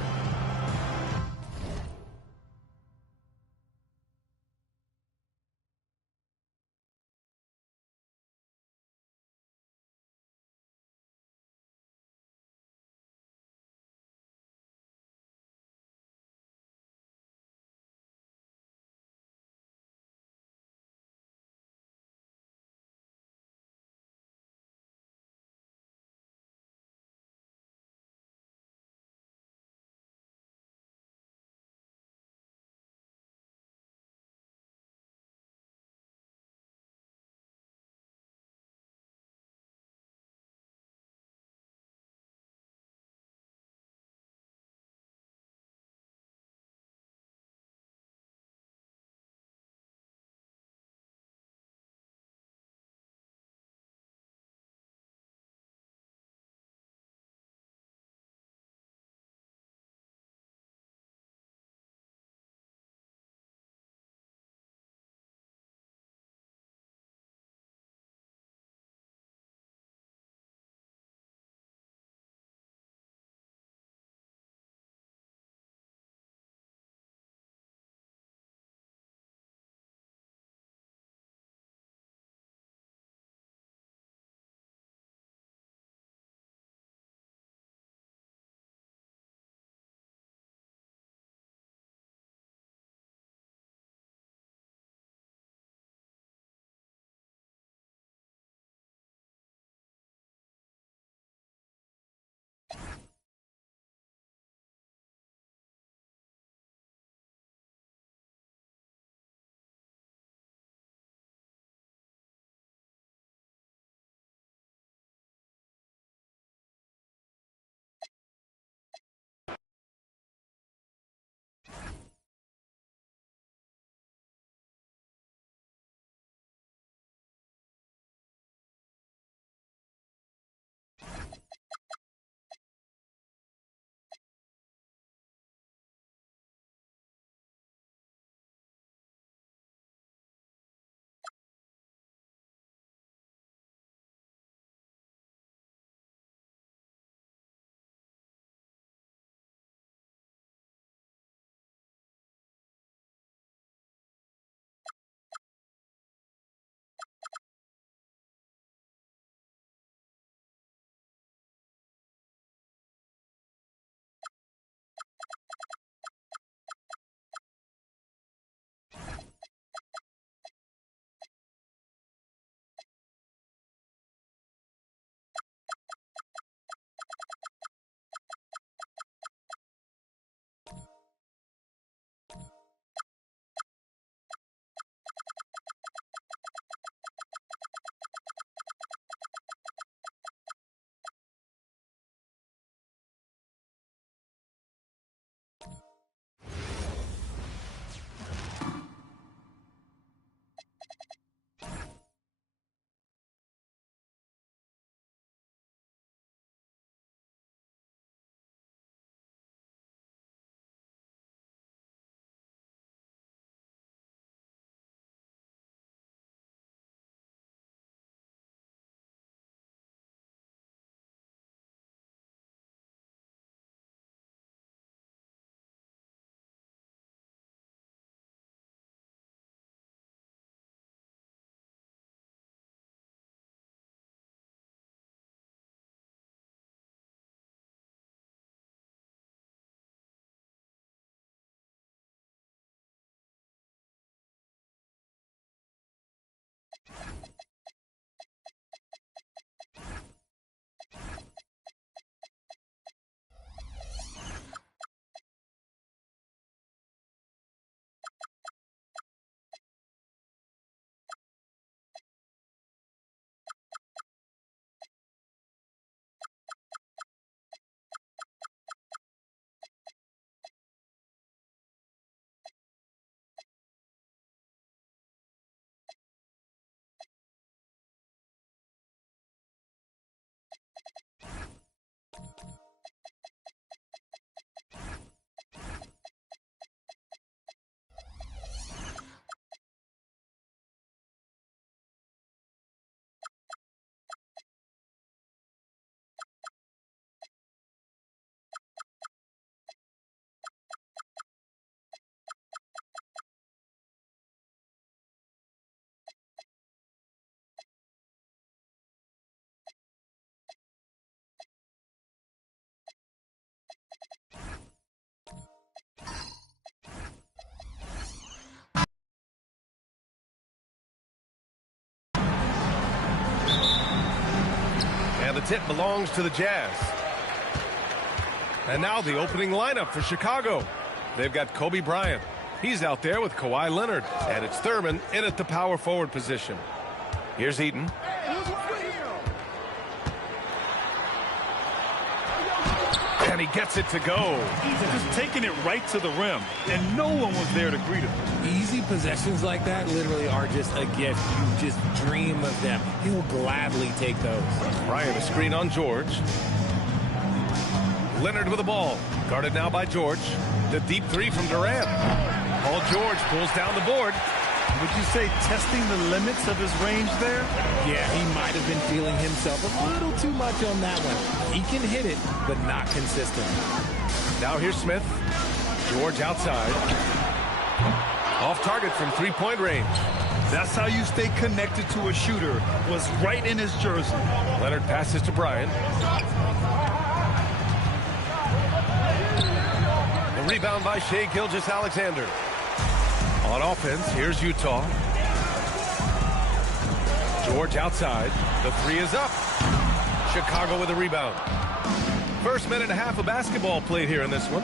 tip belongs to the Jazz. And now the opening lineup for Chicago. They've got Kobe Bryant. He's out there with Kawhi Leonard. And it's Thurman in at the power forward position. Here's Eaton. And he gets it to go. Just taking it right to the rim. And no one was there to greet him. Easy possessions like that literally are just a gift. You just dream of them. He'll gladly take those. Bryant, a screen on George. Leonard with the ball. Guarded now by George. The deep three from Durant. Paul George pulls down the board. Would you say testing the limits of his range there? Yeah, he might have been feeling himself a little too much on that one. He can hit it, but not consistent. Now here's Smith. George outside. Off target from three-point range. That's how you stay connected to a shooter. Was right in his jersey. Leonard passes to Bryant. The rebound by Shai Gilgeous-Alexander. On offense, here's Utah. George outside. The three is up. Chicago with a rebound. First minute and a half of basketball played here in this one.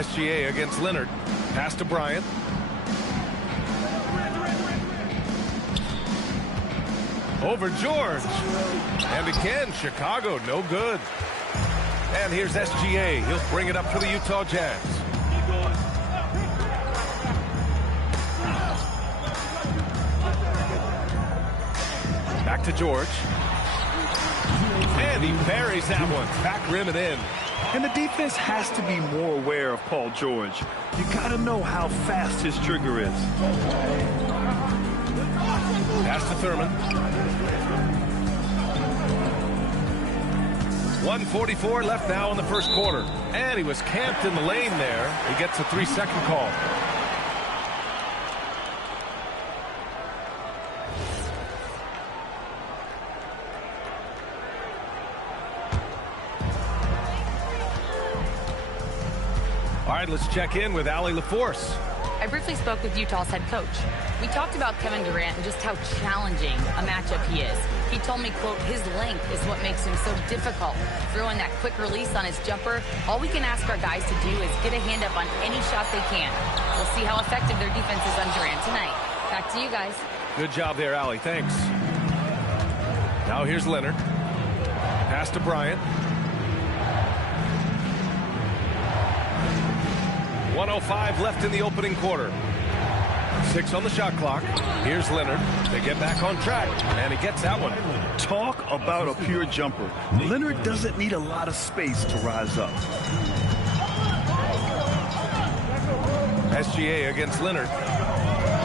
SGA against Leonard. Pass to Bryant. Over George. And again, Chicago, no good. And here's SGA. He'll bring it up for the Utah Jazz. Back to George. And he buries that one. Back rim and in. And the defense has to be more aware of Paul George. You got to know how fast his trigger is. Pass to Thurman. 1:44 left now in the first quarter. And he was camped in the lane there. He gets a 3-second call. All right, let's check in with Allie LaForce. I briefly spoke with Utah's head coach. We talked about Kevin Durant and just how challenging a matchup he is. He told me, quote, his length is what makes him so difficult. Throwing that quick release on his jumper, all we can ask our guys to do is get a hand up on any shot they can. We'll see how effective their defense is on Durant tonight. Back to you guys. Good job there, Allie. Thanks. Now here's Leonard. Pass to Bryant. 1:05 left in the opening quarter. 6 on the shot clock. Here's Leonard. They get back on track, and he gets that one. Talk about a pure jumper. Leonard doesn't need a lot of space to rise up. SGA against Leonard.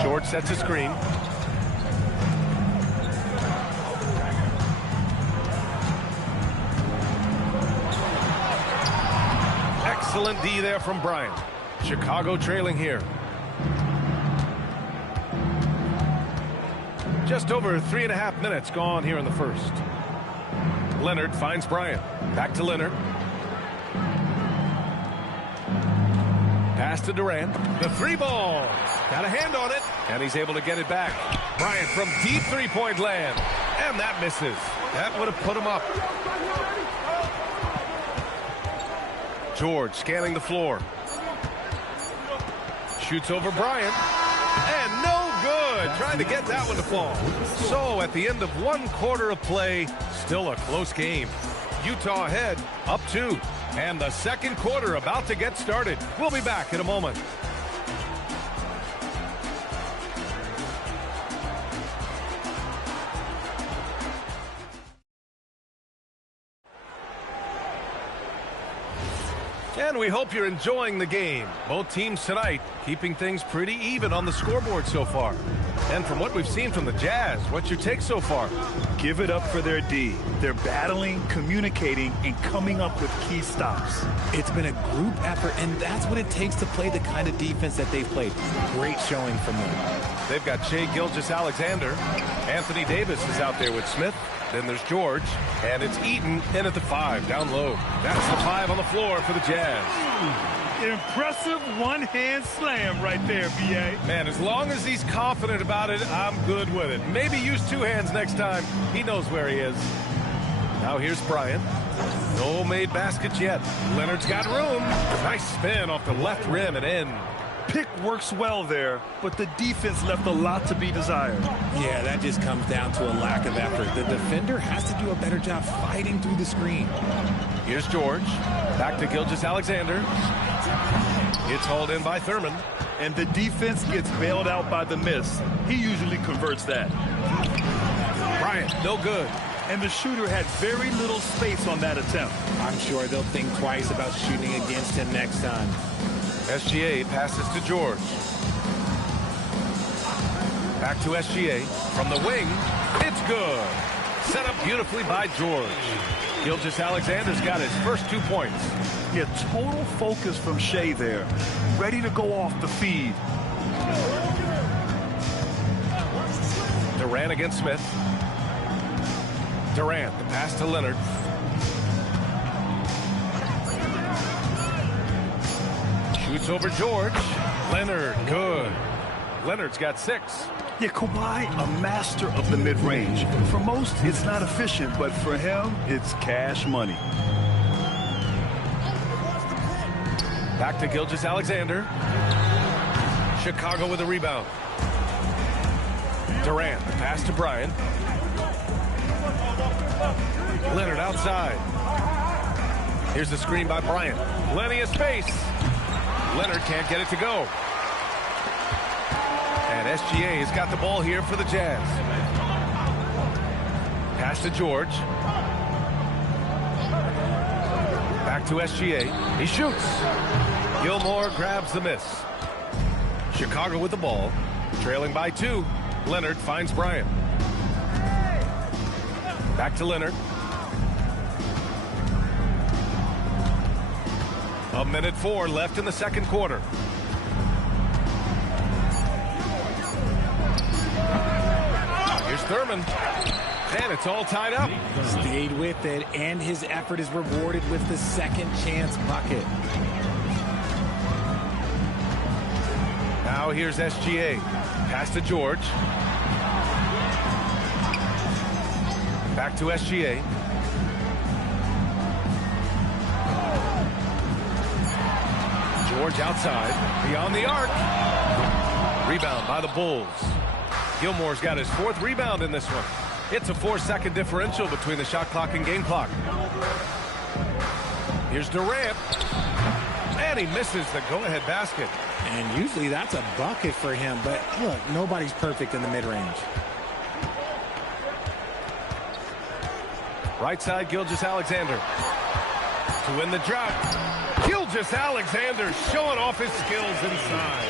George sets a screen. Excellent D there from Bryant. Chicago trailing here. Just over 3.5 minutes gone here in the first. Leonard finds Bryant. Back to Leonard. Pass to Durant. The three ball. Got a hand on it. And he's able to get it back. Bryant from deep three-point land. And that misses. That would have put him up. George scanning the floor. Shoots over Bryant. And no good. Trying to get that one to fall. So at the end of 1 quarter of play, still a close game. Utah ahead, up 2. And the second quarter about to get started. We'll be back in a moment. And we hope you're enjoying the game. Both teams tonight keeping things pretty even on the scoreboard so far. And from what we've seen from the Jazz, what's your take so far? Give it up for their D. They're battling, communicating, and coming up with key stops. It's been a group effort, and that's what it takes to play the kind of defense that they've played. Great showing from them. They've got Shai Gilgeous-Alexander. Anthony Davis is out there with Smith. Then there's George, and it's Eaton in at the 5, down low. That's the 5 on the floor for the Jazz. Impressive one-hand slam right there, B.A. Man, as long as he's confident about it, I'm good with it. Maybe use two hands next time. He knows where he is. Now here's Bryant. No made baskets yet. Leonard's got room. Nice spin off the left rim and in. Pick works well there, but the defense left a lot to be desired. Yeah, that just comes down to a lack of effort. The defender has to do a better job fighting through the screen. Here's George. Back to Gilgeous-Alexander. It's hauled in by Thurman. And the defense gets bailed out by the miss. He usually converts that. Bryant, no good. And the shooter had very little space on that attempt. I'm sure they'll think twice about shooting against him next time. SGA passes to George. Back to SGA. From the wing, it's good. Set up beautifully by George. Gilgeous-Alexander's got his first 2 points. Yeah, total focus from Shea there. Ready to go off the feed. Durant against Smith. Durant, the pass to Leonard. Shoots over George. Leonard, good. Leonard's got 6. Yeah, Kawhi, a master of the mid-range. For most, it's not efficient, but for him, it's cash money. Back to Gilgeous-Alexander. Chicago with a rebound. Durant, the pass to Bryant. Leonard outside. Here's the screen by Bryant. Plenty of space. Leonard can't get it to go. And SGA has got the ball here for the Jazz. Pass to George. Back to SGA. He shoots. Gilmore grabs the miss. Chicago with the ball. Trailing by 2. Leonard finds Bryant. Back to Leonard. A minute 4 left in the second quarter. Here's Thurman. And it's all tied up. Stayed with it, and his effort is rewarded with the second chance bucket. Now here's SGA. Pass to George. Back to SGA. George outside. Beyond the arc. Rebound by the Bulls. Gilmore's got his 4th rebound in this one. It's a 4-second differential between the shot clock and game clock. Here's Durant. And he misses the go-ahead basket. And usually that's a bucket for him, but look, nobody's perfect in the mid-range. Right side, Gilgeous-Alexander. To win the drop. Gilgeous-Alexander showing off his skills inside.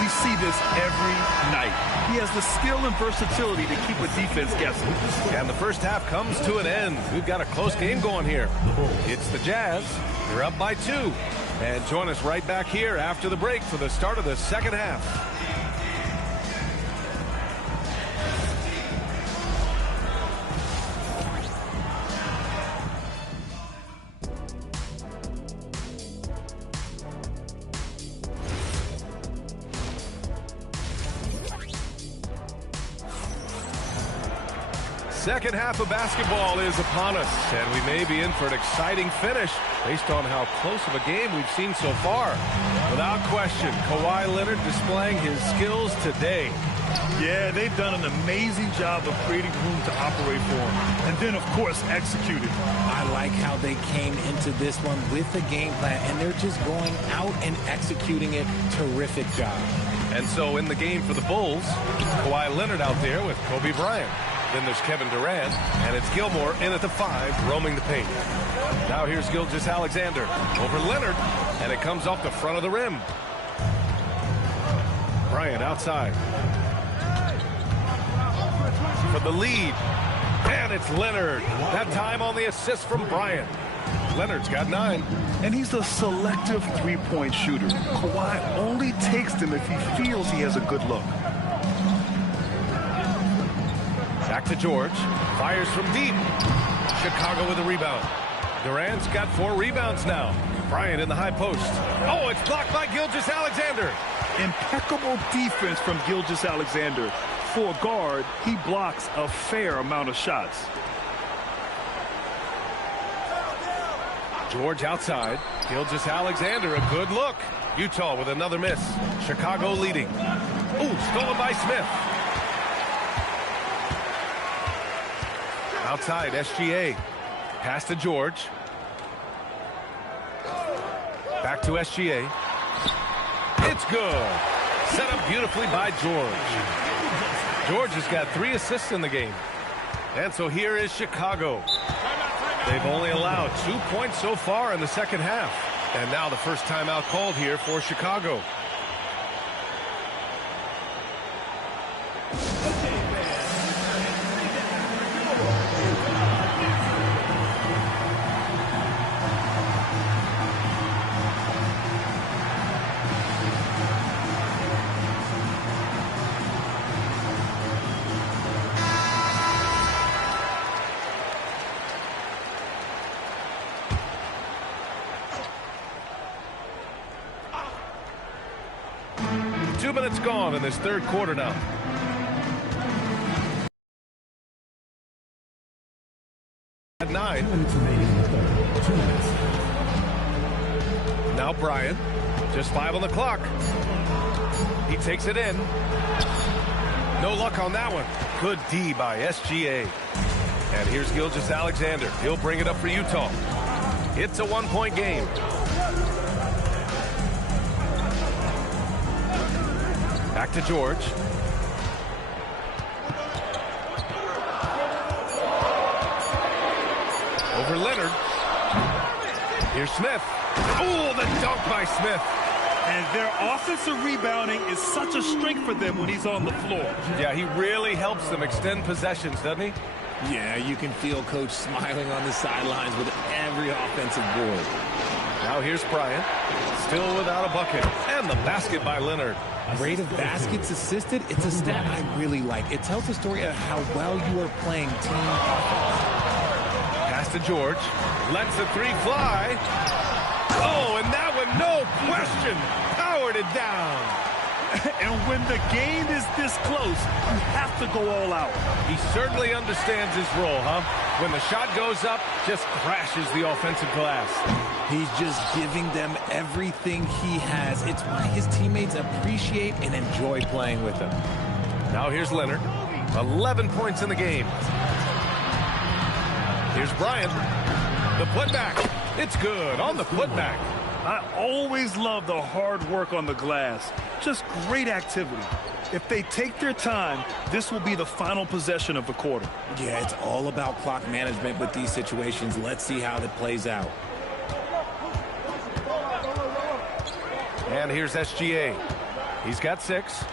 We see this every night. He has the skill and versatility to keep a defense guessing. And the first half comes to an end. We've got a close game going here. It's the Jazz. They're up by 2. And join us right back here after the break for the start of the second half. Second half of basketball is upon us, and we may be in for an exciting finish based on how close of a game we've seen so far. Without question, Kawhi Leonard displaying his skills today. Yeah, they've done an amazing job of creating room to operate for him, and then, of course, executed. I like how they came into this one with the game plan, and they're just going out and executing it. Terrific job. And so in the game for the Bulls, Kawhi Leonard out there with Kobe Bryant. Then there's Kevin Durant, and it's Gilmore in at the 5, roaming the paint. Now here's Gilgeous-Alexander over Leonard, and it comes off the front of the rim. Bryant outside. For the lead, and it's Leonard. That time on the assist from Bryant. Leonard's got 9. And he's a selective three-point shooter. Kawhi only takes them if he feels he has a good look. Back to George. Fires from deep. Chicago with a rebound. Durant's got 4 rebounds now. Bryant in the high post. Oh, it's blocked by Gilgeous-Alexander. Impeccable defense from Gilgeous-Alexander. For a guard, he blocks a fair amount of shots. George outside. Gilgeous-Alexander, a good look. Utah with another miss. Chicago leading. Ooh, stolen by Smith. Outside, SGA. Pass to George. Back to SGA. It's good. Set up beautifully by George. George has got 3 assists in the game. And so here is Chicago. They've only allowed 2 points so far in the second half. And now the first timeout called here for Chicago. Minutes gone in this third quarter now. At 9. Now Bryant. Just 5 on the clock. He takes it in. No luck on that one. Good D by SGA. And here's Gilgeous-Alexander. He'll bring it up for Utah. It's a 1-point game. Back to George. Over Leonard. Here's Smith. Oh, the dunk by Smith. And their offensive rebounding is such a strength for them when he's on the floor. Yeah, he really helps them extend possessions, doesn't he? Yeah, you can feel Coach smiling on the sidelines with every offensive board. Now here's Bryant. Still without a bucket. And the basket by Leonard. Rate of baskets assisted, it's a stat I really like. It tells the story of how well you are playing team offense. Pass to George. Lets the 3 fly. Oh, and that one, no question, powered it down. And when the game is this close, you have to go all out. He certainly understands his role, huh? When the shot goes up, just crashes the offensive glass. He's just giving them everything he has. It's why his teammates appreciate and enjoy playing with him. Now here's Leonard. 11 points in the game. Here's Bryant. The putback. It's good on the putback. I always love the hard work on the glass. Just great activity. If they take their time, this will be the final possession of the quarter. Yeah, it's all about clock management with these situations. Let's see how that plays out. And here's SGA. He's got 6.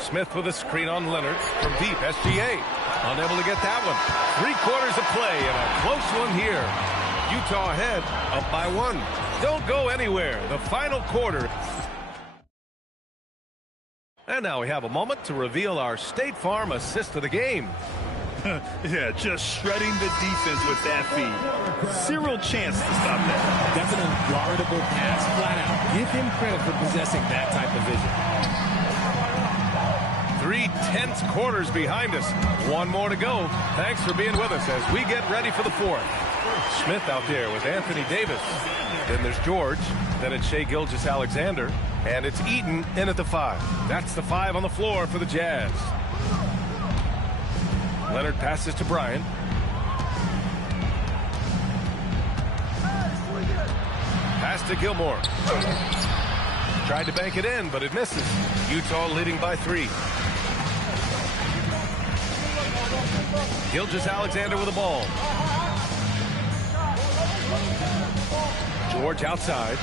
Smith with a screen on Leonard from deep. SGA unable to get that one. 3 quarters of play and a close one here. Utah ahead, up by 1. Don't go anywhere. The final quarter. And now we have a moment to reveal our State Farm assist of the game. Yeah, just shredding the defense with that feed. Zero chance to stop that. That's an unguardable pass, flat out. Give him credit for possessing that type of vision. 3 tense quarters behind us. 1 more to go. Thanks for being with us as we get ready for the 4th. Smith out there with Anthony Davis. Then there's George. Then it's Shai Gilgeous-Alexander. And it's Eaton in at the 5. That's the 5 on the floor for the Jazz. Leonard passes to Bryant. Pass to Gilmore. Tried to bank it in, but it misses. Utah leading by 3. Gilgeous-Alexander with the ball. George outside.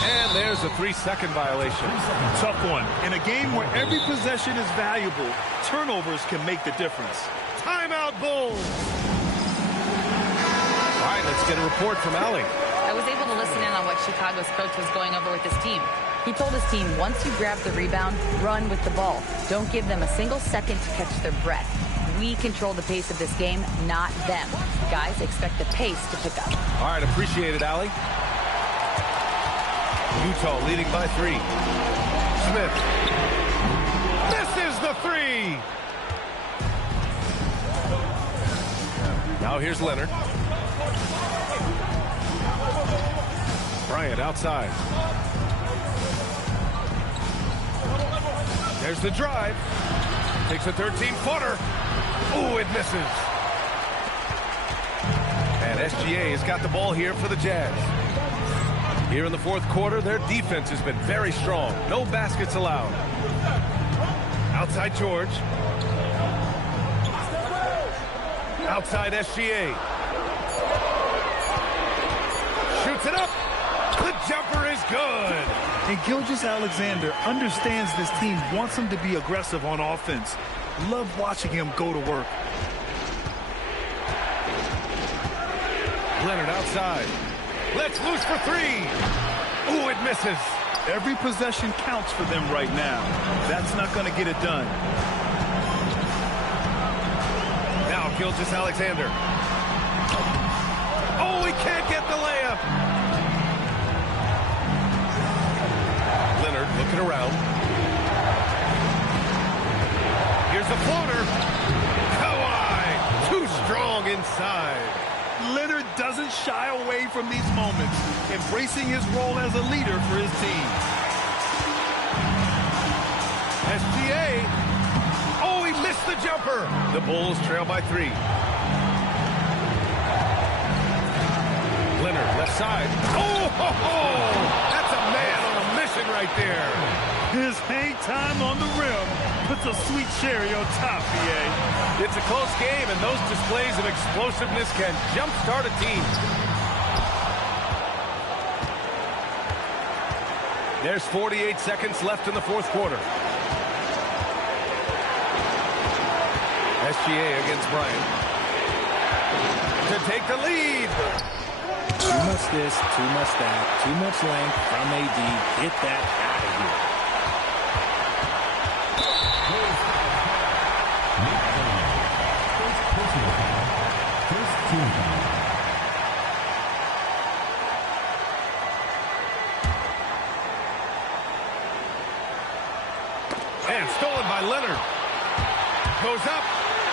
And there's a 3-second violation. Tough one. In a game where every possession is valuable, turnovers can make the difference. Timeout, Bulls. All right, let's get a report from Allie. I was able to listen in on what Chicago's coach was going over with his team. He told his team, once you grab the rebound, run with the ball. Don't give them a single second to catch their breath. We control the pace of this game, not them. Guys, expect the pace to pick up. All right, appreciate it, Allie. Utah leading by 3. Smith. Misses the 3. Now here's Leonard. Bryant outside. There's the drive. Takes a 13-footer. Ooh, it misses. And SGA has got the ball here for the Jazz. Here in the fourth quarter, their defense has been very strong. No baskets allowed. Outside George. Outside SGA. Shoots it up. The jumper is good. And Gilgeous-Alexander understands this team wants him to be aggressive on offense. Love watching him go to work. Leonard outside. Let's loose for 3. Ooh, it misses. Every possession counts for them right now. That's not going to get it done. Now Gilgeous-Alexander. Oh, he can't get the layup. Leonard looking around. Here's the floater. Kawhi, too strong inside. Leonard doesn't shy away from these moments, embracing his role as a leader for his team. SGA. Oh, he missed the jumper. The Bulls trail by 3. Leonard, left side. Oh, ho, ho. That's a man on a mission right there. His hang time on the rim puts a sweet cherry on top, BA. It's a close game, and those displays of explosiveness can jumpstart a team. There's 48 seconds left in the fourth quarter. SGA against Bryant. To take the lead. Too much this, too much that, too much length from AD. Get that out of here. And stolen by Leonard. Goes up.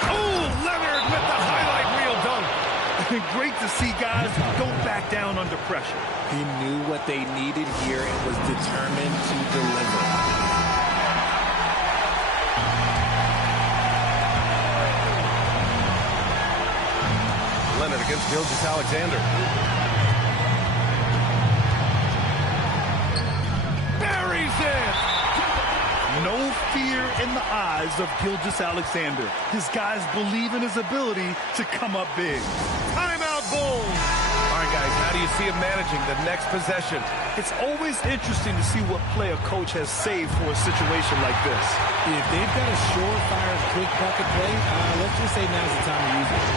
Oh, Leonard with the highlight reel dunk. Great to see guys go back down under pressure. He knew what they needed here and was determined to deliver. Leonard against Gilgeous-Alexander. Buries it! No fear in the eyes of Gilgeous-Alexander. His guys believe in his ability to come up big. Timeout, Bulls! All right, guys, how do you see him managing the next possession? It's always interesting to see what play a coach has saved for a situation like this. If they've got a surefire, quick bucket play, let's just say now's the time to use it.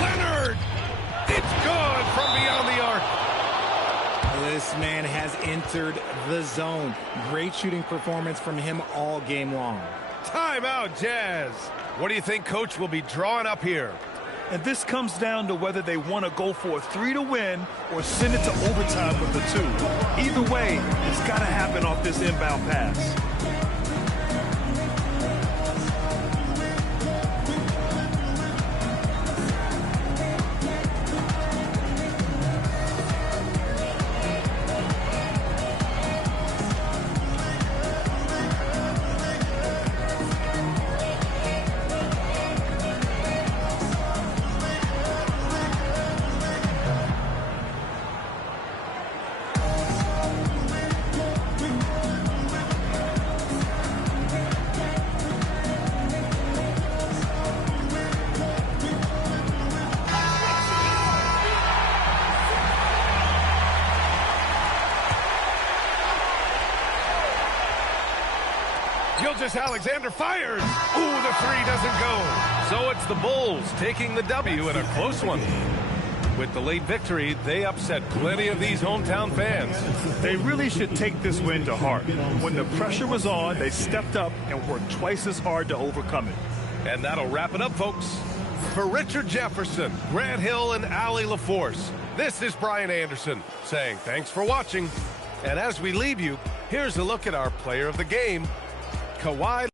Leonard! It's good from beyond the arc. This man has entered the zone. Great shooting performance from him all game long. Timeout, Jazz. What do you think Coach will be drawing up here? And this comes down to whether they want to go for a 3 to win or send it to overtime with the 2. Either way, it's got to happen off this inbound pass. Gilgeous-Alexander fires. Ooh, the 3 doesn't go. So it's the Bulls taking the W in a close one. With the late victory, they upset plenty of these hometown fans. They really should take this win to heart. When the pressure was on, they stepped up and worked twice as hard to overcome it. And that'll wrap it up, folks. For Richard Jefferson, Grant Hill, and Allie LaForce, this is Brian Anderson saying thanks for watching. And as we leave you, here's a look at our player of the game, Kawhi.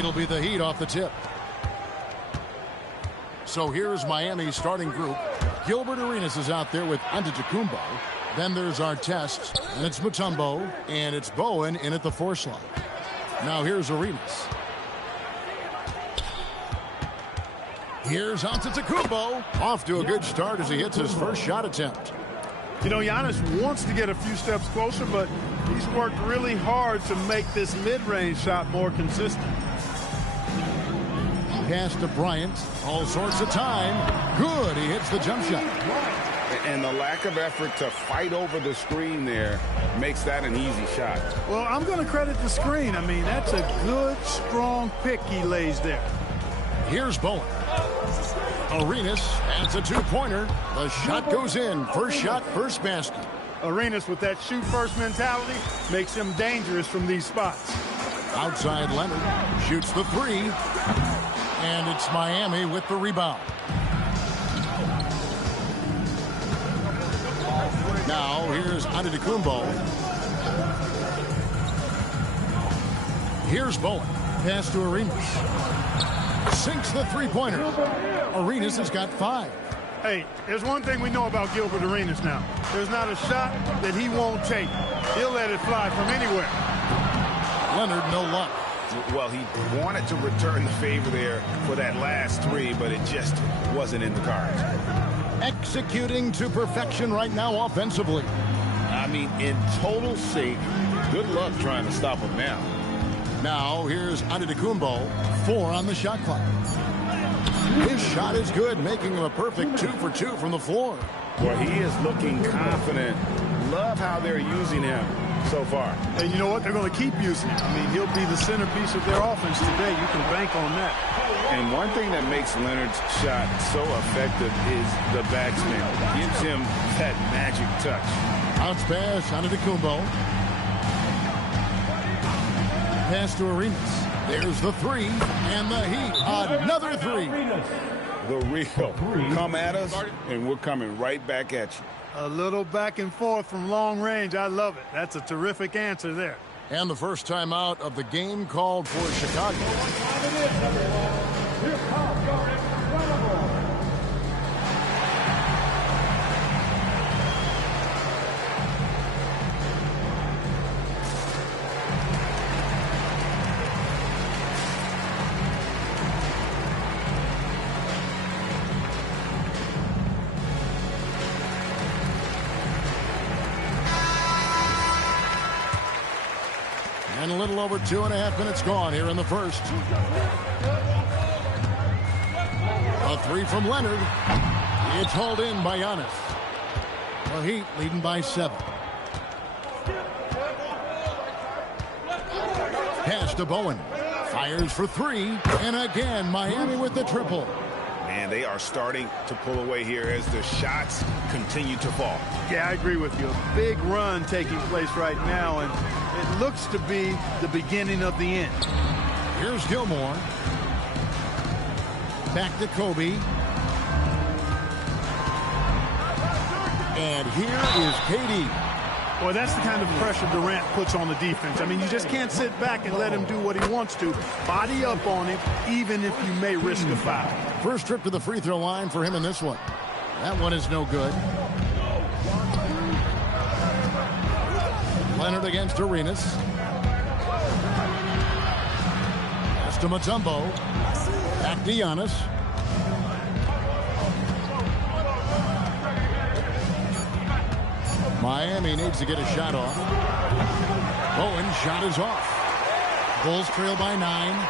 It'll be the Heat off the tip. So here's Miami's starting group. Gilbert Arenas is out there with Antetokounmpo. Then there's Artest, and it's Mutombo, and it's Bowen in at the 4 slot. Now here's Arenas. Here's Antetokounmpo. Off to a good start as he hits his first shot attempt. You know, Giannis wants to get a few steps closer, but he's worked really hard to make this mid-range shot more consistent. Pass to Bryant. All sorts of time. Good. He hits the jump shot. And the lack of effort to fight over the screen there makes that an easy shot. Well, I'm going to credit the screen. I mean, that's a good, strong pick he lays there. Here's Bowen. Arenas adds a 2-pointer. The shot goes in. First shot, first basket. Arenas with that shoot-first mentality makes him dangerous from these spots. Outside Leonard shoots the 3. And it's Miami with the rebound. Now here's Antetokounmpo. Here's Bowen. Pass to Arenas. Sinks the 3-pointer. Arenas has got 5. Hey, there's one thing we know about Gilbert Arenas now. There's not a shot that he won't take. He'll let it fly from anywhere. Leonard, no luck. Well, he wanted to return the favor there for that last 3, but it just wasn't in the cards. Executing to perfection right now offensively. I mean, in total sync. Good luck trying to stop him now. Now, here's Antetokounmpo. 4 on the shot clock. His shot is good, making him a perfect 2 for 2 from the floor. Well, he is looking confident. Love how they're using him so far. And you know what? They're going to keep using him. I mean, he'll be the centerpiece of their offense today. You can bank on that. And one thing that makes Leonard's shot so effective is the backspin. Gives him that magic touch. Bounce pass, Antetokounmpo. Pass to Arenas. There's the 3, and the Heat, another 3. The real. Come at us, and we're coming right back at you. A little back and forth from long range. I love it. That's a terrific answer there. And the first time out of the game called for Chicago. Here comes your incredible. And a little over 2.5 minutes gone here in the first. A 3 from Leonard. It's hauled in by Giannis. The Heat leading by 7. Pass to Bowen. Fires for 3. And again, Miami with the triple. Man, they are starting to pull away here as the shots continue to fall. Yeah, I agree with you. A big run taking place right now, and it looks to be the beginning of the end. Here's Gilmore. Back to Kobe. And here is KD. Boy, that's the kind of pressure Durant puts on the defense. I mean, you just can't sit back and let him do what he wants to. Body up on him, even if you may risk a foul. First trip to the free throw line for him in this one. That one is no good. Leonard against Arenas. Pass to Mutombo. Back to Giannis. Miami needs to get a shot off. Bowen shot is off. Bulls trail by 9.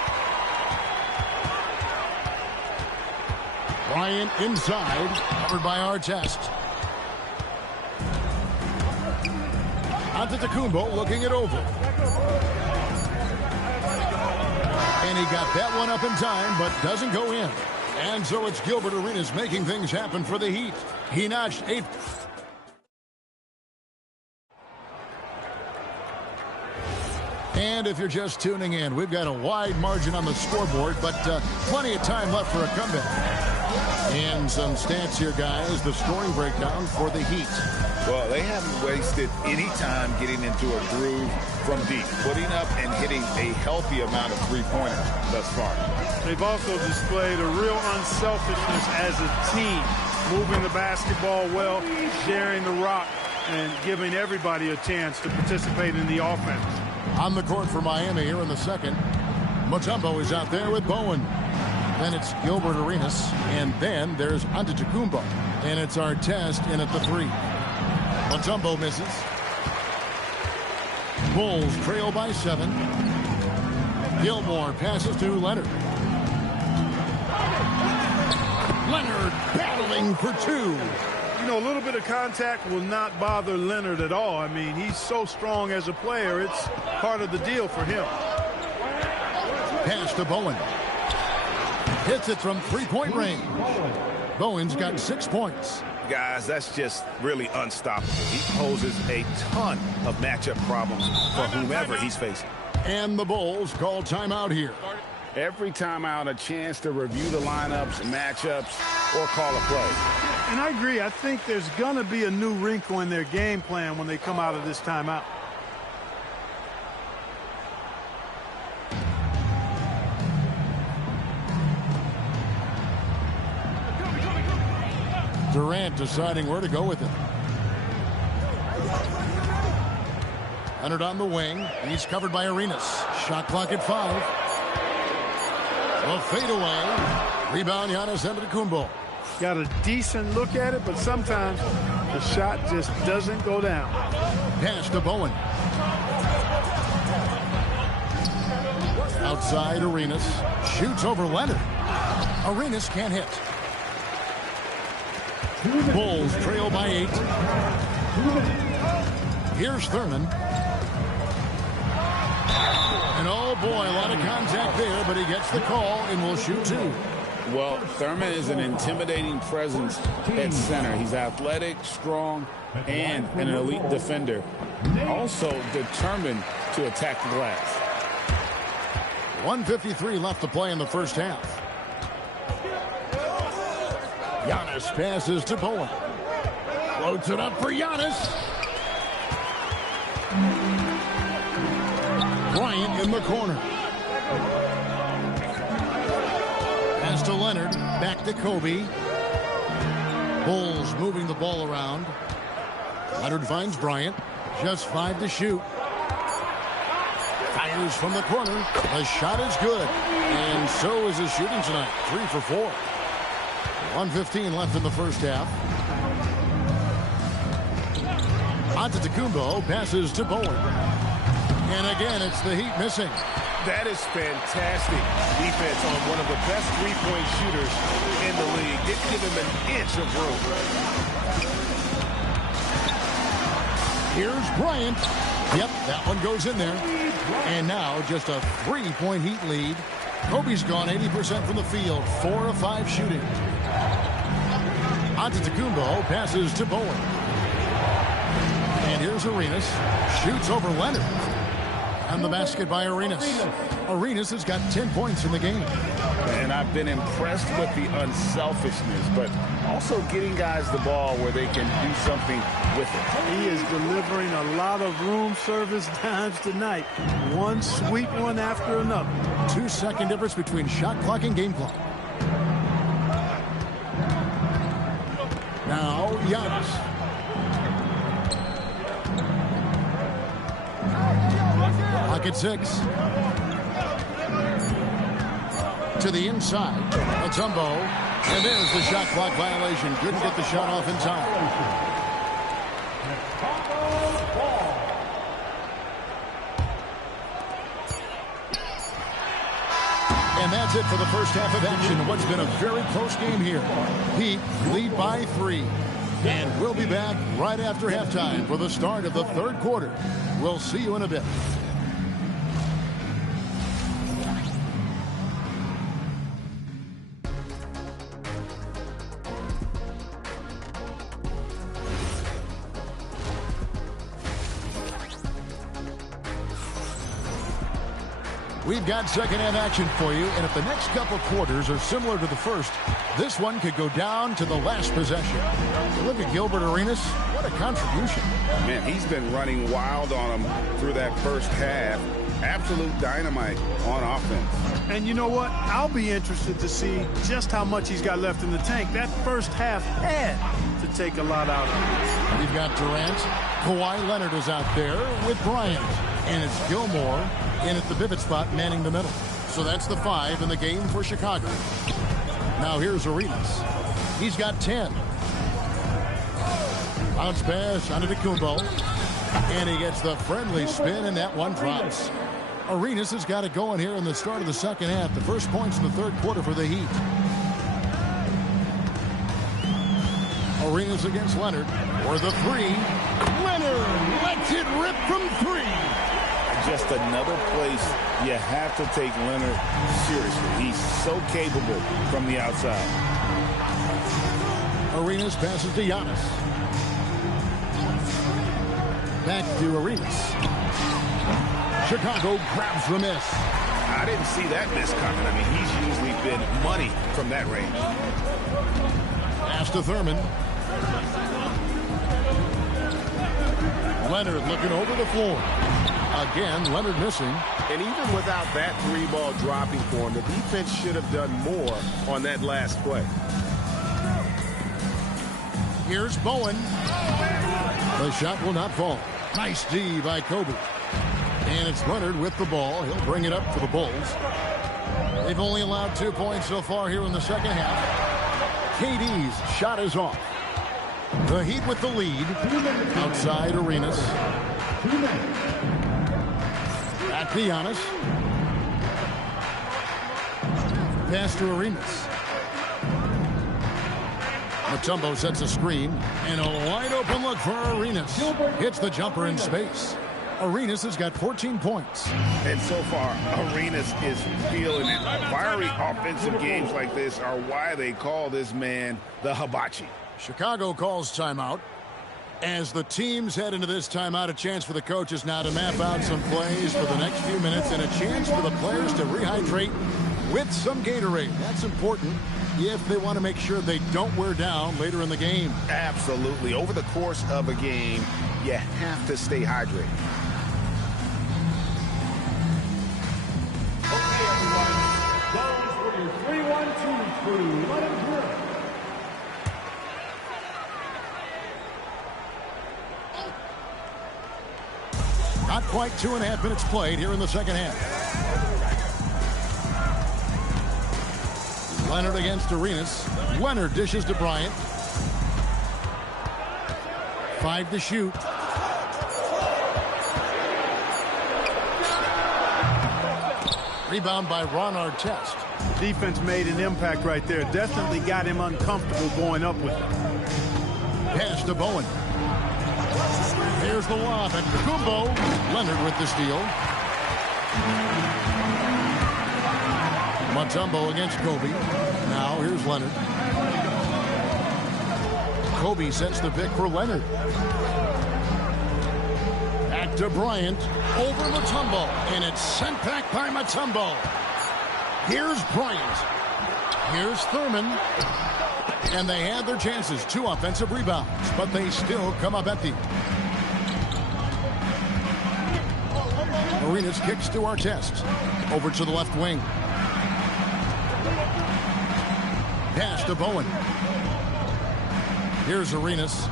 Bryant inside, covered by Artest. Antetokounmpo looking it over. And he got that one up in time, but doesn't go in. And so it's Gilbert Arenas making things happen for the Heat. He notched 8. And if you're just tuning in, we've got a wide margin on the scoreboard, but plenty of time left for a comeback. And some stats here, guys. The scoring breakdown for the Heat. Well, they haven't wasted any time getting into a groove from deep, putting up and hitting a healthy amount of three-pointers thus far. They've also displayed a real unselfishness as a team, moving the basketball well, sharing the rock, and giving everybody a chance to participate in the offense. On the court for Miami here in the second. Mutombo is out there with Bowen. Then it's Gilbert Arenas, and then there's Antetokounmpo. And it's Artest in at the 3. Mutombo misses. Bulls trail by 7. Gilmore passes to Leonard. Leonard battling for 2. You know, a little bit of contact will not bother Leonard at all. I mean, he's so strong as a player. It's part of the deal for him. Pass to Bowen. Hits it from three-point range. Bowen's got 6 points. Guys, that's just really unstoppable. He poses a ton of matchup problems for whomever he's facing. And the Bulls call timeout here. Every timeout, a chance to review the lineups, matchups, or call a play. And I agree. I think there's going to be a new wrinkle in their game plan when they come out of this timeout. Durant deciding where to go with it. Leonard on the wing. He's covered by Arenas. Shot clock at 5. A fadeaway. Rebound, Giannis Antetokounmpo. Got a decent look at it, but sometimes the shot just doesn't go down. Pass to Bowen. Outside Arenas. Shoots over Leonard. Arenas can't hit. Bulls trail by 8. Here's Thurman. And oh boy, a lot of contact there, but he gets the call and will shoot 2. Well, Thurman is an intimidating presence at center. He's athletic, strong, and an elite defender. Also determined to attack the glass. 1:53 left to play in the first half. Giannis passes to Bowen. Floats it up for Giannis. Bryant in the corner. Pass to Leonard. Back to Kobe. Bulls moving the ball around. Leonard finds Bryant. Just 5 to shoot. Fires from the corner. The shot is good. And so is his shooting tonight. 3 for 4. 1:15 left in the first half. Antetokounmpo passes to Bowen. And again, it's the Heat missing. That is fantastic defense on one of the best three-point shooters in the league. Didn't give him an inch of room. Here's Bryant. Yep, that one goes in there. And now just a 3-point Heat lead. Kobe's gone 80% from the field, 4 of 5 shooting. Antetokounmpo passes to Bowen. And here's Arenas. Shoots over Leonard. And the basket by Arenas. Arenas has got 10 points in the game. And I've been impressed with the unselfishness, but also getting guys the ball where they can do something with it. He is delivering a lot of room service dimes tonight. One sweet one after another. 2-second difference between shot clock and game clock. Now, Giannis. Clock at 6. To the inside. Mutombo. And there's the shot clock violation. Couldn't get the shot off in time. And that's it for the first half of action. What's been a very close game here. Heat lead by 3. And we'll be back right after halftime for the start of the third quarter. We'll see you in a bit. We've got second-half action for you, and if the next couple quarters are similar to the first, this one could go down to the last possession. Look at Gilbert Arenas. What a contribution. Man, he's been running wild on him through that first half. Absolute dynamite on offense. And you know what? I'll be interested to see just how much he's got left in the tank. That first half had to take a lot out of him. We've got Durant. Kawhi Leonard is out there with Bryant. And it's Gilmore in at the pivot spot, manning the middle. So that's the 5 in the game for Chicago. Now here's Arenas. He's got 10. Bounce pass onto Kumbo. And he gets the friendly spin, and that one drops. Arenas has got it going here in the start of the second half. The first points in the third quarter for the Heat. Arenas against Leonard for the 3. Leonard lets it rip from 3. Just another place you have to take Leonard seriously. He's so capable from the outside. Arenas passes to Giannis. Back to Arenas. Chicago grabs the miss. I didn't see that miss coming. I mean, he's usually been money from that range. Pass to Thurman. Leonard looking over the floor. Again, Leonard missing. And even without that 3-ball dropping for him, the defense should have done more on that last play. Here's Bowen. The shot will not fall. Nice D by Kobe. And it's Leonard with the ball. He'll bring it up for the Bulls. They've only allowed 2 points so far here in the second half. KD's shot is off. The Heat with the lead. Outside Arenas. Back to Giannis. Pass to Arenas. Mutombo sets a screen, and a wide open look for Arenas. Hits the jumper in space. Arenas has got 14 points. And so far, Arenas is feeling it. Fiery offensive games like this are why they call this man the Hibachi. Chicago calls timeout. As the teams head into this timeout, a chance for the coaches now to map out some plays for the next few minutes and a chance for the players to rehydrate with some Gatorade. That's important if they want to make sure they don't wear down later in the game. Absolutely. Over the course of a game, you have to stay hydrated. Okay, everyone. Those were your 3-1-2 crew. Let them hear it. Not quite 2.5 minutes played here in the second half. Leonard against Arenas. Leonard dishes to Bryant. 5 to shoot. Rebound by Ron Artest. Defense made an impact right there. Definitely got him uncomfortable going up with it. Pass to Bowen. Here's the lob at Kumbo. Leonard with the steal. Mutombo against Kobe. Now here's Leonard. Kobe sets the pick for Leonard. Back to Bryant. Over Mutombo. And it's sent back by Mutombo. Here's Bryant. Here's Thurman. And they had their chances. 2 offensive rebounds. But they still come up empty. Arenas kicks to Artest. Over to the left wing. Pass to Bowen. Here's Arenas.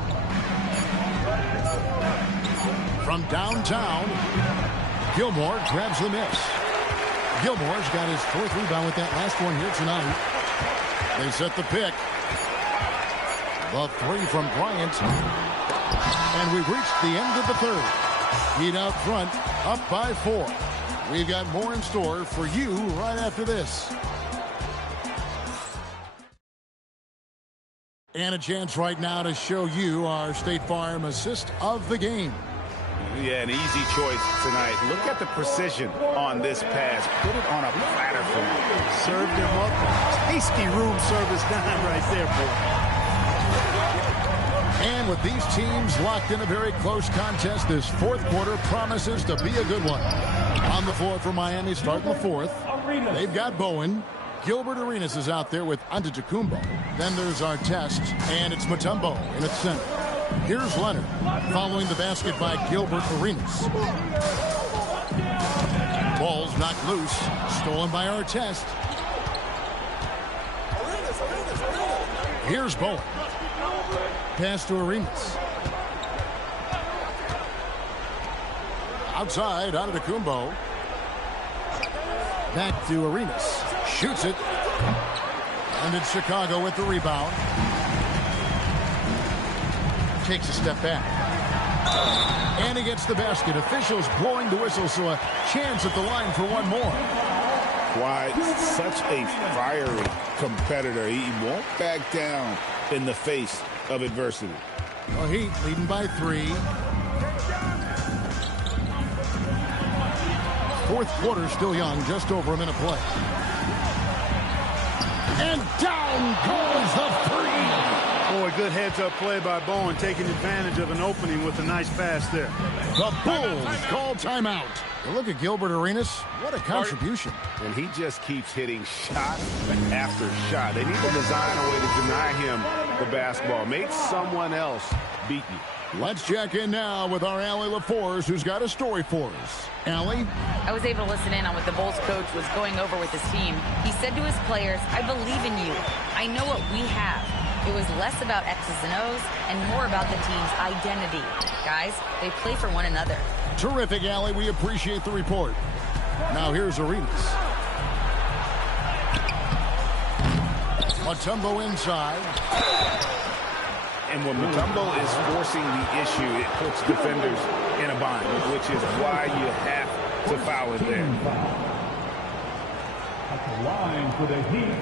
From downtown, Gilmore grabs the miss. Gilmore's got his 4th rebound with that last one here tonight. They set the pick. The 3 from Bryant. And we've reached the end of the third. Heat out front, up by 4. We've got more in store for you right after this. And a chance right now to show you our State Farm assist of the game. Yeah, an easy choice tonight. Look at the precision on this pass. Put it on a platter for him. Served him up. Tasty room service dime right there, boy. And And with these teams locked in a very close contest, this fourth quarter promises to be a good one. On the floor for Miami, starting the fourth, they've got Bowen. Gilbert Arenas is out there with Antetokounmpo. Then there's Artest, and it's Mutombo in its center. Here's Leonard, following the basket by Gilbert Arenas. Ball's knocked loose, stolen by Artest. Here's Bowen. Pass to Arenas. Outside, Antetokounmpo. Back to Arenas. Shoots it. And it's Chicago with the rebound. Takes a step back. And he gets the basket. Officials blowing the whistle, so a chance at the line for one more. Why, such a fiery competitor. He won't back down in the face of adversity. Well, Heat leading by 3. Fourth quarter still young, just over a minute play. And down goes the three. Boy, good heads-up play by Bowen, taking advantage of an opening with a nice pass there. The Bulls call timeout. And look at Gilbert Arenas. What a contribution. And he just keeps hitting shot after shot. They need to design a way to deny him the basketball. Make someone else beat you. Let's check in now with our Allie LaForce, who's got a story for us. Allie? I was able to listen in on what the Bulls coach was going over with his team. He said to his players, I believe in you. I know what we have. It was less about X's and O's and more about the team's identity. Guys, they play for one another. Terrific, Allie. We appreciate the report. Now here's Arenas. Mutombo inside. And when Mutombo is forcing the issue, it puts defenders in a bind, which is why you have to foul it there. At the line for the Heat,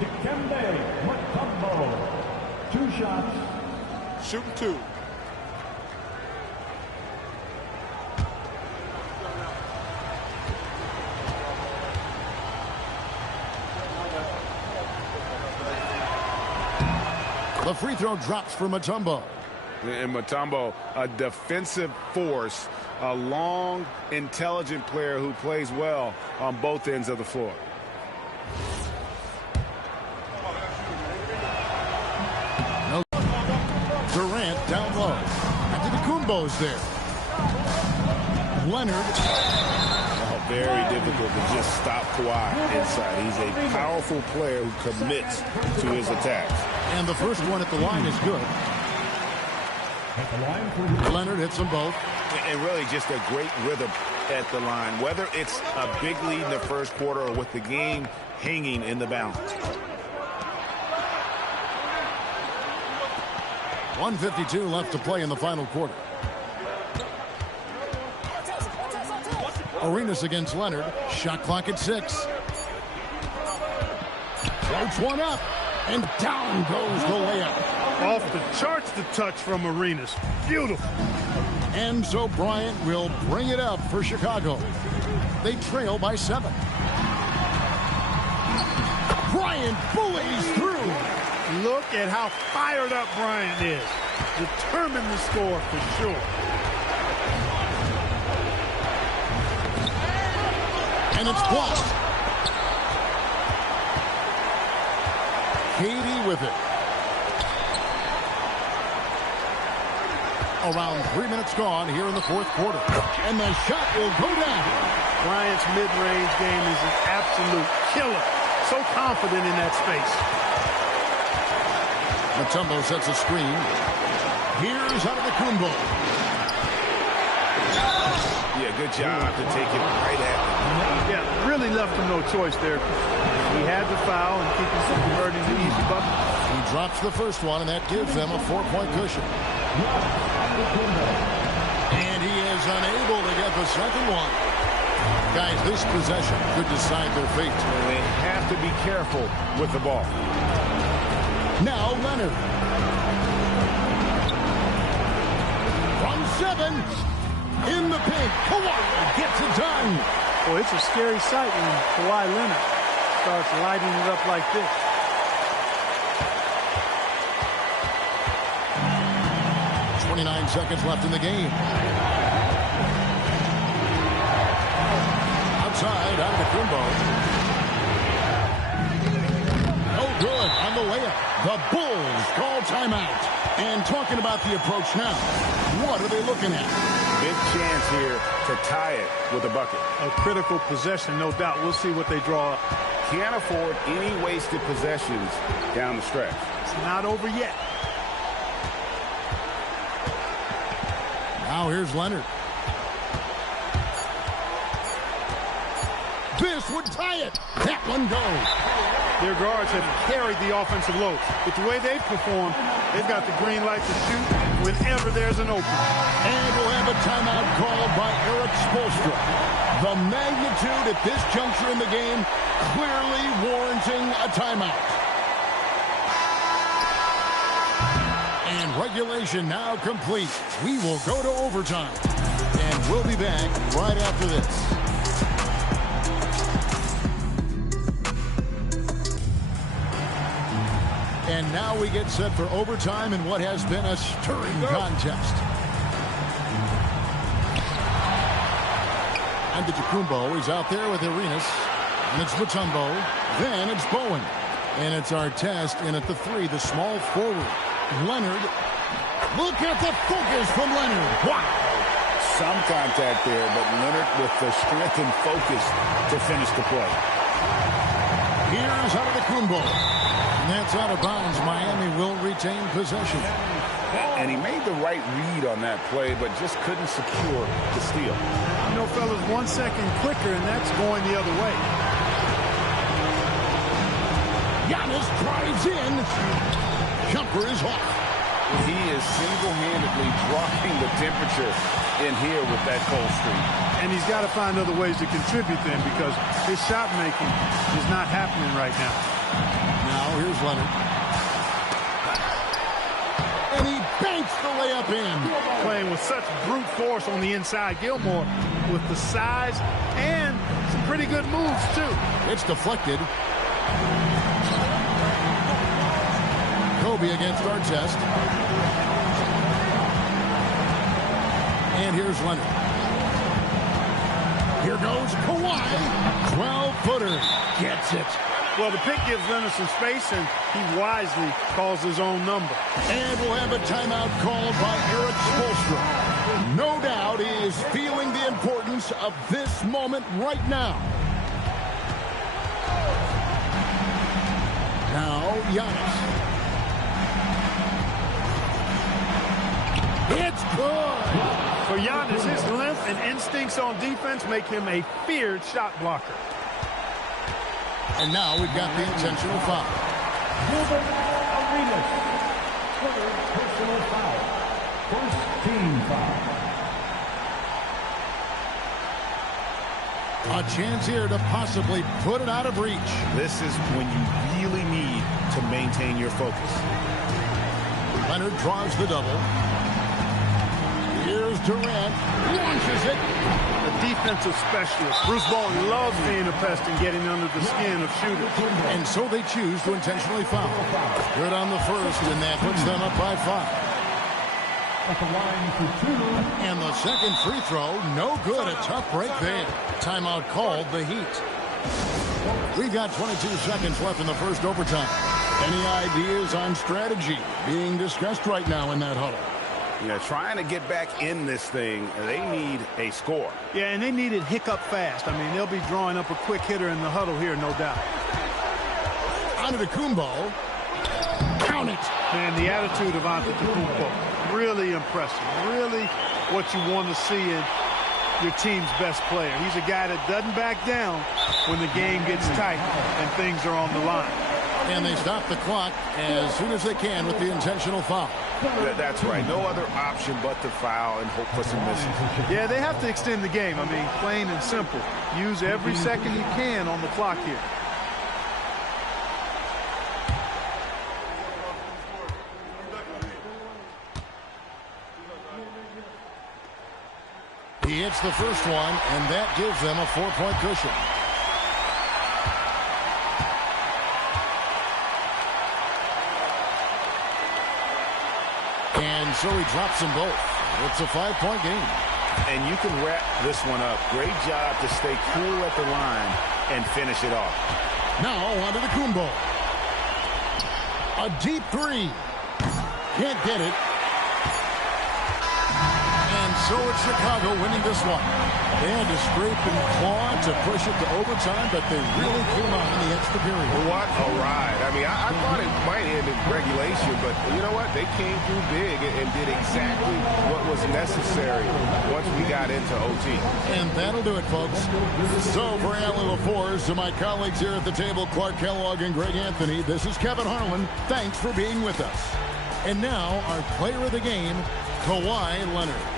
Dikembe Mutombo. 2 shots. Shooting 2. The free throw drops for Mutombo. And Mutombo, a defensive force, a long, intelligent player who plays well on both ends of the floor. No. Durant down low. Antetokounmpo's there. Leonard. Oh, very difficult to just stop Kawhi inside. He's a powerful player who commits to his attacks. And the first one at the line is good. Leonard hits them both. And really just a great rhythm at the line, whether it's a big lead in the first quarter or with the game hanging in the balance. 1:52 left to play in the final quarter. Arenas against Leonard. Shot clock at 6. Floats one up. And down goes the layup. Off the charts, the touch from Arenas. Beautiful. And so Bryant will bring it up for Chicago. They trail by 7. Bryant bullies through. Look at how fired up Bryant is. Determined to score for sure. And it's blocked. Katie with it. Around 3 minutes gone here in the fourth quarter. And the shot will go down. Bryant's mid-range game is an absolute killer. So confident in that space. Mutombo sets a screen. Here's Antetokounmpo. Yeah, good job to take it right at him. Yeah, really left him no choice there. He had the foul and keep him from converting to easy bucket. He drops the first one, and that gives them a 4-point cushion. And he is unable to get the second one. Guys, this possession could decide their fate. They have to be careful with the ball. Now Leonard. From 7. In the paint. Kawhi gets it done. Well, it's a scary sight when Kawhi Leonard starts lighting it up like this. 29 seconds left in the game. Outside, Antetokounmpo. No good on the layup. The Bulls call timeout. And talking about the approach now, what are they looking at? Big chance here to tie it with a bucket. A critical possession, no doubt. We'll see what they draw up. Can't afford any wasted possessions down the stretch. It's not over yet. Now here's Leonard. This would tie it. That one goes. Their guards have carried the offensive load. With the way they've performed, they've got the green light to shoot whenever there's an opening. And we'll have a timeout called by Eric Spoelstra. The magnitude at this juncture in the game clearly warranting a timeout. And regulation now complete. We will go to overtime. And we'll be back right after this. And now we get set for overtime in what has been a stirring contest. Antetokounmpo is out there with Arenas. And it's Mutombo. Then it's Bowen. And it's Artest in at the three, the small forward. Leonard. Look at the focus from Leonard. Wow. Some contact there, but Leonard with the strength and focus to finish the play. Here's Antetokounmpo. And that's out of bounds. Miami will retain possession. And he made the right read on that play, but just couldn't secure the steal. You know, fellas, 1 second quicker, and that's going the other way. Giannis drives in. Jumper is off. He is single-handedly dropping the temperature in here with that cold streak. And he's got to find other ways to contribute then, because his shot making is not happening right now. Now here's Leonard. And he banks the layup in. Playing with such brute force on the inside. Gilmore with the size and some pretty good moves, too. It's deflected. Kobe against Artest. And here's Leonard. Here goes Kawhi. 12-footer. Gets it. Well, the pick gives Leonard some space, and he wisely calls his own number. And we'll have a timeout called by Eric Spoelstra. No doubt he is feeling the importance of this moment right now. Now, Giannis. It's good. For Giannis, his length and instincts on defense make him a feared shot blocker. And now we've got the intentional foul. Arenas. Third personal foul. First team foul. A chance here to possibly put it out of reach. This is when you really need to maintain your focus. Leonard draws the double. Here's Durant. Launches it. A defensive specialist. Bruce Bowen loves being a pest and getting under the skin of shooters. And so they choose to intentionally foul. Good on the first, and that puts them up by 5. At the line for 2. And the second free throw, no good. A tough break there. Timeout called the Heat. We've got 22 seconds left in the first overtime. Any ideas on strategy being discussed right now in that huddle? You know, trying to get back in this thing, they need a score. Yeah, and they need it hiccup fast. I mean, they'll be drawing up a quick hitter in the huddle here, no doubt. Antetokounmpo. Count it. Man, the attitude of Antetokounmpo, really impressive. Really what you want to see in your team's best player. He's a guy that doesn't back down when the game gets tight and things are on the line. And they stop the clock as soon as they can with the intentional foul. That's right. No other option but to foul and hope for some misses. Yeah, they have to extend the game. I mean, plain and simple. Use every second you can on the clock here. He hits the first one, and that gives them a 4-point cushion. And so he drops them both. It's a 5-point game. And you can wrap this one up. Great job to stay cool at the line and finish it off. Now onto the Kumbo. A deep three. Can't get it. And so it's Chicago winning this one. They had to scrape and claw to push it to overtime, but they really came on in the extra period. What a ride. I mean, I thought it might end in regulation, but you know what? They came through big and did exactly what was necessary once we got into OT. And that'll do it, folks. So for Allie LaForce, to my colleagues here at the table, Clark Kellogg and Greg Anthony, this is Kevin Harlan. Thanks for being with us. And now, our player of the game, Kawhi Leonard.